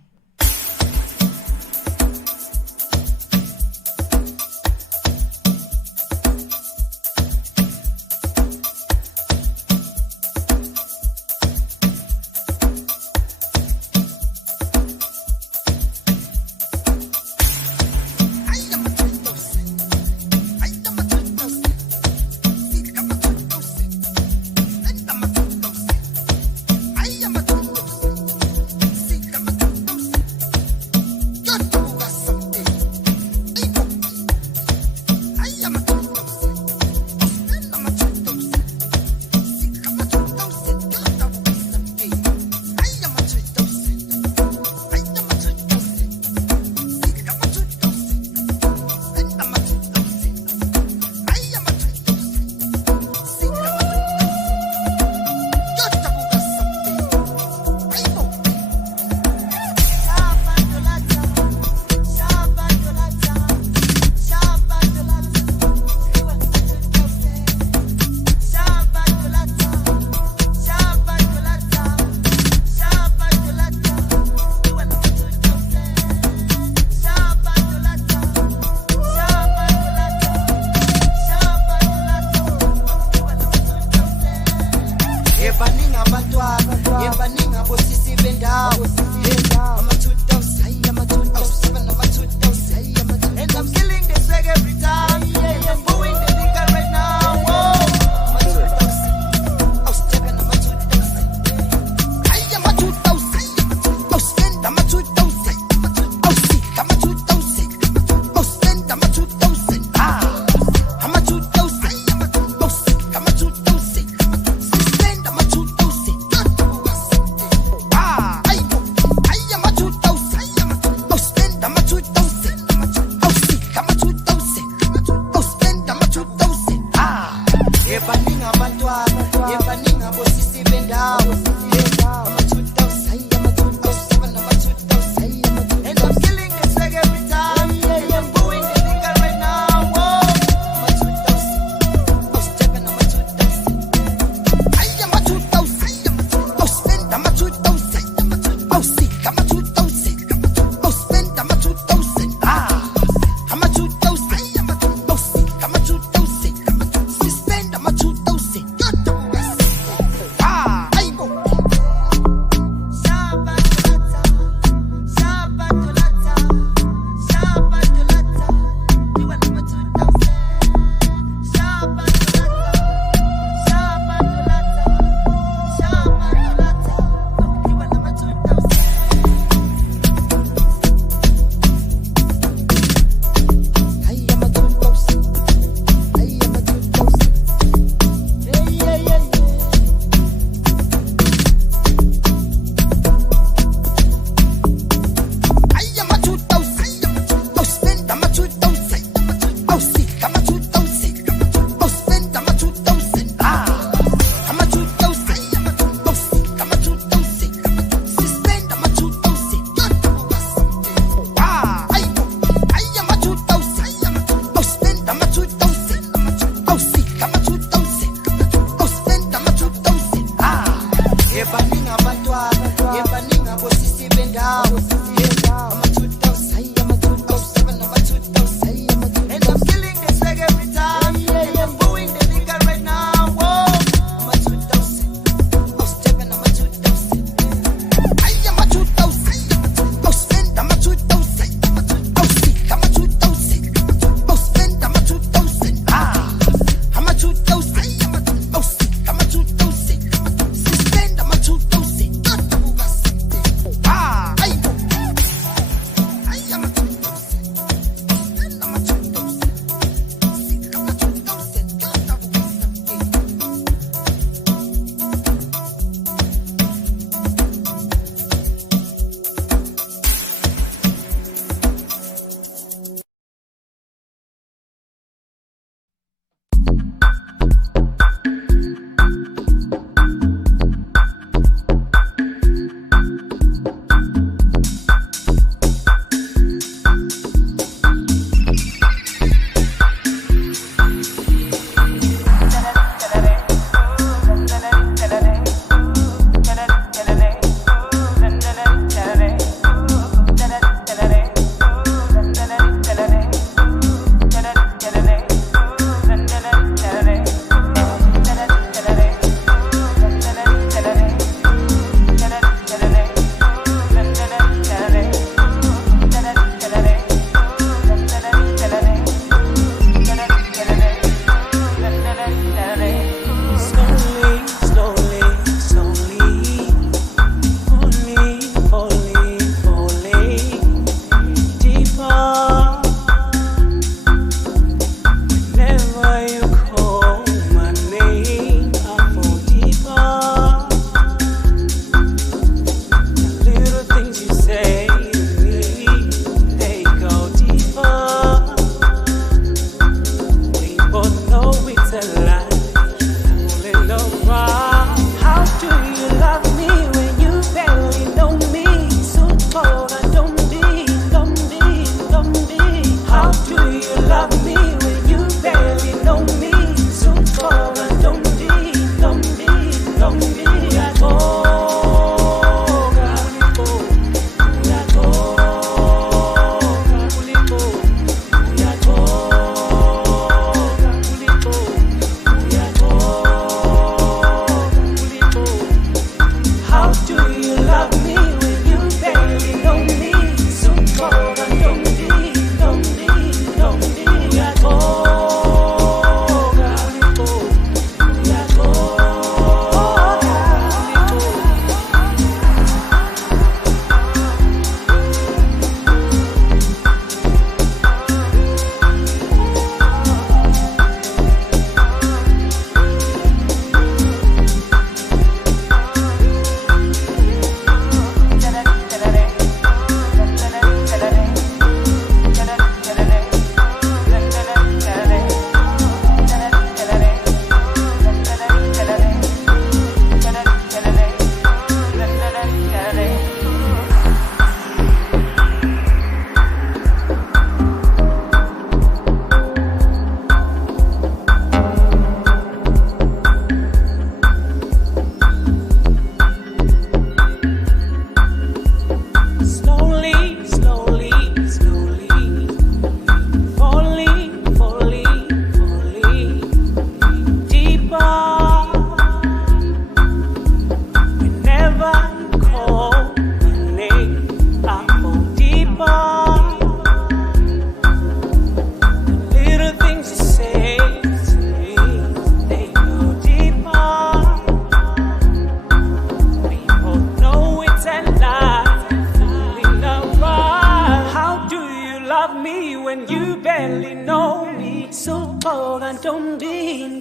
love me when you barely know me? So cold and don't be.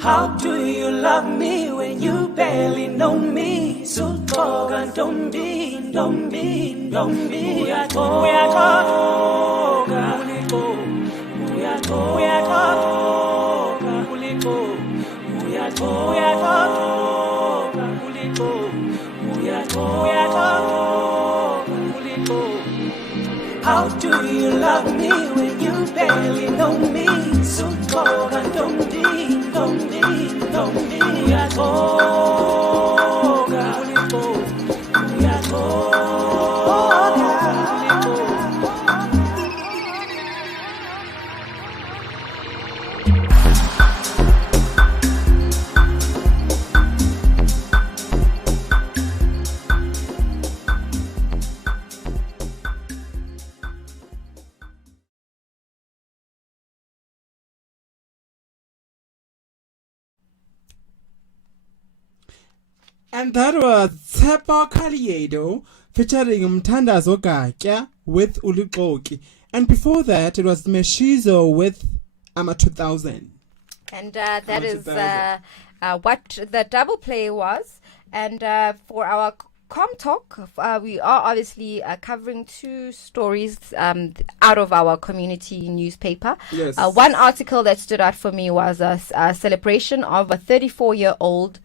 How do you love me when you barely know me? So cold and don't be. We are How do you love me when you barely know me? So cold and don't be. We are And that was Tsepa Kaliedo featuring Mtandazo Gatya with Ulixoki. And before that, it was Meshizo with Ama 2000. And that is what the double play was. And for our Com Talk, we are obviously covering two stories out of our community newspaper. Yes. One article that stood out for me was a celebration of a 34-year-old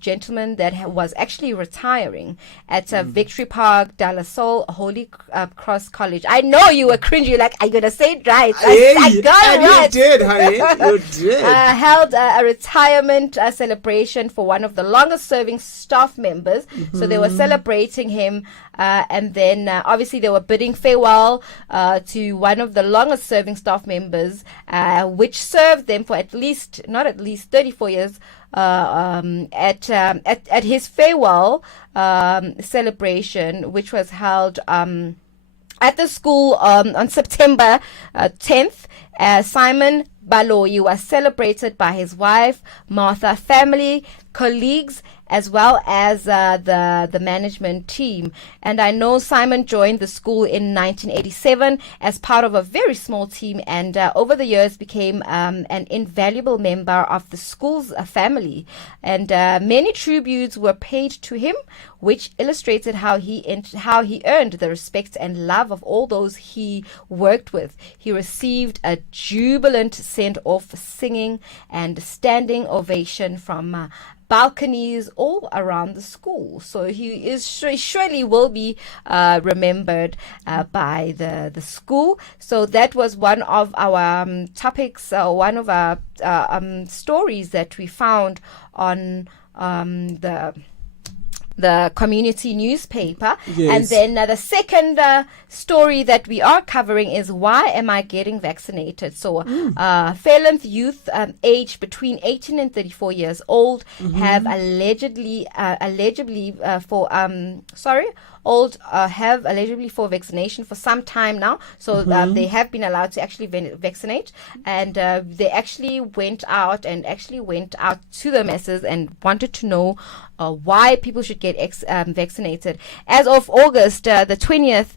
gentleman that was actually retiring at Victory Park, De La Salle Holy Cross College. I know you were cringy, like, are you going to say it right? I got it right. You did, honey. You did. Held a retirement celebration for one of the longest serving staff members. So they were celebrating him, and then obviously they were bidding farewell to one of the longest serving staff members, which served them for not at least 34 years. At his farewell celebration, which was held at the school on September 10th, Simon Baloyi was celebrated by his wife, Martha, family, colleagues, as well as the management team. And I know Simon joined the school in 1987 as part of a very small team, and over the years became an invaluable member of the school's family. And many tributes were paid to him, which illustrated how he earned the respect and love of all those he worked with. He received a jubilant send-off, singing and standing ovation from balconies all around the school. So he surely will be remembered by the school. So that was one of our topics, one of our stories that we found on the community newspaper. Yes. And then the second story that we are covering is, why am I getting vaccinated? So fair-length youth aged between 18 and 34 years old have allegedly for vaccination for some time now. So they have been allowed to actually vaccinate, and they actually went out to the masses and wanted to know why people should get vaccinated. As of August the 20th,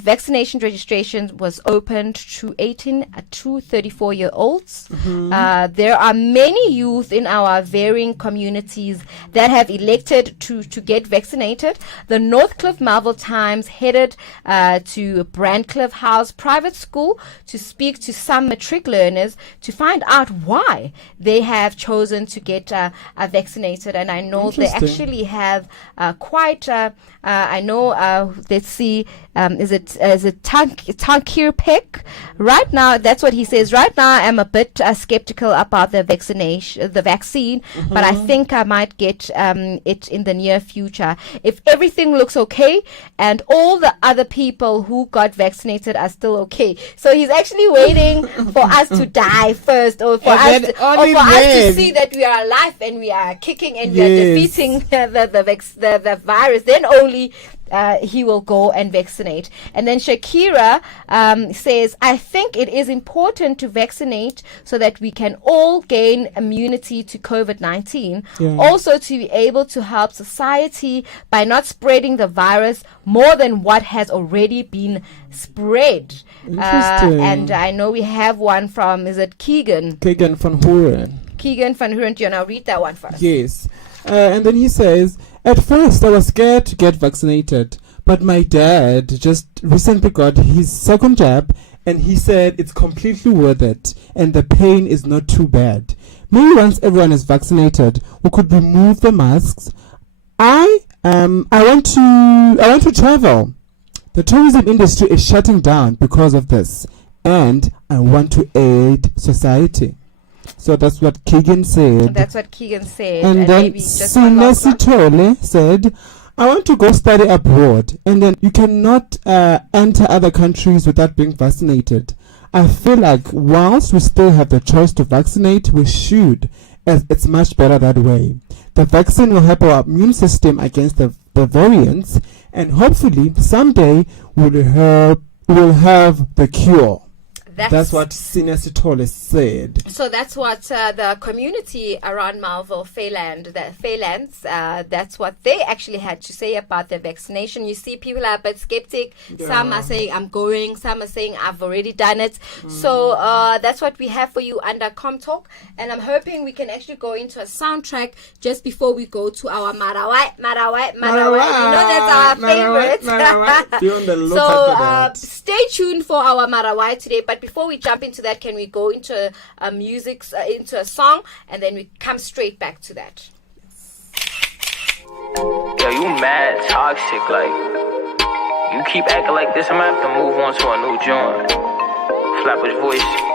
vaccination registration was opened to 18 to 34 year olds. There are many youth in our varying communities that have elected to get vaccinated. The Northcliffe Marvel Times headed to Brandcliffe House Private School to speak to some matric learners to find out why they have chosen to get vaccinated. And I know they actually have quite I know let's see, is it Tankir Peck? Right now, that's what he says. Right now I'm a bit skeptical about the vaccine, but I think I might get it in the near future if everything looks okay and all the other people who got vaccinated are still okay. So he's actually waiting for us to die first, or for us to see that we are alive and we are kicking and we are defeating the virus. Then only he will go and vaccinate. And then Shakira says, I think it is important to vaccinate so that we can all gain immunity to COVID-19. Yeah. Also to be able to help society by not spreading the virus more than what has already been spread. Interesting. And I know we have one from, is it Keegan? Keegan van Horen. Keegan van Horen, do you want to read that one first? Yes. And then he says, at first I was scared to get vaccinated, but my dad just recently got his second jab and he said it's completely worth it and the pain is not too bad. Maybe once everyone is vaccinated, we could remove the masks. I want to travel. The tourism industry is shutting down because of this, and I want to aid society. So that's what Keegan said. That's what Keegan said. And then maybe just one more Snazzy Tole said, I want to go study abroad, and then you cannot enter other countries without being vaccinated. I feel like whilst we still have the choice to vaccinate, we should, as it's much better that way. The vaccine will help our immune system against the variants, and hopefully someday we'll have the cure. That's what Snazzy Tole said. So that's what the community around Malville, Faylands, that's what they actually had to say about the vaccination. You see, people are a bit skeptic. Yeah. Some are saying, I'm going. Some are saying, I've already done it. So that's what we have for you under ComTalk. And I'm hoping we can actually go into a soundtrack just before we go to our Marawai. You know that's our favorite. Be on the lookout for that. Stay tuned for our Marawai today. But before we jump into that, can we go into into a song, and then we come straight back to that? Yo, you mad toxic, like, you keep acting like this, I'm gonna have to move on to a new joint. Flapper's voice.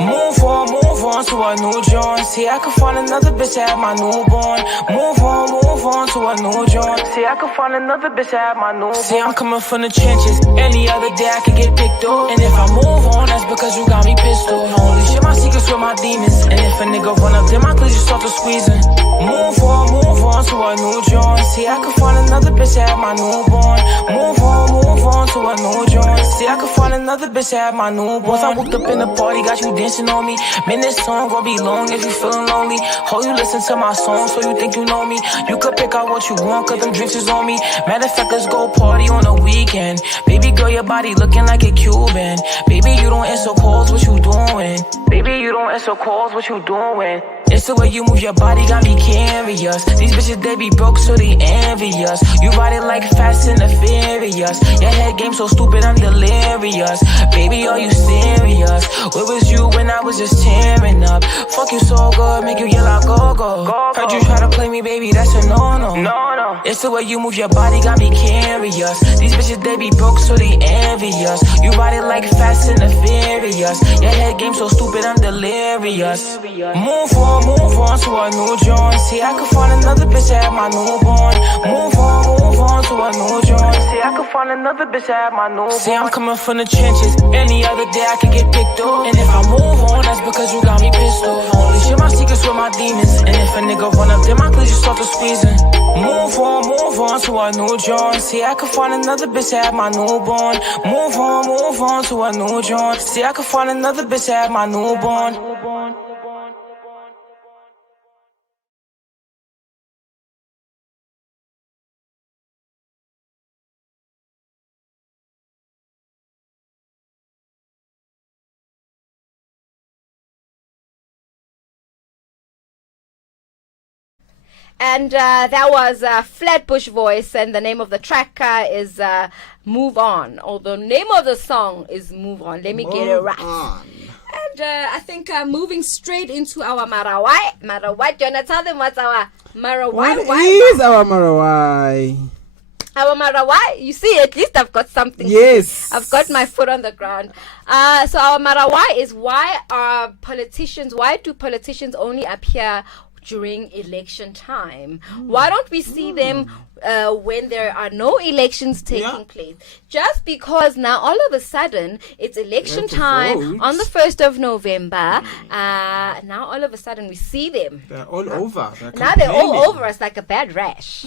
Move on to a new joint. See, I could find another bitch to have my newborn. Move on to a new joint. See, I could find another bitch to have my newborn. See, I'm coming from the trenches. Any other day I could get picked up. And if I move on, that's because you got me pistol. Only share my secrets with my demons. And if a nigga run up, then my cleats just start to squeezing. Move on to a new joint. See, I could find another bitch to have my newborn. Move on to a new joint. See, I could find another bitch to have my newborn. Once I walked up in the party, got you dancing on me. Man, this song gon' be long if you feeling lonely. Hope you listen to my song so you think you know me. You could pick out what you want, cause them drinks is on me. Matter of fact, let's go party on the weekend. Baby girl, your body looking like a Cuban. Baby, you don't answer calls, what you doing? Baby, you don't answer calls, what you doing? It's the way you move your body, got me curious. These bitches, they be broke, so they envious. You ride it like Fast and the Furious. Your head game so stupid, I'm delirious. Baby, are you serious? Where was you when I was just tearing up? Fuck you so good, make you yell out go. Heard you try to play me, baby, that's a no. It's the way you move your body, got me curious. These bitches, they be broke, so they envious. You ride it like Fast and the Furious. Your head game so stupid, I'm delirious. Move on to a new joint. See, I could find another bitch to have my newborn. Move on to a new joint. See, I could find another bitch to have my newborn. See, I'm coming from the trenches. Any other day I could get picked up. And if I move on, that's because you got me pistol. Only share my secrets with my demons. And if a nigga run up, then my cleats just start to squeezing. Move on to a new joint. See, I could find another bitch to have my newborn. Move on to a new joint. See, I could find another bitch to have my newborn. And that was Flatbush Voice, and the name of the track is Move On. Or the name of the song is Move On. Let me get it right. And I think moving straight into our Marawai. Marawai, do you want to tell them what's our Marawai? What is our Marawai? Our Marawai, you see, at least I've got something. Yes. I've got my foot on the ground. So our Marawai is why do politicians only appear during election time? Why don't we see them when there are no elections taking place? Just because now all of a sudden it's election time on the 1st of November. Now all of a sudden we see them. They're all over. Now they're all over us like a bad rash.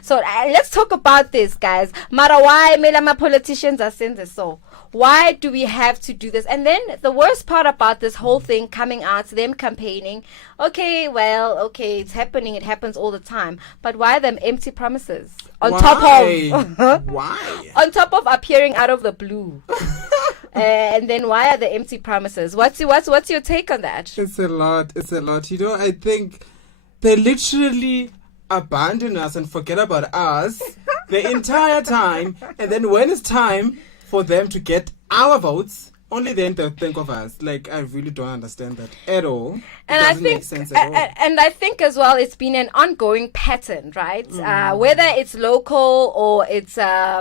So let's talk about this, guys. Mara, why my politicians are saying this so? Why do we have to do this? And then the worst part about this whole thing coming out, them campaigning, okay, it's happening. It happens all the time. But why them empty promises? Top of why? On top of appearing out of the blue. And then why are the empty promises? What's your take on that? It's a lot. I think they literally abandon us and forget about us the entire time. And then when it's time for them to get our votes, only then they'll think of us. Like, I really don't understand that at all. And doesn't make sense at all. And I think as well, it's been an ongoing pattern, right? Whether it's local or it's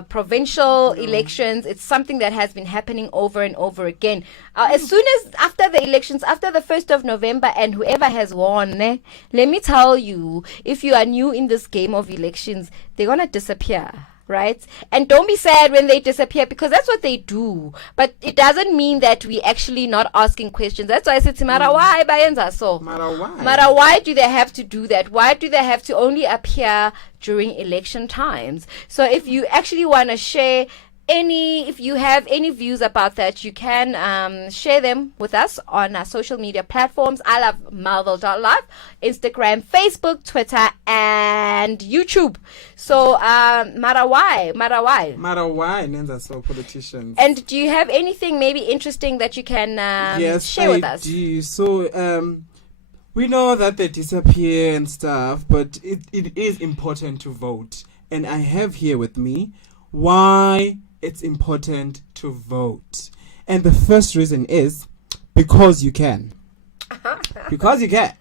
provincial elections, it's something that has been happening over and over again. As soon as after the elections, after the 1st of November, and whoever has won, let me tell you, if you are new in this game of elections, they're going to disappear. Right? And don't be sad when they disappear, because that's what they do. But it doesn't mean that we actually not asking questions. That's why I said to Mara, why bayenza so? Mara, why do they have to do that? Why do they have to only appear during election times? So if you actually want to share if you have any views about that, you can share them with us on our social media platforms. I love Marvel.live, Instagram, Facebook, Twitter, and YouTube. So, Mara, why? Nenza, so politicians. And do you have anything maybe interesting that you can share with us? Yes, I do. So, we know that they disappear and stuff, but it is important to vote. And I have here with me why it's important to vote. And the first reason is because you can. Because you can.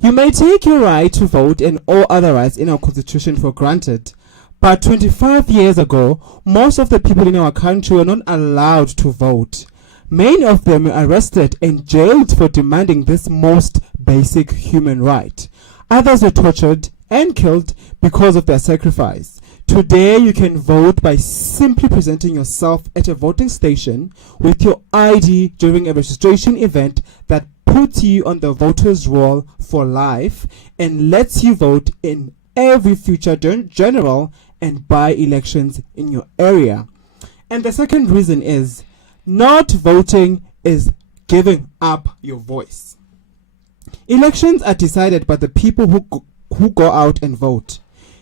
You may take your right to vote and all other rights in our constitution for granted. But 25 years ago, most of the people in our country were not allowed to vote. Many of them were arrested and jailed for demanding this most basic human right. Others were tortured and killed because of their sacrifice. Today, you can vote by simply presenting yourself at a voting station with your ID during a registration event that puts you on the voters' roll for life and lets you vote in every future general and by-elections in your area. And the second reason is not voting is giving up your voice. Elections are decided by the people who go out and vote.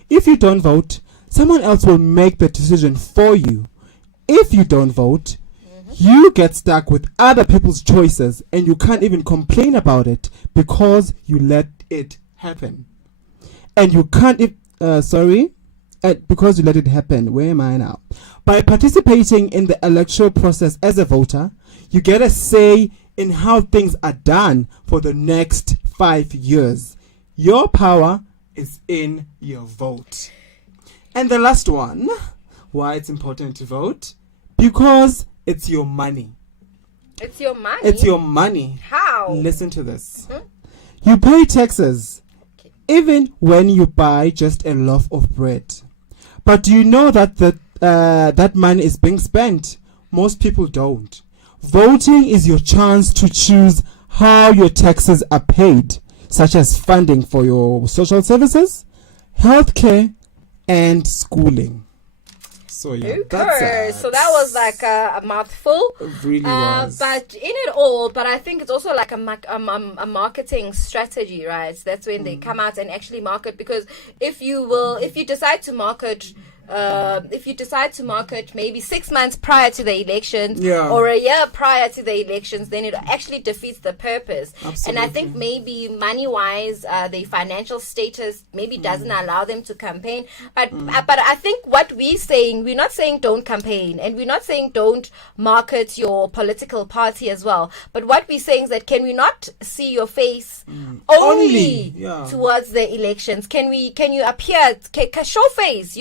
If you don't vote, someone else will make the decision for you. If you don't vote, you get stuck with other people's choices and you can't even complain about it because you let it happen. And you can't, because you let it happen. Where am I now? By participating in the electoral process as a voter, you get a say in how things are done for the next 5 years. Your power is in your vote. And the last one, why it's important to vote? Because it's your money. It's your money? It's your money. How? Listen to this. You pay taxes, even when you buy just a loaf of bread. But do you know that that money is being spent? Most people don't. Voting is your chance to choose how your taxes are paid, such as funding for your social services, healthcare, and schooling. So yeah, so that was like a mouthful. It really was. But in it all, but I think it's also like a marketing strategy, right? That's when they come out and actually market, because if you decide to market maybe 6 months prior to the elections or a year prior to the elections, then it actually defeats the purpose. Absolutely. And I think maybe money-wise, the financial status maybe doesn't allow them to campaign. But I think what we're not saying don't campaign, and we're not saying don't market your political party as well. But what we're saying is that can we not see your face only towards the elections? Can you appear, show face,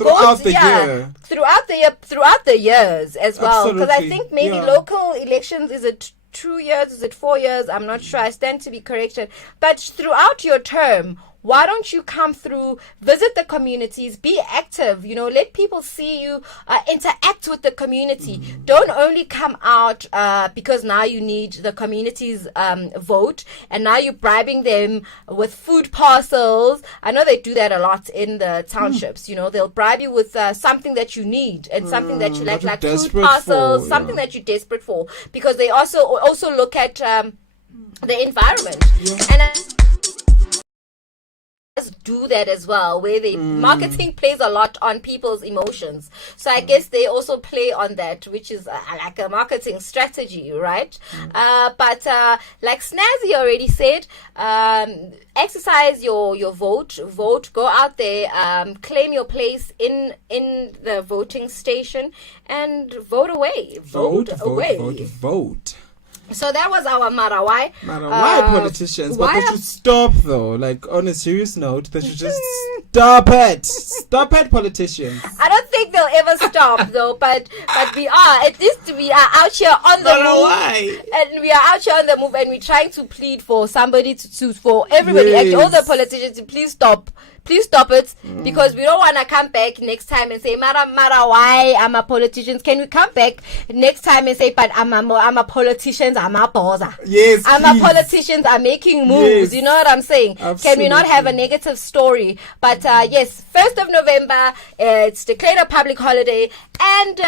throughout the year. Throughout the years as well. Because I Absolutely. think maybe local elections, is it 2 years, is it 4 years? I'm not sure. I stand to be corrected. But throughout your term, why don't you come through, visit the communities, be active, let people see you, interact with the community. Don't only come out because now you need the community's vote, and now you're bribing them with food parcels. I know they do that a lot in the townships. They'll bribe you with something that you need and something that you like food parcels, something that you're desperate for, because they also look at the environment. And do that as well, where the marketing plays a lot on people's emotions. So I guess they also play on that, which is like a marketing strategy, right? But like Snazzy already said, exercise your vote, go out there, claim your place in the voting station, and vote away. Vote. So that was our Marawai. Marawai politicians. But they should stop, though. Like, on a serious note, they should just stop it. Stop it, politicians. I don't think they'll ever stop, though. But we are. At least we are out here on the move. And we are out here on the move, and we're trying to plead for somebody for everybody, actually, all the politicians, to please stop. Please stop it, because we don't want to come back next time and say, Marawai, I'm a politician. Can we come back next time and say, but I'm a politician, I'm a bossa. Yes, I'm a politician, I'm making moves. Yes. You know what I'm saying? Absolutely. Can we not have a negative story? But yes, 1st of November, it's declared a public holiday, and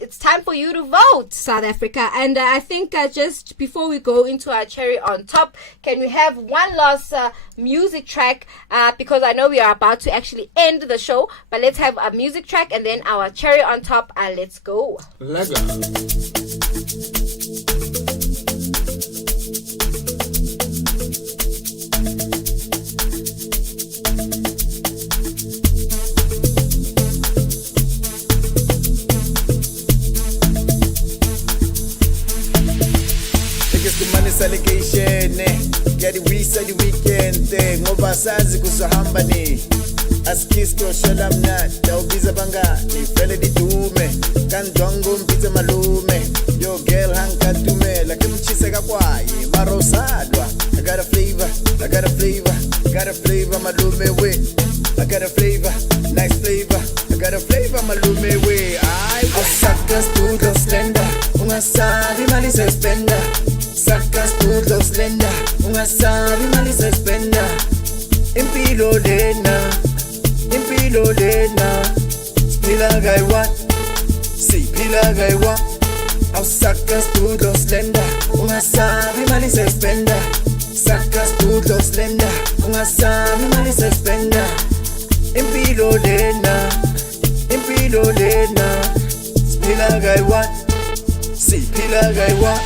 it's time for you to vote, South Africa. And I think just before we go into our cherry on top, can we have one last music track? Because I know we are about to actually end the show, but let's have a music track and then our cherry on top. Let's go. Let's go. Allegation get the visa the weekend ngoba sazi kuzohamba ni askisto shalamna tawbiza banga ni fele didume kandongo mbiza malume yo girl hankatume like mchiseka kwaye marosadwa I got a flavor malume we I got a flavor, nice flavor I got a flavor malume we I suckers to the slender ungasabi mali se spender Sacas puto slender, ungasabi mali se spender. Impilo lena, spila gaiwa, si pila gaiwa. Au sacas puto slender, ungasabi mali se spender. Sacas puto slender, ungasabi mali se spender. Impilo lena, spila gaiwa, si pila gaiwa.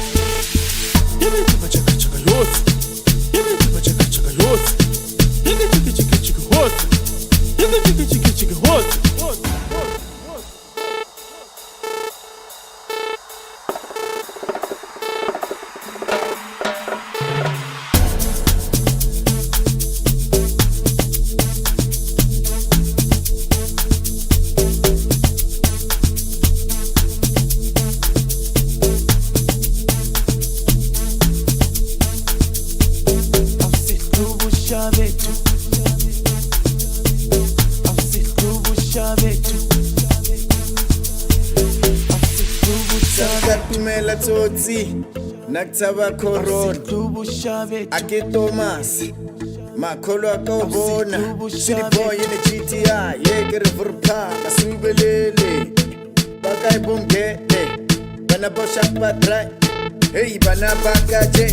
Give me chicka chicka chicka yours. Give me chicka chicka chicka yours. Give me chicka chicka chicka yours. Give me chicka chicka chicka yours. Naktaba corona Ake Thomas Makolo akobona City boy in the GTI Yegere vurpa Asubelele Bakay bumgete Bana bosha patrai Hey bana bagaje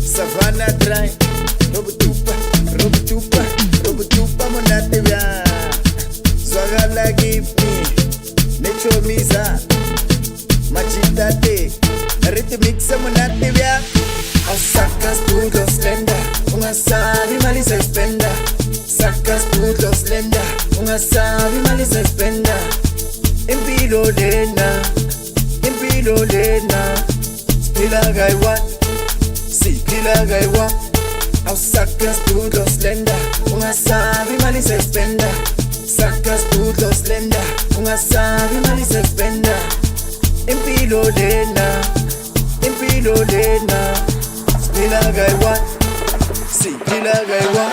Savannah dry Robutupa monate vya Zwagala give me Necho miza Machitate Rhythmics monate vya Sacas puto slender ungasabi mali se spender Sacas puto slender ungasabi mali se spender Impilo lena Spila gaiwa Si pila gaiwa Sacas puto slender ungasabi mali se spender Sacas puto slender ungasabi mali se spender Impilo lena Spila gaiwa Si pila gaiwa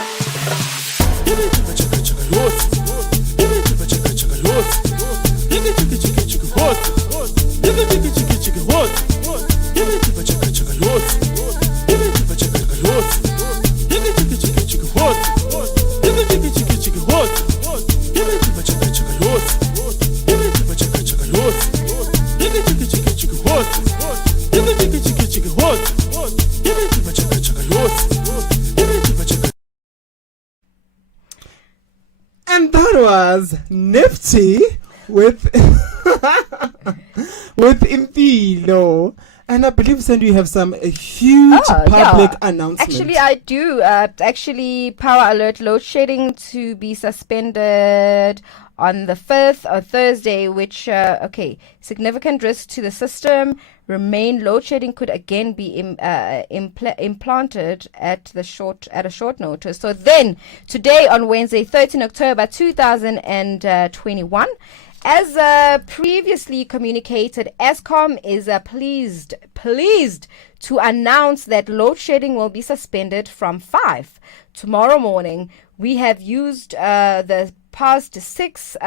was Nifty with with Impilo. And I believe, Sandy, you have some huge public announcement. Actually, I do. Power alert load shedding to be suspended on the 5th of Thursday, which, significant risk to the system remain. Load shedding could again be implanted at a short notice. So then, today on Wednesday, 13 October 2021, as previously communicated, Eskom is pleased to announce that load shedding will be suspended from 5 tomorrow morning. We have used the past 6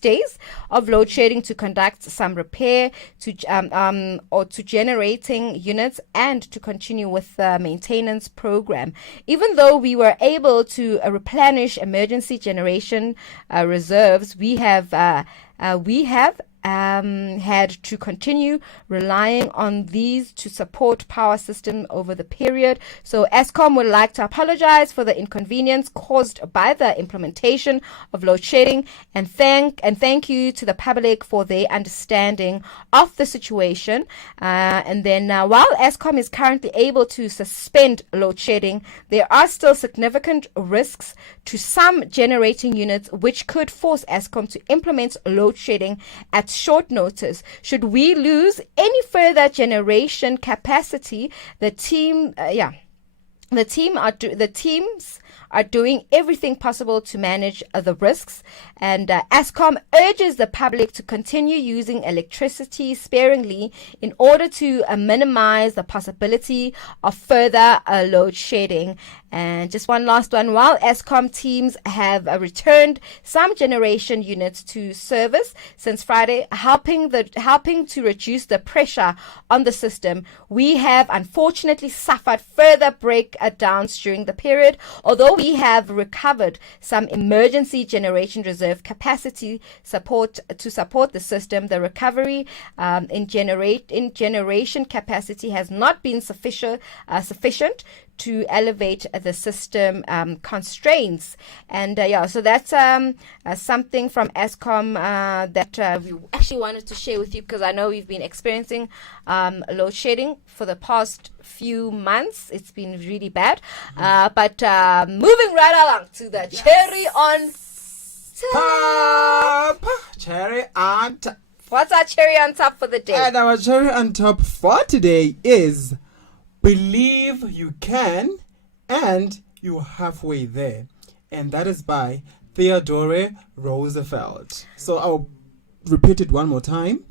days of load shedding to conduct some repair to generating units and to continue with the maintenance program. Even though we were able to replenish emergency generation reserves, we have had to continue relying on these to support power system over the period. So Eskom would like to apologize for the inconvenience caused by the implementation of load shedding and thank you to the public for their understanding of the situation. And then while Eskom is currently able to suspend load shedding, there are still significant risks to some generating units which could force Eskom to implement load shedding at short notice. Should we lose any further generation capacity, the teams are doing everything possible to manage the risks, and Eskom urges the public to continue using electricity sparingly in order to minimize the possibility of further load shedding. And just one last one, while Eskom teams have returned some generation units to service since Friday, helping to reduce the pressure on the system, we have unfortunately suffered further breakdowns during the period. Although we have recovered some emergency generation reserve capacity to support the system, the recovery in generation capacity has not been sufficient to elevate the system constraints. And so that's something from Eskom that we actually wanted to share with you, because I know we've been experiencing load shedding for the past few months. It's been really bad. But moving right along to the cherry on top. Cherry on top. What's our cherry on top for the day? And our cherry on top for today is Believe You Can and You're Halfway There. And that is by Theodore Roosevelt. So I'll repeat it one more time.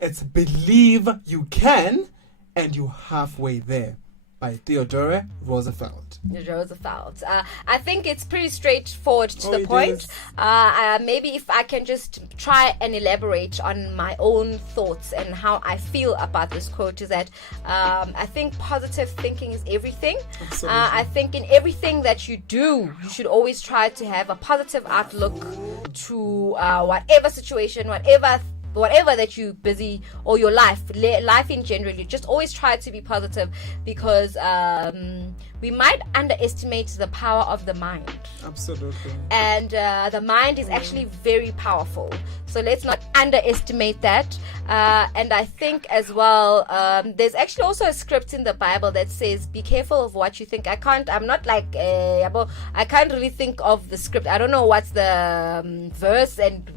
It's Believe You Can and You're Halfway There by Theodore Roosevelt. I think it's pretty straightforward to the point. Maybe if I can just try and elaborate on my own thoughts and how I feel about this quote, is that I think positive thinking is everything. I think in everything that you do, you should always try to have a positive outlook to whatever situation, whatever that you busy, or your life in general. You just always try to be positive, because we might underestimate the power of the mind. Absolutely. And the mind is actually very powerful, so let's not underestimate that. And I think as well, there's actually also a script in the Bible that says, be careful of what you think. I can't really think of the script. I don't know what's the verse and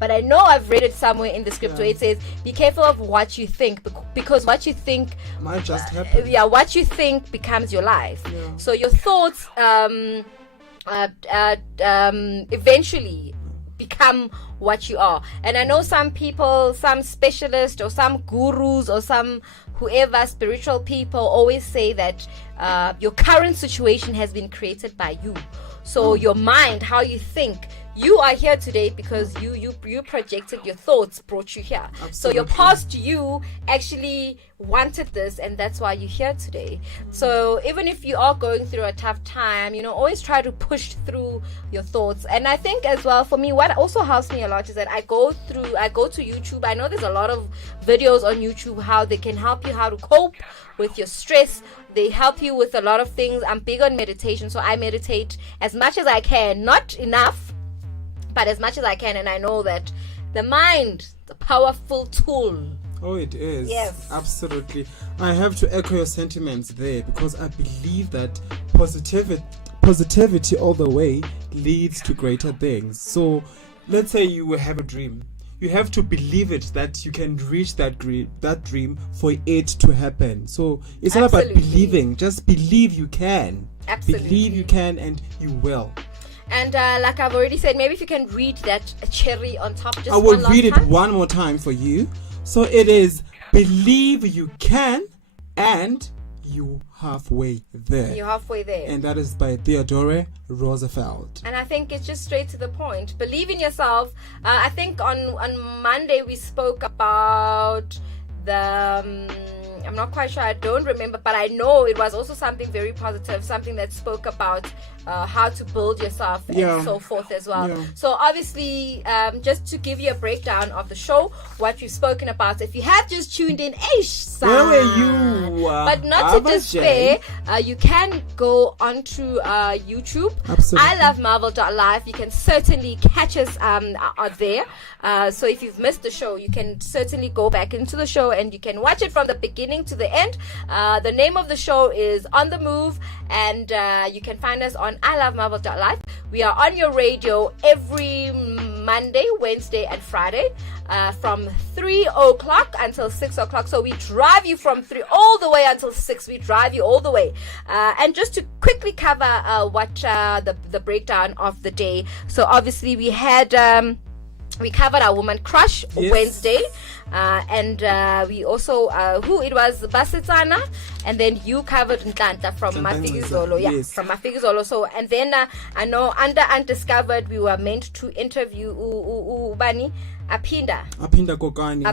but I know I've read it somewhere in the script where it says, be careful of what you think, because what you think might just happen. What you think becomes your life. So your thoughts eventually become what you are. And I know some people, some specialists or some gurus or some whoever spiritual people always say that your current situation has been created by you. So your mind, how you think, you are here today because you projected your thoughts, brought you here. Absolutely. So your past you actually wanted this, and that's why you're here today. So even if you are going through a tough time, always try to push through your thoughts. And I think as well, for me, what also helps me a lot is that I go to YouTube. I know there's a lot of videos on YouTube how they can help you how to cope with your stress. They help you with a lot of things. I'm big on meditation, so I meditate as much as I can, not enough, but as much as I can. And I know that the mind, the powerful tool. Oh, it is. Yes. Absolutely. I have to echo your sentiments there, because I believe that positivity all the way leads to greater things. So let's say you have a dream. You have to believe it, that you can reach that dream for it to happen. So it's all about believing. Just believe you can. Absolutely. Believe you can, and you will. And like I've already said, maybe if you can read that cherry on top just I will one read it time. one more time for you. So it is, believe you can, and you halfway there. You're halfway there. And that is by Theodore Roosevelt. And I think it's just straight to the point. Believe in yourself. I think on Monday we spoke about the... I'm not quite sure, I don't remember, but I know it was also something very positive, something that spoke about how to build yourself and so forth as well. Yeah. So obviously, just to give you a breakdown of the show, what we've spoken about, if you have just tuned in, where were you? But not to despair, you can go onto YouTube. Absolutely. I Love Marvel.live. You can certainly catch us there. So if you've missed the show, you can certainly go back into the show and you can watch it from the beginning to the end. The name of the show is On the Move, and you can find us on ilovemarvel.live. We are on your radio every Monday, Wednesday, and Friday from 3 o'clock until 6 o'clock. So we drive you from 3 all the way until 6. We drive you all the way. And just to quickly cover what the breakdown of the day. So obviously we had... we covered our woman crush Wednesday, and we also who it was Basetsana, and then you covered Ntlantla from Mafikizolo, from Mafikizolo. So and then I know under Undiscovered we were meant to interview Ubani Apinda Kokani,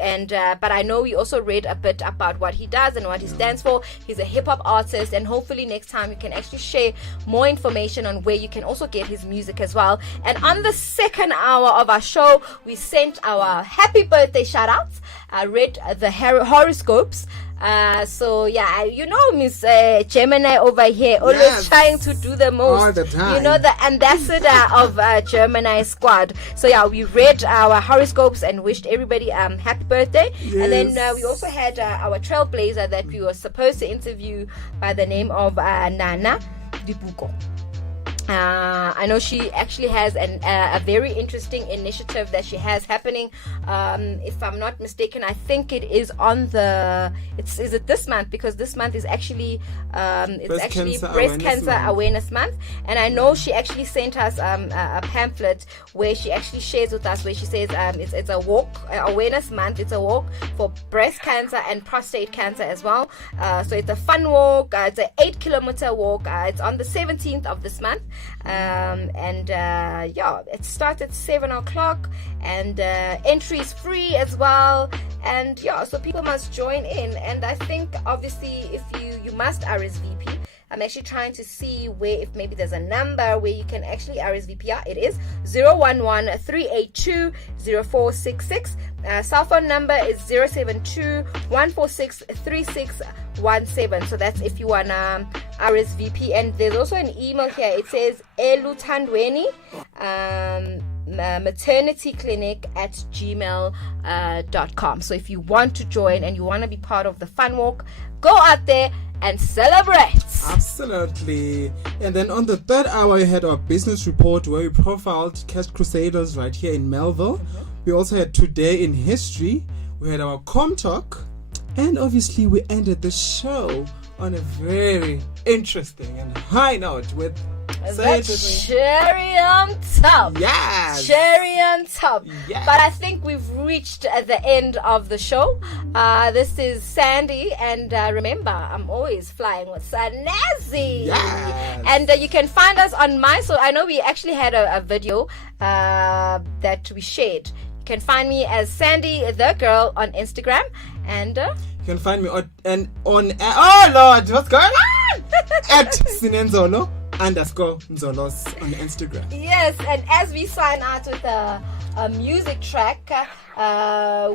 and but I know we also read a bit about what he does and what he stands for. He's a hip-hop artist, and hopefully next time we can actually share more information on where you can also get his music as well. And on the second hour of our show, we sent our happy birthday shout-outs. I read the horoscopes. So yeah, Miss Gemini over here, always trying to do the most all the time. The ambassador of Gemini squad. So yeah, we read our horoscopes and wished everybody happy birthday. And then we also had our trailblazer that we were supposed to interview by the name of Nana Dibuko. I know she actually has a very interesting initiative that she has happening. If I'm not mistaken, I think it is on is it this month? Because this month is actually breast cancer awareness month. And I know she actually sent us a pamphlet where she actually shares with us, where she says it's a walk, awareness month. It's a walk for breast cancer and prostate cancer as well. So it's a fun walk. It's an 8-kilometer walk. It's on the 17th of this month. It starts at 7 o'clock, and entry is free as well. And so people must join in. And I think obviously if you must RSVP. I'm actually trying to see if maybe there's a number where you can actually RSVP. It is 011-382-0466. Cell phone number is 072-146-3617. So that's if you want to RSVP. And there's also an email here. It says eluthandweni maternityclinic@gmail.com. So if you want to join and you want to be part of the fun walk, go out there and celebrate. Absolutely. And then on the third hour, we had our business report where we profiled Cash Crusaders right here in Melville. We also had Today in History. We had our Com Talk. And obviously, we ended the show on a very interesting and high note with Say it with me. Cherry on top. Yes. Cherry on top. Yes. But I think we've reached at the end of the show. This is Sandy, and remember, I'm always flying with Snazzy. Yes. And you can find us on so I know we actually had a video that we shared. You can find me as Sandy the Girl on Instagram, and you can find me on oh Lord, what's going on? At Sinenzolo _Nzolos on Instagram. yes, and as we sign out with a music track,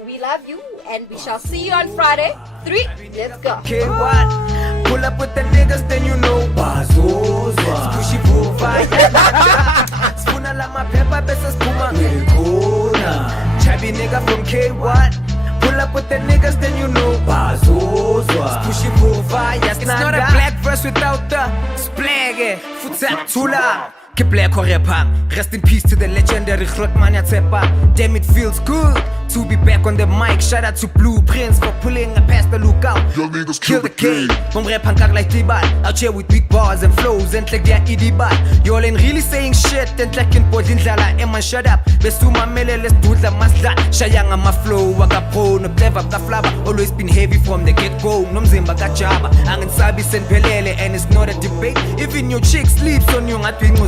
we love you, and we shall see you on Friday. 3, let's go. Okay, what? Pull up with the niggas, then you know. Bazozwa. Squishy provide. Spuna la my pepper, besa spuma. Melkona. Chabby nigga from K, what? Pull up with the niggas, then you know. Bazozwa. Squishy provide. It's not a black verse without the splag. Futatula. Ke black or repang. Rest in peace to the legendary Grootmania Tsepa. Damn, it feels good to be back on the mic. Shout out to Blueprints for pulling a past the lookout. Young niggas Kill the game. From rap and like Tibal. Out here with big bars and flows and like they're idibat. Y'all ain't really saying shit and like in Podinjala. Emma, shut up. Besuma mele, let's do the masla. Shayanga my flow. Waka pro, no clever, the flava. Always been heavy from the get go. No mzimba gachaba. Angin sabi sen pelele, and it's not a debate. Even your chick sleeps on you, I think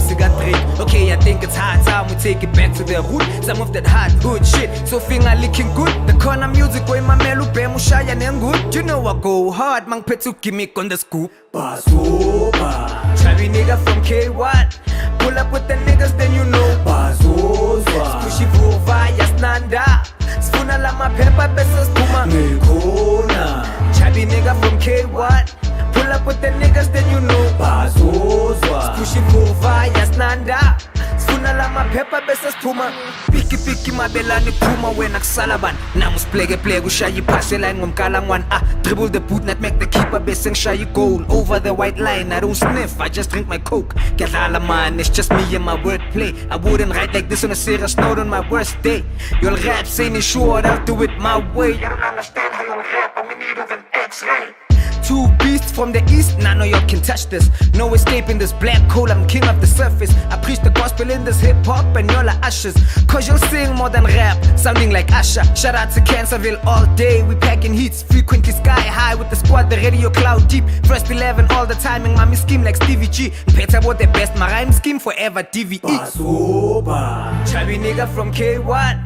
okay, I think it's high time we take it back to the root. Some of that hard hood shit, so finger licking good. The corner music way my melu bemu shaya and good. You know I go hard, mang petu gimmick on the scoop. Bazoba, Chavi nigga from K what? Pull up with the niggas, then you know. Bazoba, Squishy Vova, Yasnanda. Spuna la my pepper, besa spuma. Melkona, Chavi nigga from K what? Pull up with the niggas, then you know. Bazozwa. Squishy Vova, Yasnanda. Spuna la my pepper, besa spuma. Piki piki mabelani puma when aksalaban. Namus plege plegu shayi pass line ngomkalangwan. Dribble the boot, not make the keeper besing shayi goal. Over the white line, I don't sniff, I just drink my coke. Get all man, it's just me and my wordplay. I wouldn't write like this on a serious note on my worst day. You'll rap saying it's short, I'll do it my way. You don't understand how you'll rap, I'm in need of an X-ray. Two beasts from the east, none of y'all can touch this. No escaping this black hole, I'm king of the surface. I preach the gospel in this hip-hop and y'all are ushers. Cause you'll sing more than rap, sounding like Usher. Shout out to Cancerville all day, we packing hits. Frequently sky high with the squad, the radio cloud deep. First 11 all the timing, mommy scheme like Stevie G. Better about the best, my rhyme scheme forever, DVE. Bazoba, Chavi nigga from K what?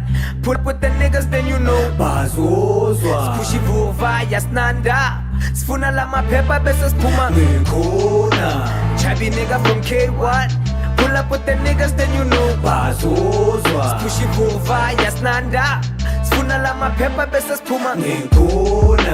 Pull up with the niggas, then you know. Bazozwa, Squishy Vova, Yasnanda. Spuna la my pepper, besa spuma. Melkona, Chavi nigga from K what? Pull up with the niggas, then you know. Bazozwa, Squishy Vova, Yasnanda. Spuna la my pepper, besa spuma. Melkona.